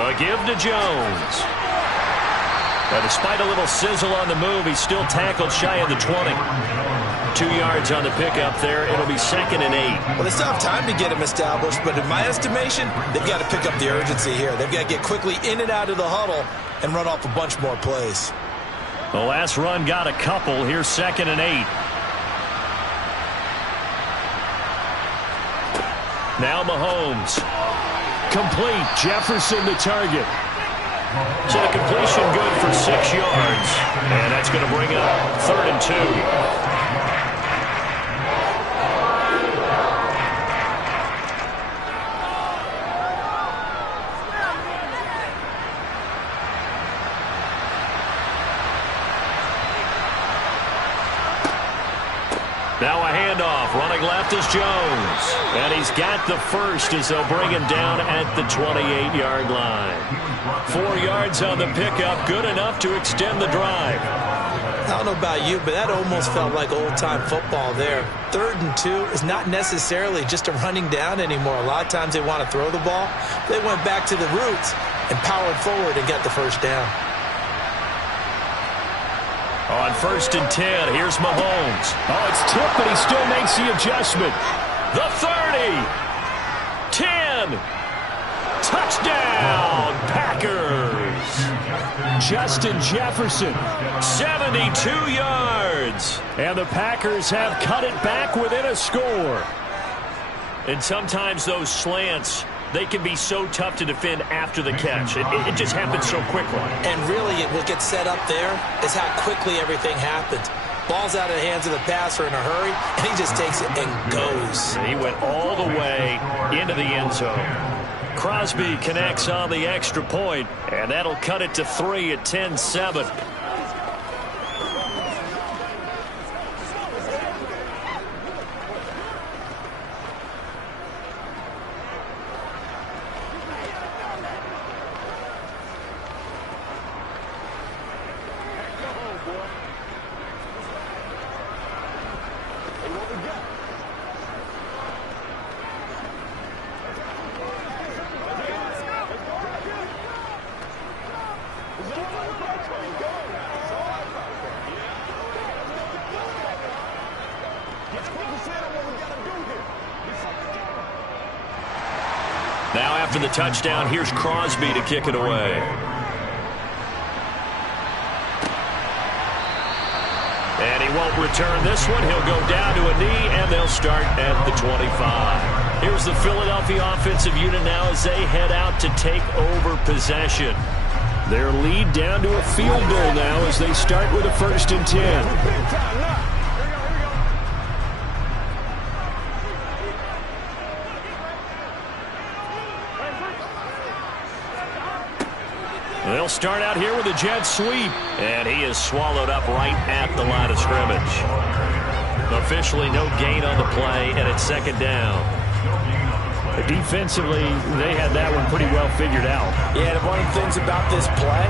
A give to Jones. But despite a little sizzle on the move, he's still tackled shy of the 20. 2 yards on the pickup there. It'll be 2nd and 8. Well, they still have time to get him established, but in my estimation, they've got to pick up the urgency here. They've got to get quickly in and out of the huddle and run off a bunch more plays. The last run got a couple. Here's 2nd and 8. Now Mahomes. Complete. Jefferson the target. So the completion good for 6 yards. And that's going to bring up 3rd and 2. Now a handoff. Running left is Jones. And he's got the first as they'll bring him down at the 28-yard line. 4 yards on the pickup. Good enough to extend the drive. I don't know about you, but that almost felt like old-time football there. 3rd and 2 is not necessarily just a running down anymore. A lot of times they want to throw the ball. They went back to the roots and powered forward and got the first down. On 1st and 10, here's Mahomes. Oh, it's tipped, but he still makes the adjustment. The 30. 10. Touchdown, Packers. Justin Jefferson. 72 yards. And the Packers have cut it back within a score. And sometimes those slants, they can be so tough to defend after the catch. It just happens so quickly. And really, what gets set up there is how quickly everything happens. Ball's out of the hands of the passer in a hurry, and he just takes it and goes. He went all the way into the end zone. Crosby connects on the extra point, and that'll cut it to 3 at 10-7. Now after the touchdown, here's Crosby to kick it away. And he won't return this one. He'll go down to a knee, and they'll start at the 25. Here's the Philadelphia offensive unit now as they head out to take over possession. Their lead down to a field goal now as they start with a 1st and 10. They'll start out here with a jet sweep. And he is swallowed up right at the line of scrimmage. Officially no gain on the play, and it's 2nd down. Defensively, they had that one pretty well figured out. Yeah, and one of the things about this play,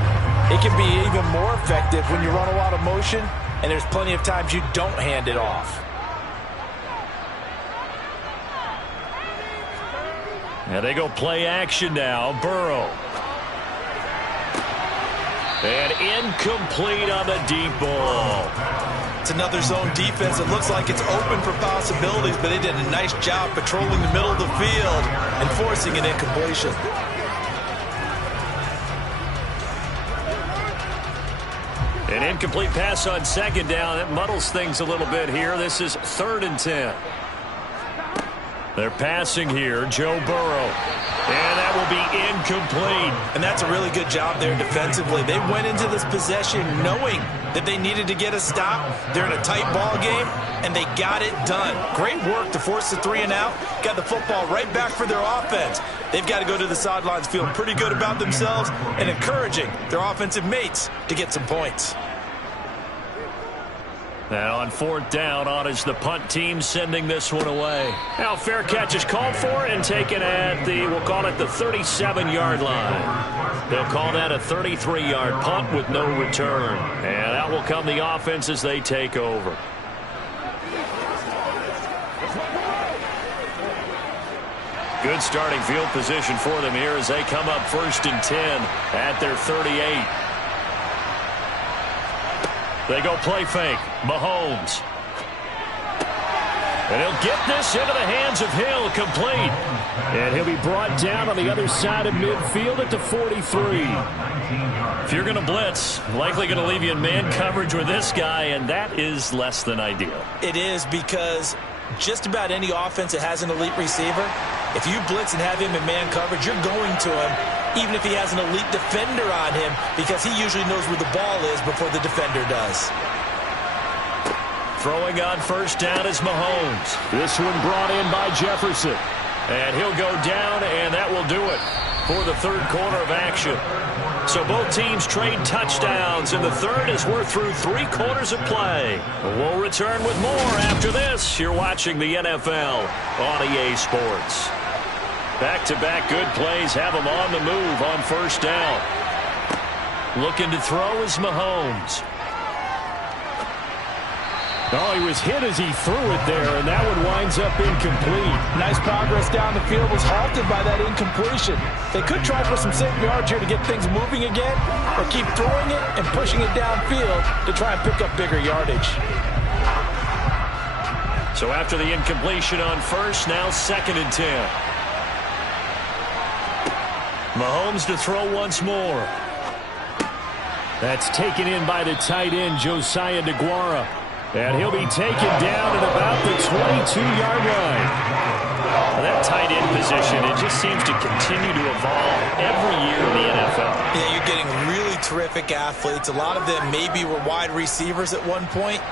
it can be even more effective when you run a lot of motion, and there's plenty of times you don't hand it off. And they go play action now. Burrow. And incomplete on the deep ball. It's another zone defense. It looks like it's open for possibilities, but they did a nice job patrolling the middle of the field and forcing an incompletion. An incomplete pass on 2nd down. That muddles things a little bit here. This is 3rd and 10. They're passing here. Joe Burrow. And that will be incomplete. And that's a really good job there defensively. They went into this possession knowing that they needed to get a stop. They're in a tight ball game, and they got it done. Great work to force the 3 and out. Got the football right back for their offense. They've got to go to the sidelines feeling pretty good about themselves and encouraging their offensive mates to get some points. And on fourth down, on is the punt team sending this one away. Now fair catch is called for and taken at we'll call it the 37-yard line. They'll call that a 33-yard punt with no return. And out will come the offense as they take over. Good starting field position for them here as they come up 1st and 10 at their 38. They go play fake. Mahomes. And he'll get this into the hands of Hill, complete. And he'll be brought down on the other side of midfield at the 43. If you're going to blitz, likely going to leave you in man coverage with this guy, and that is less than ideal. It is, because just about any offense that has an elite receiver, if you blitz and have him in man coverage, you're going to him, even if he has an elite defender on him, because he usually knows where the ball is before the defender does. Throwing on first down is Mahomes. This one brought in by Jefferson. And he'll go down, and that will do it for the third quarter of action. So both teams trade touchdowns in the third as we're through 3 quarters of play. We'll return with more after this. You're watching the NFL on EA Sports. Back-to-back good plays have them on the move on first down. Looking to throw is Mahomes. Oh, he was hit as he threw it there, and that one winds up incomplete. Nice progress down the field, was halted by that incompletion. They could try for some safe yards here to get things moving again, or keep throwing it and pushing it downfield to try and pick up bigger yardage. So after the incompletion on first, now 2nd and 10. Mahomes to throw once more. That's taken in by the tight end, Josiah DeGuara. And he'll be taken down at about the 22-yard line. Well, that tight end position, it just seems to continue to evolve every year in the NFL. Yeah, you're getting really terrific athletes. A lot of them maybe were wide receivers at one point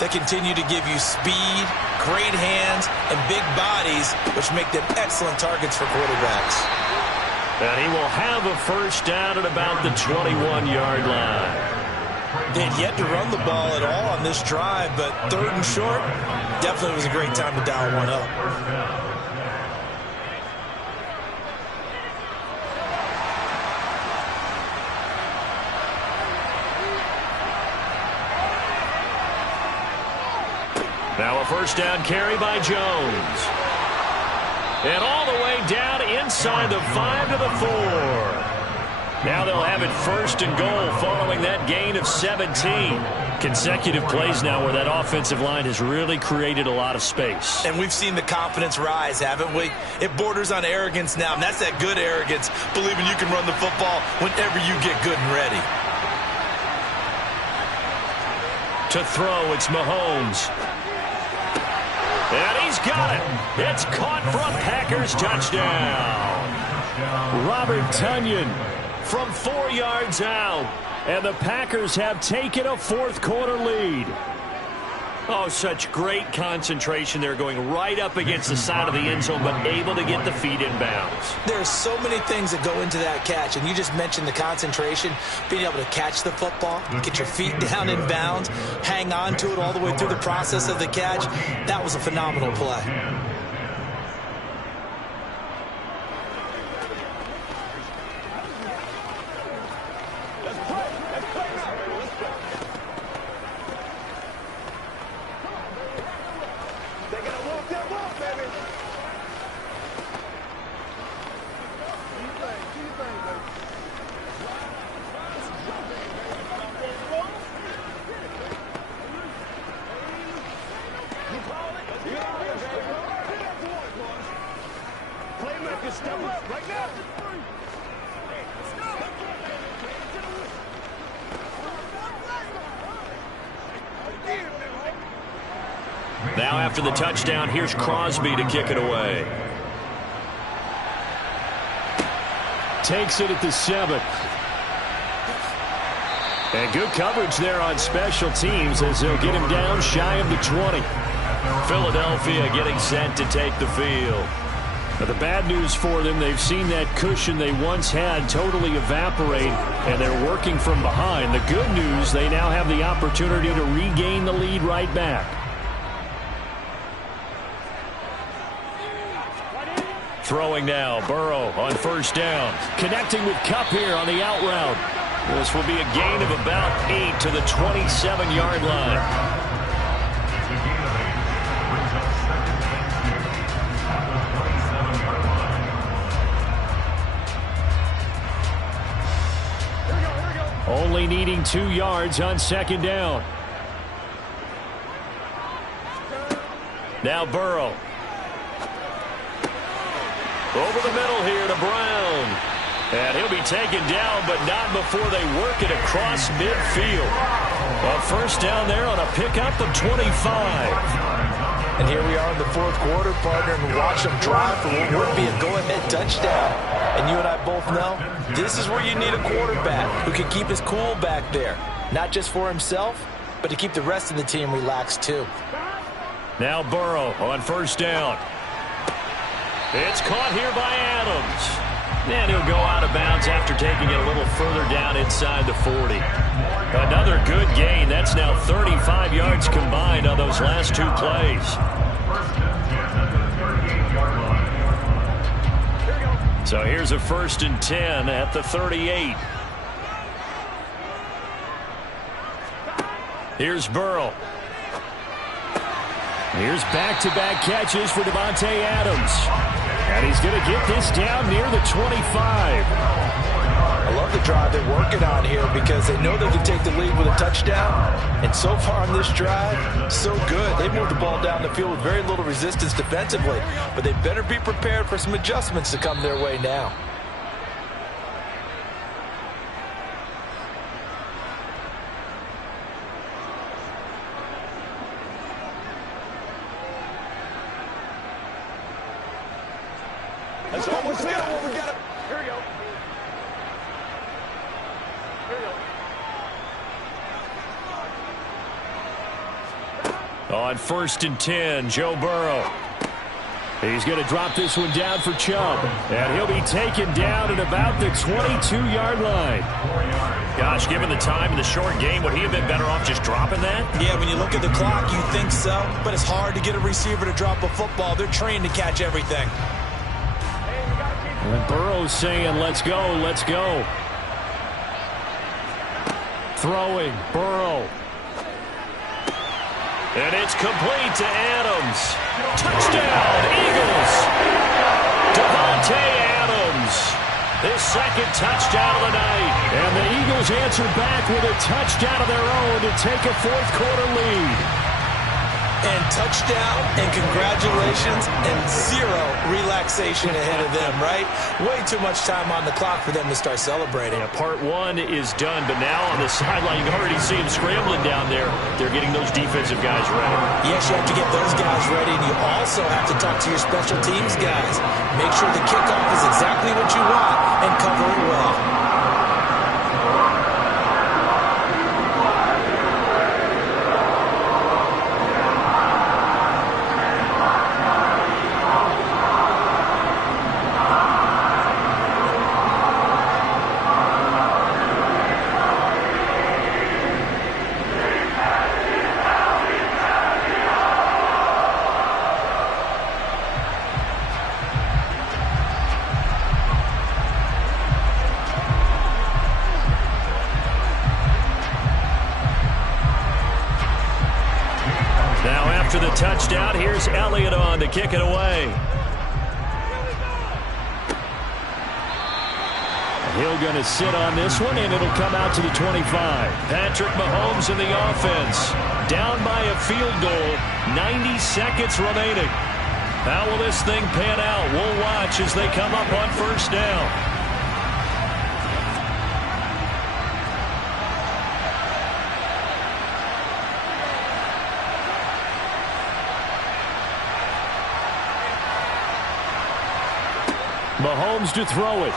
that continue to give you speed, great hands, and big bodies, which make them excellent targets for quarterbacks. And he will have a first down at about the 21-yard line. They had yet to run the ball at all on this drive, but 3rd and short, definitely was a great time to dial one up. Now a first down carry by Jones. And all the way down inside the 5 to the 4. Now they'll have it 1st and goal following that gain of 17. Consecutive plays now where that offensive line has really created a lot of space. And we've seen the confidence rise, haven't we? It borders on arrogance now, and that's that good arrogance, believing you can run the football whenever you get good and ready. To throw, it's Mahomes. And he's got it. It's caught for a Packers touchdown. Robert Tonyan from 4 yards out. And the Packers have taken a 4th quarter lead. Oh, such great concentration there, going right up against the side of the end zone, but able to get the feet in bounds. There's so many things that go into that catch, and you just mentioned the concentration, being able to catch the football, get your feet down in bounds, hang on to it all the way through the process of the catch. That was a phenomenal play. Now after the touchdown, here's Crosby to kick it away. Takes it at the 7. And good coverage there on special teams as they'll get him down shy of the 20. Philadelphia getting set to take the field. But the bad news for them, they've seen that cushion they once had totally evaporate, and they're working from behind. The good news, they now have the opportunity to regain the lead right back. Throwing now, Burrow on first down. Connecting with Kupp here on the out route. This will be a gain of about 8 to the 27-yard line. Only needing 2 yards on second down. Now Burrow. Over the middle here to Brown. And he'll be taken down, but not before they work it across midfield. A first down there on a pickup of 25. And here we are in the fourth quarter, partner, and watch them drive for what would be a go-ahead touchdown. And you and I both know this is where you need a quarterback who can keep his cool back there. Not just for himself, but to keep the rest of the team relaxed too. Now Burrow on first down. It's caught here by Adams. And he'll go out of bounds after taking it a little further down inside the 40. Another good gain. That's now 35 yards combined on those last 2 plays. So here's a 1st and 10 at the 38. Here's Burrow. Here's back-to-back catches for Davante Adams. And he's going to get this down near the 25. I love the drive they're working on here because they know they can take the lead with a touchdown. And so far on this drive, so good. They moved the ball down the field with very little resistance defensively. But they better be prepared for some adjustments to come their way now. That's almost it. We got it. Here we go. Here we go. On 1st and 10, Joe Burrow. He's going to drop this one down for Chubb. And he'll be taken down at about the 22-yard line. Gosh, given the time in the short game, would he have been better off just dropping that? Yeah, when you look at the clock, you think so. But it's hard to get a receiver to drop a football. They're trained to catch everything. And Burrow's saying, let's go, let's go. Throwing, Burrow. And it's complete to Adams. Touchdown, Eagles. Davante Adams. His 2nd touchdown of the night. And the Eagles answer back with a touchdown of their own to take a 4th quarter lead. And touchdown, and congratulations, and 0 relaxation ahead of them, right? Way too much time on the clock for them to start celebrating. Yeah, part 1 is done, but now on the sideline, you can already see them scrambling down there. They're getting those defensive guys ready. Yes, you have to get those guys ready, and you also have to talk to your special teams guys. Make sure the kickoff is exactly what you want, and cover it well. After the touchdown, here's Elliott on to kick it away. He'll going to sit on this one, and it'll come out to the 25. Patrick Mahomes in the offense. Down by a field goal. 90 seconds remaining. How will this thing pan out? We'll watch as they come up on first down. Mahomes to throw it.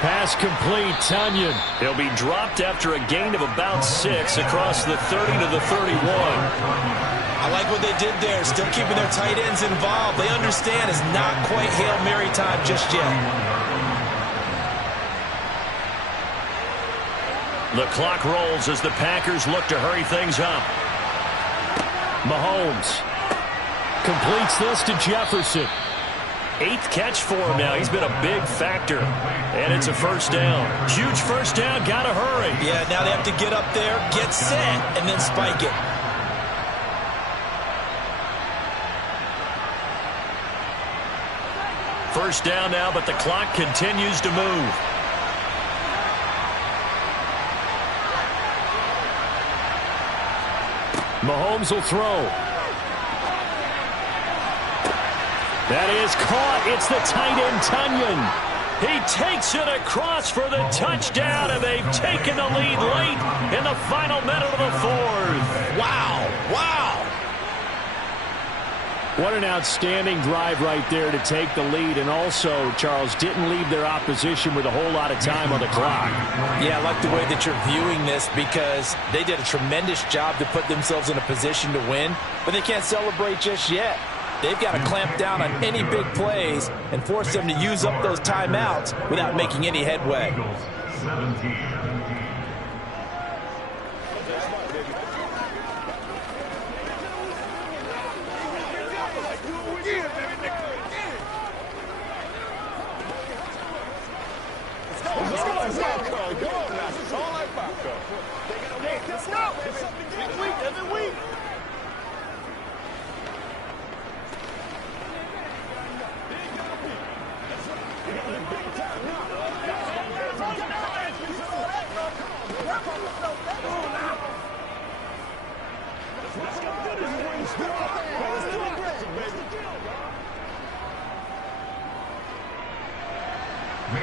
Pass complete, Tunyon. He'll be dropped after a gain of about 6 across the 30 to the 31. I I like what they did there, still keeping their tight ends involved. They understand it's not quite Hail Mary time just yet. The clock rolls as the Packers look to hurry things up. Mahomes completes this to Jefferson. 8th catch for him now. He's been a big factor. And it's a first down. Huge first down. Got to hurry. Yeah, now they have to get up there, get set, and then spike it. First down now, but the clock continues to move. Mahomes will throw. That is caught. It's the tight end, Tunyon. He takes it across for the touchdown, and they've taken the lead late in the final minute of the fourth. Wow, wow. What an outstanding drive right there to take the lead. And also, Charles, didn't leave their opposition with a whole lot of time on the clock. Yeah, I like the way that you're viewing this because they did a tremendous job to put themselves in a position to win, but they can't celebrate just yet. They've got to clamp down on any big plays and force them to use up those timeouts without making any headway.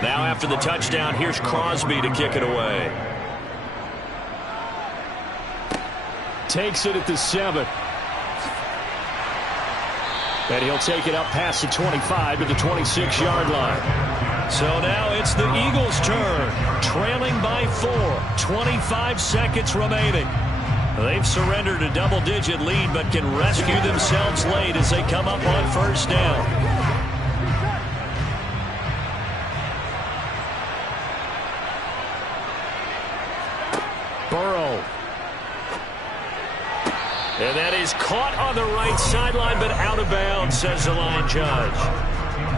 Now after the touchdown, here's Crosby to kick it away. Takes it at the 7. And he'll take it up past the 25 to the 26-yard line. So now it's the Eagles' turn, trailing by 4, 25 seconds remaining. They've surrendered a double-digit lead but can rescue themselves late as they come up on first down. Burrow. And that is caught on the right sideline, but out of bounds, says the line judge.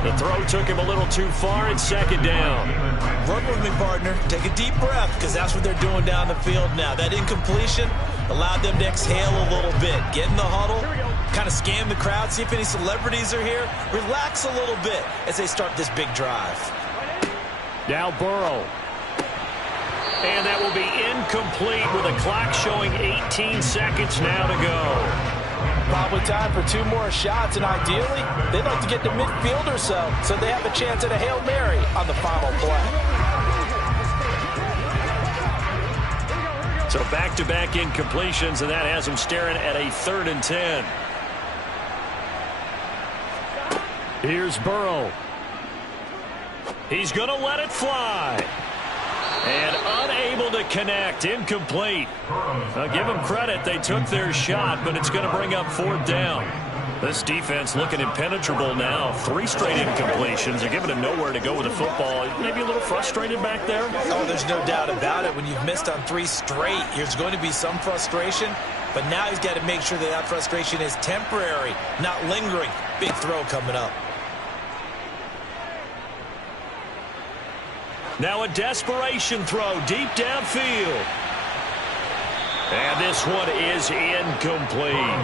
The throw took him a little too far. It's second down. Work with me, partner. Take a deep breath because that's what they're doing down the field now. That incompletion allowed them to exhale a little bit. Get in the huddle, kind of scan the crowd, see if any celebrities are here. Relax a little bit as they start this big drive. Now Burrow. And that will be incomplete with a clock showing 18 seconds now to go. Probably time for 2 more shots, and ideally, they'd like to get to midfield or so they have a chance at a Hail Mary on the final play. So back-to-back incompletions, and that has them staring at a 3rd and 10. Here's Burrow. He's going to let it fly. And unable to connect. Incomplete. Give them credit. They took their shot, but it's going to bring up 4th down. This defense looking impenetrable now. 3 straight incompletions. They're giving him nowhere to go with the football. Maybe a little frustrated back there. Oh, there's no doubt about it. When you've missed on 3 straight, there's going to be some frustration. But now he's got to make sure that that frustration is temporary, not lingering. Big throw coming up. Now a desperation throw deep downfield. And this one is incomplete.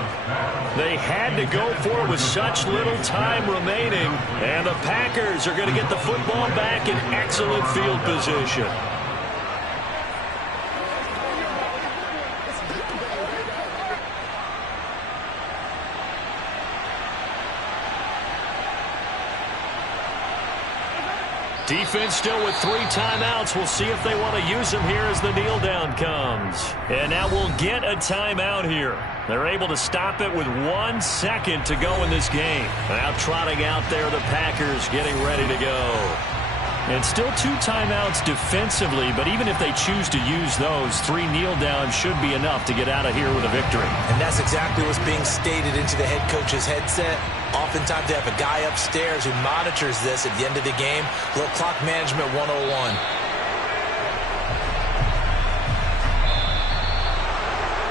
They had to go for it with such little time remaining. And the Packers are going to get the football back in excellent field position. Defense still with 3 timeouts. We'll see if they want to use them here as the kneel down comes. And now we'll get a timeout here. They're able to stop it with 1 second to go in this game. Now trotting out there, the Packers getting ready to go. And still 2 timeouts defensively, but even if they choose to use those, 3 kneel downs should be enough to get out of here with a victory. And that's exactly what's being stated into the head coach's headset. Oftentimes they have a guy upstairs who monitors this at the end of the game. A little clock management 101.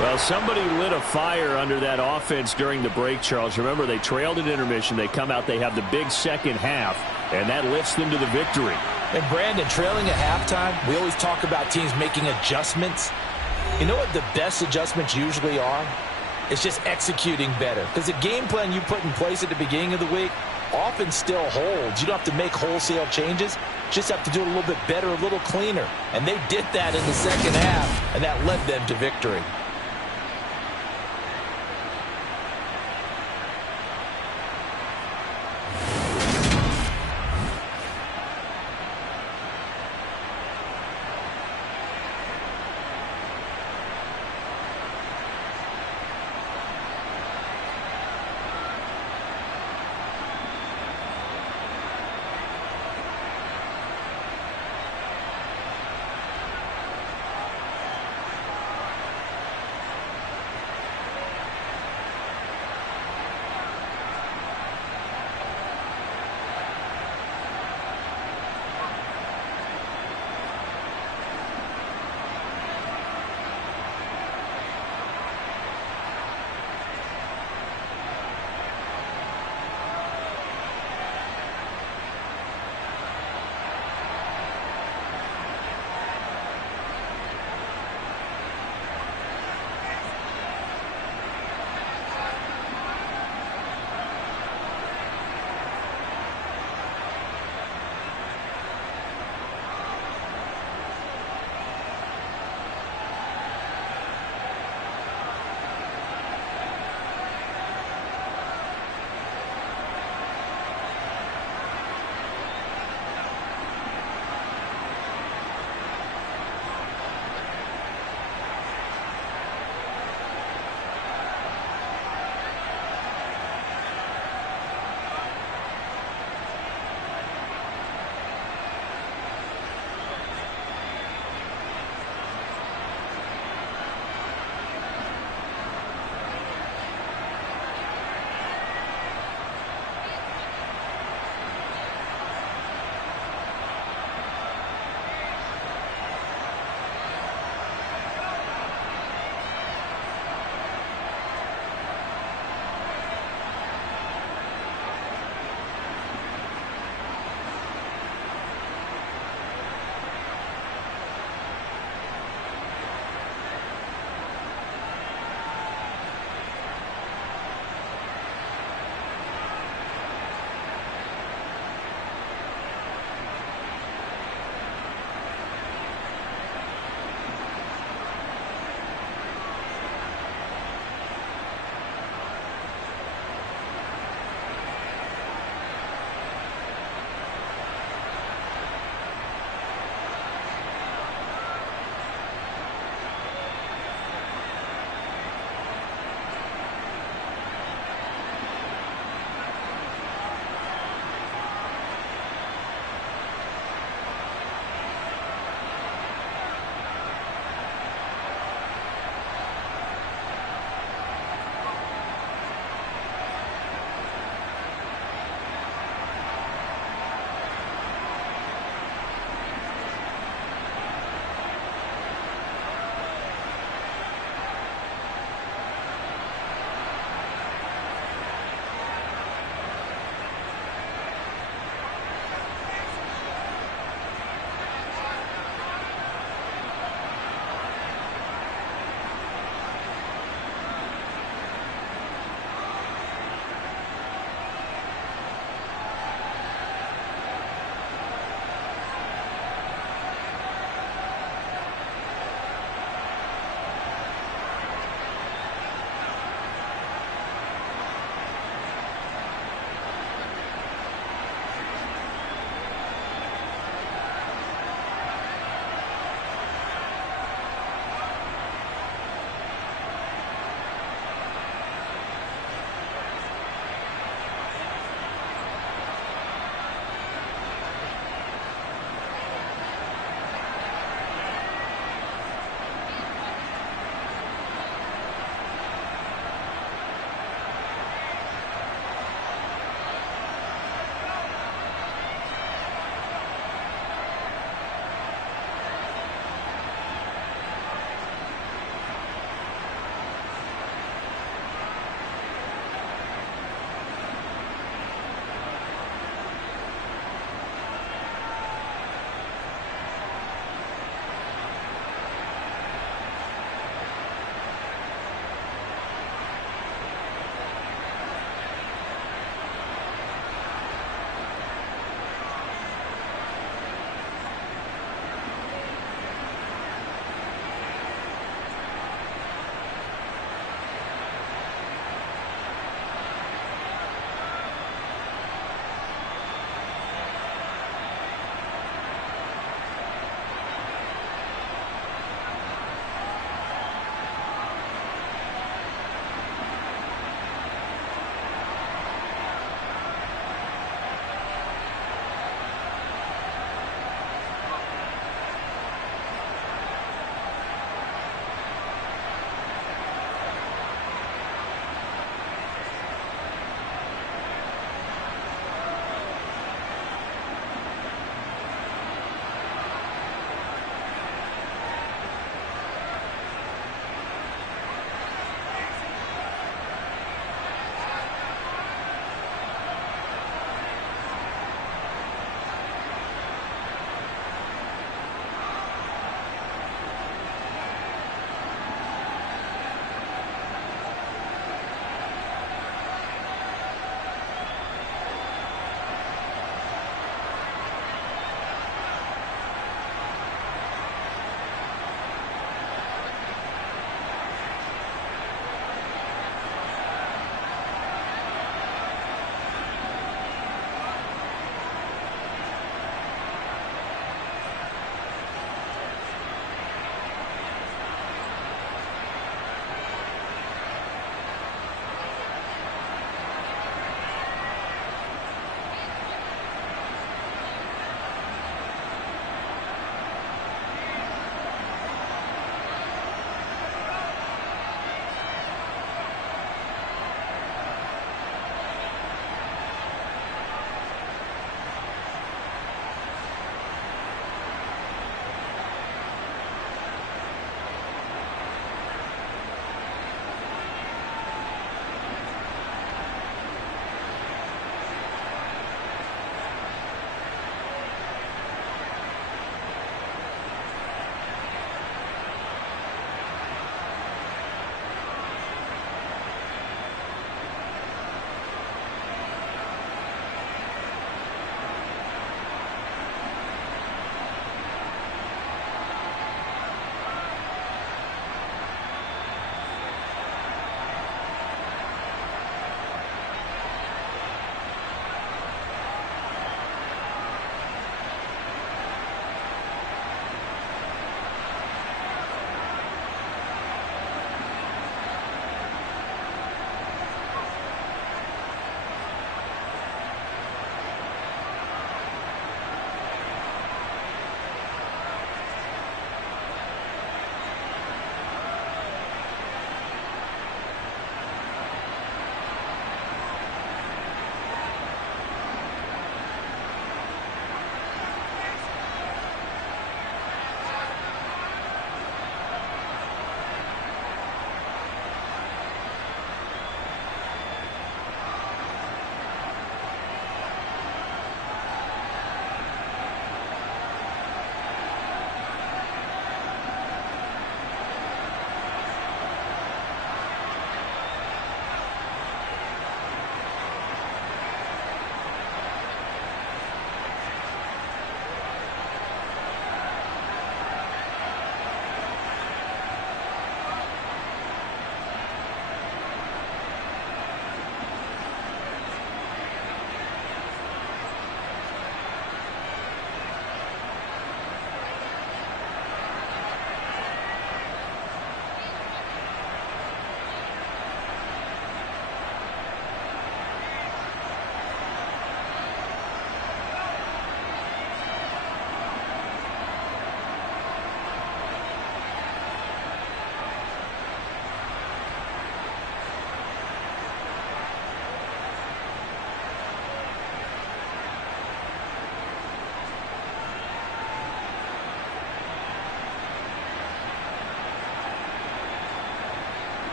Well, somebody lit a fire under that offense during the break, Charles. Remember, they trailed at intermission. They come out, they have the big second half, and that lifts them to the victory. And Brandon, trailing at halftime, we always talk about teams making adjustments. You know what the best adjustments usually are? It's just executing better. Because the game plan you put in place at the beginning of the week often still holds. You don't have to make wholesale changes. Just have to do it a little bit better, a little cleaner. And they did that in the second half, and that led them to victory.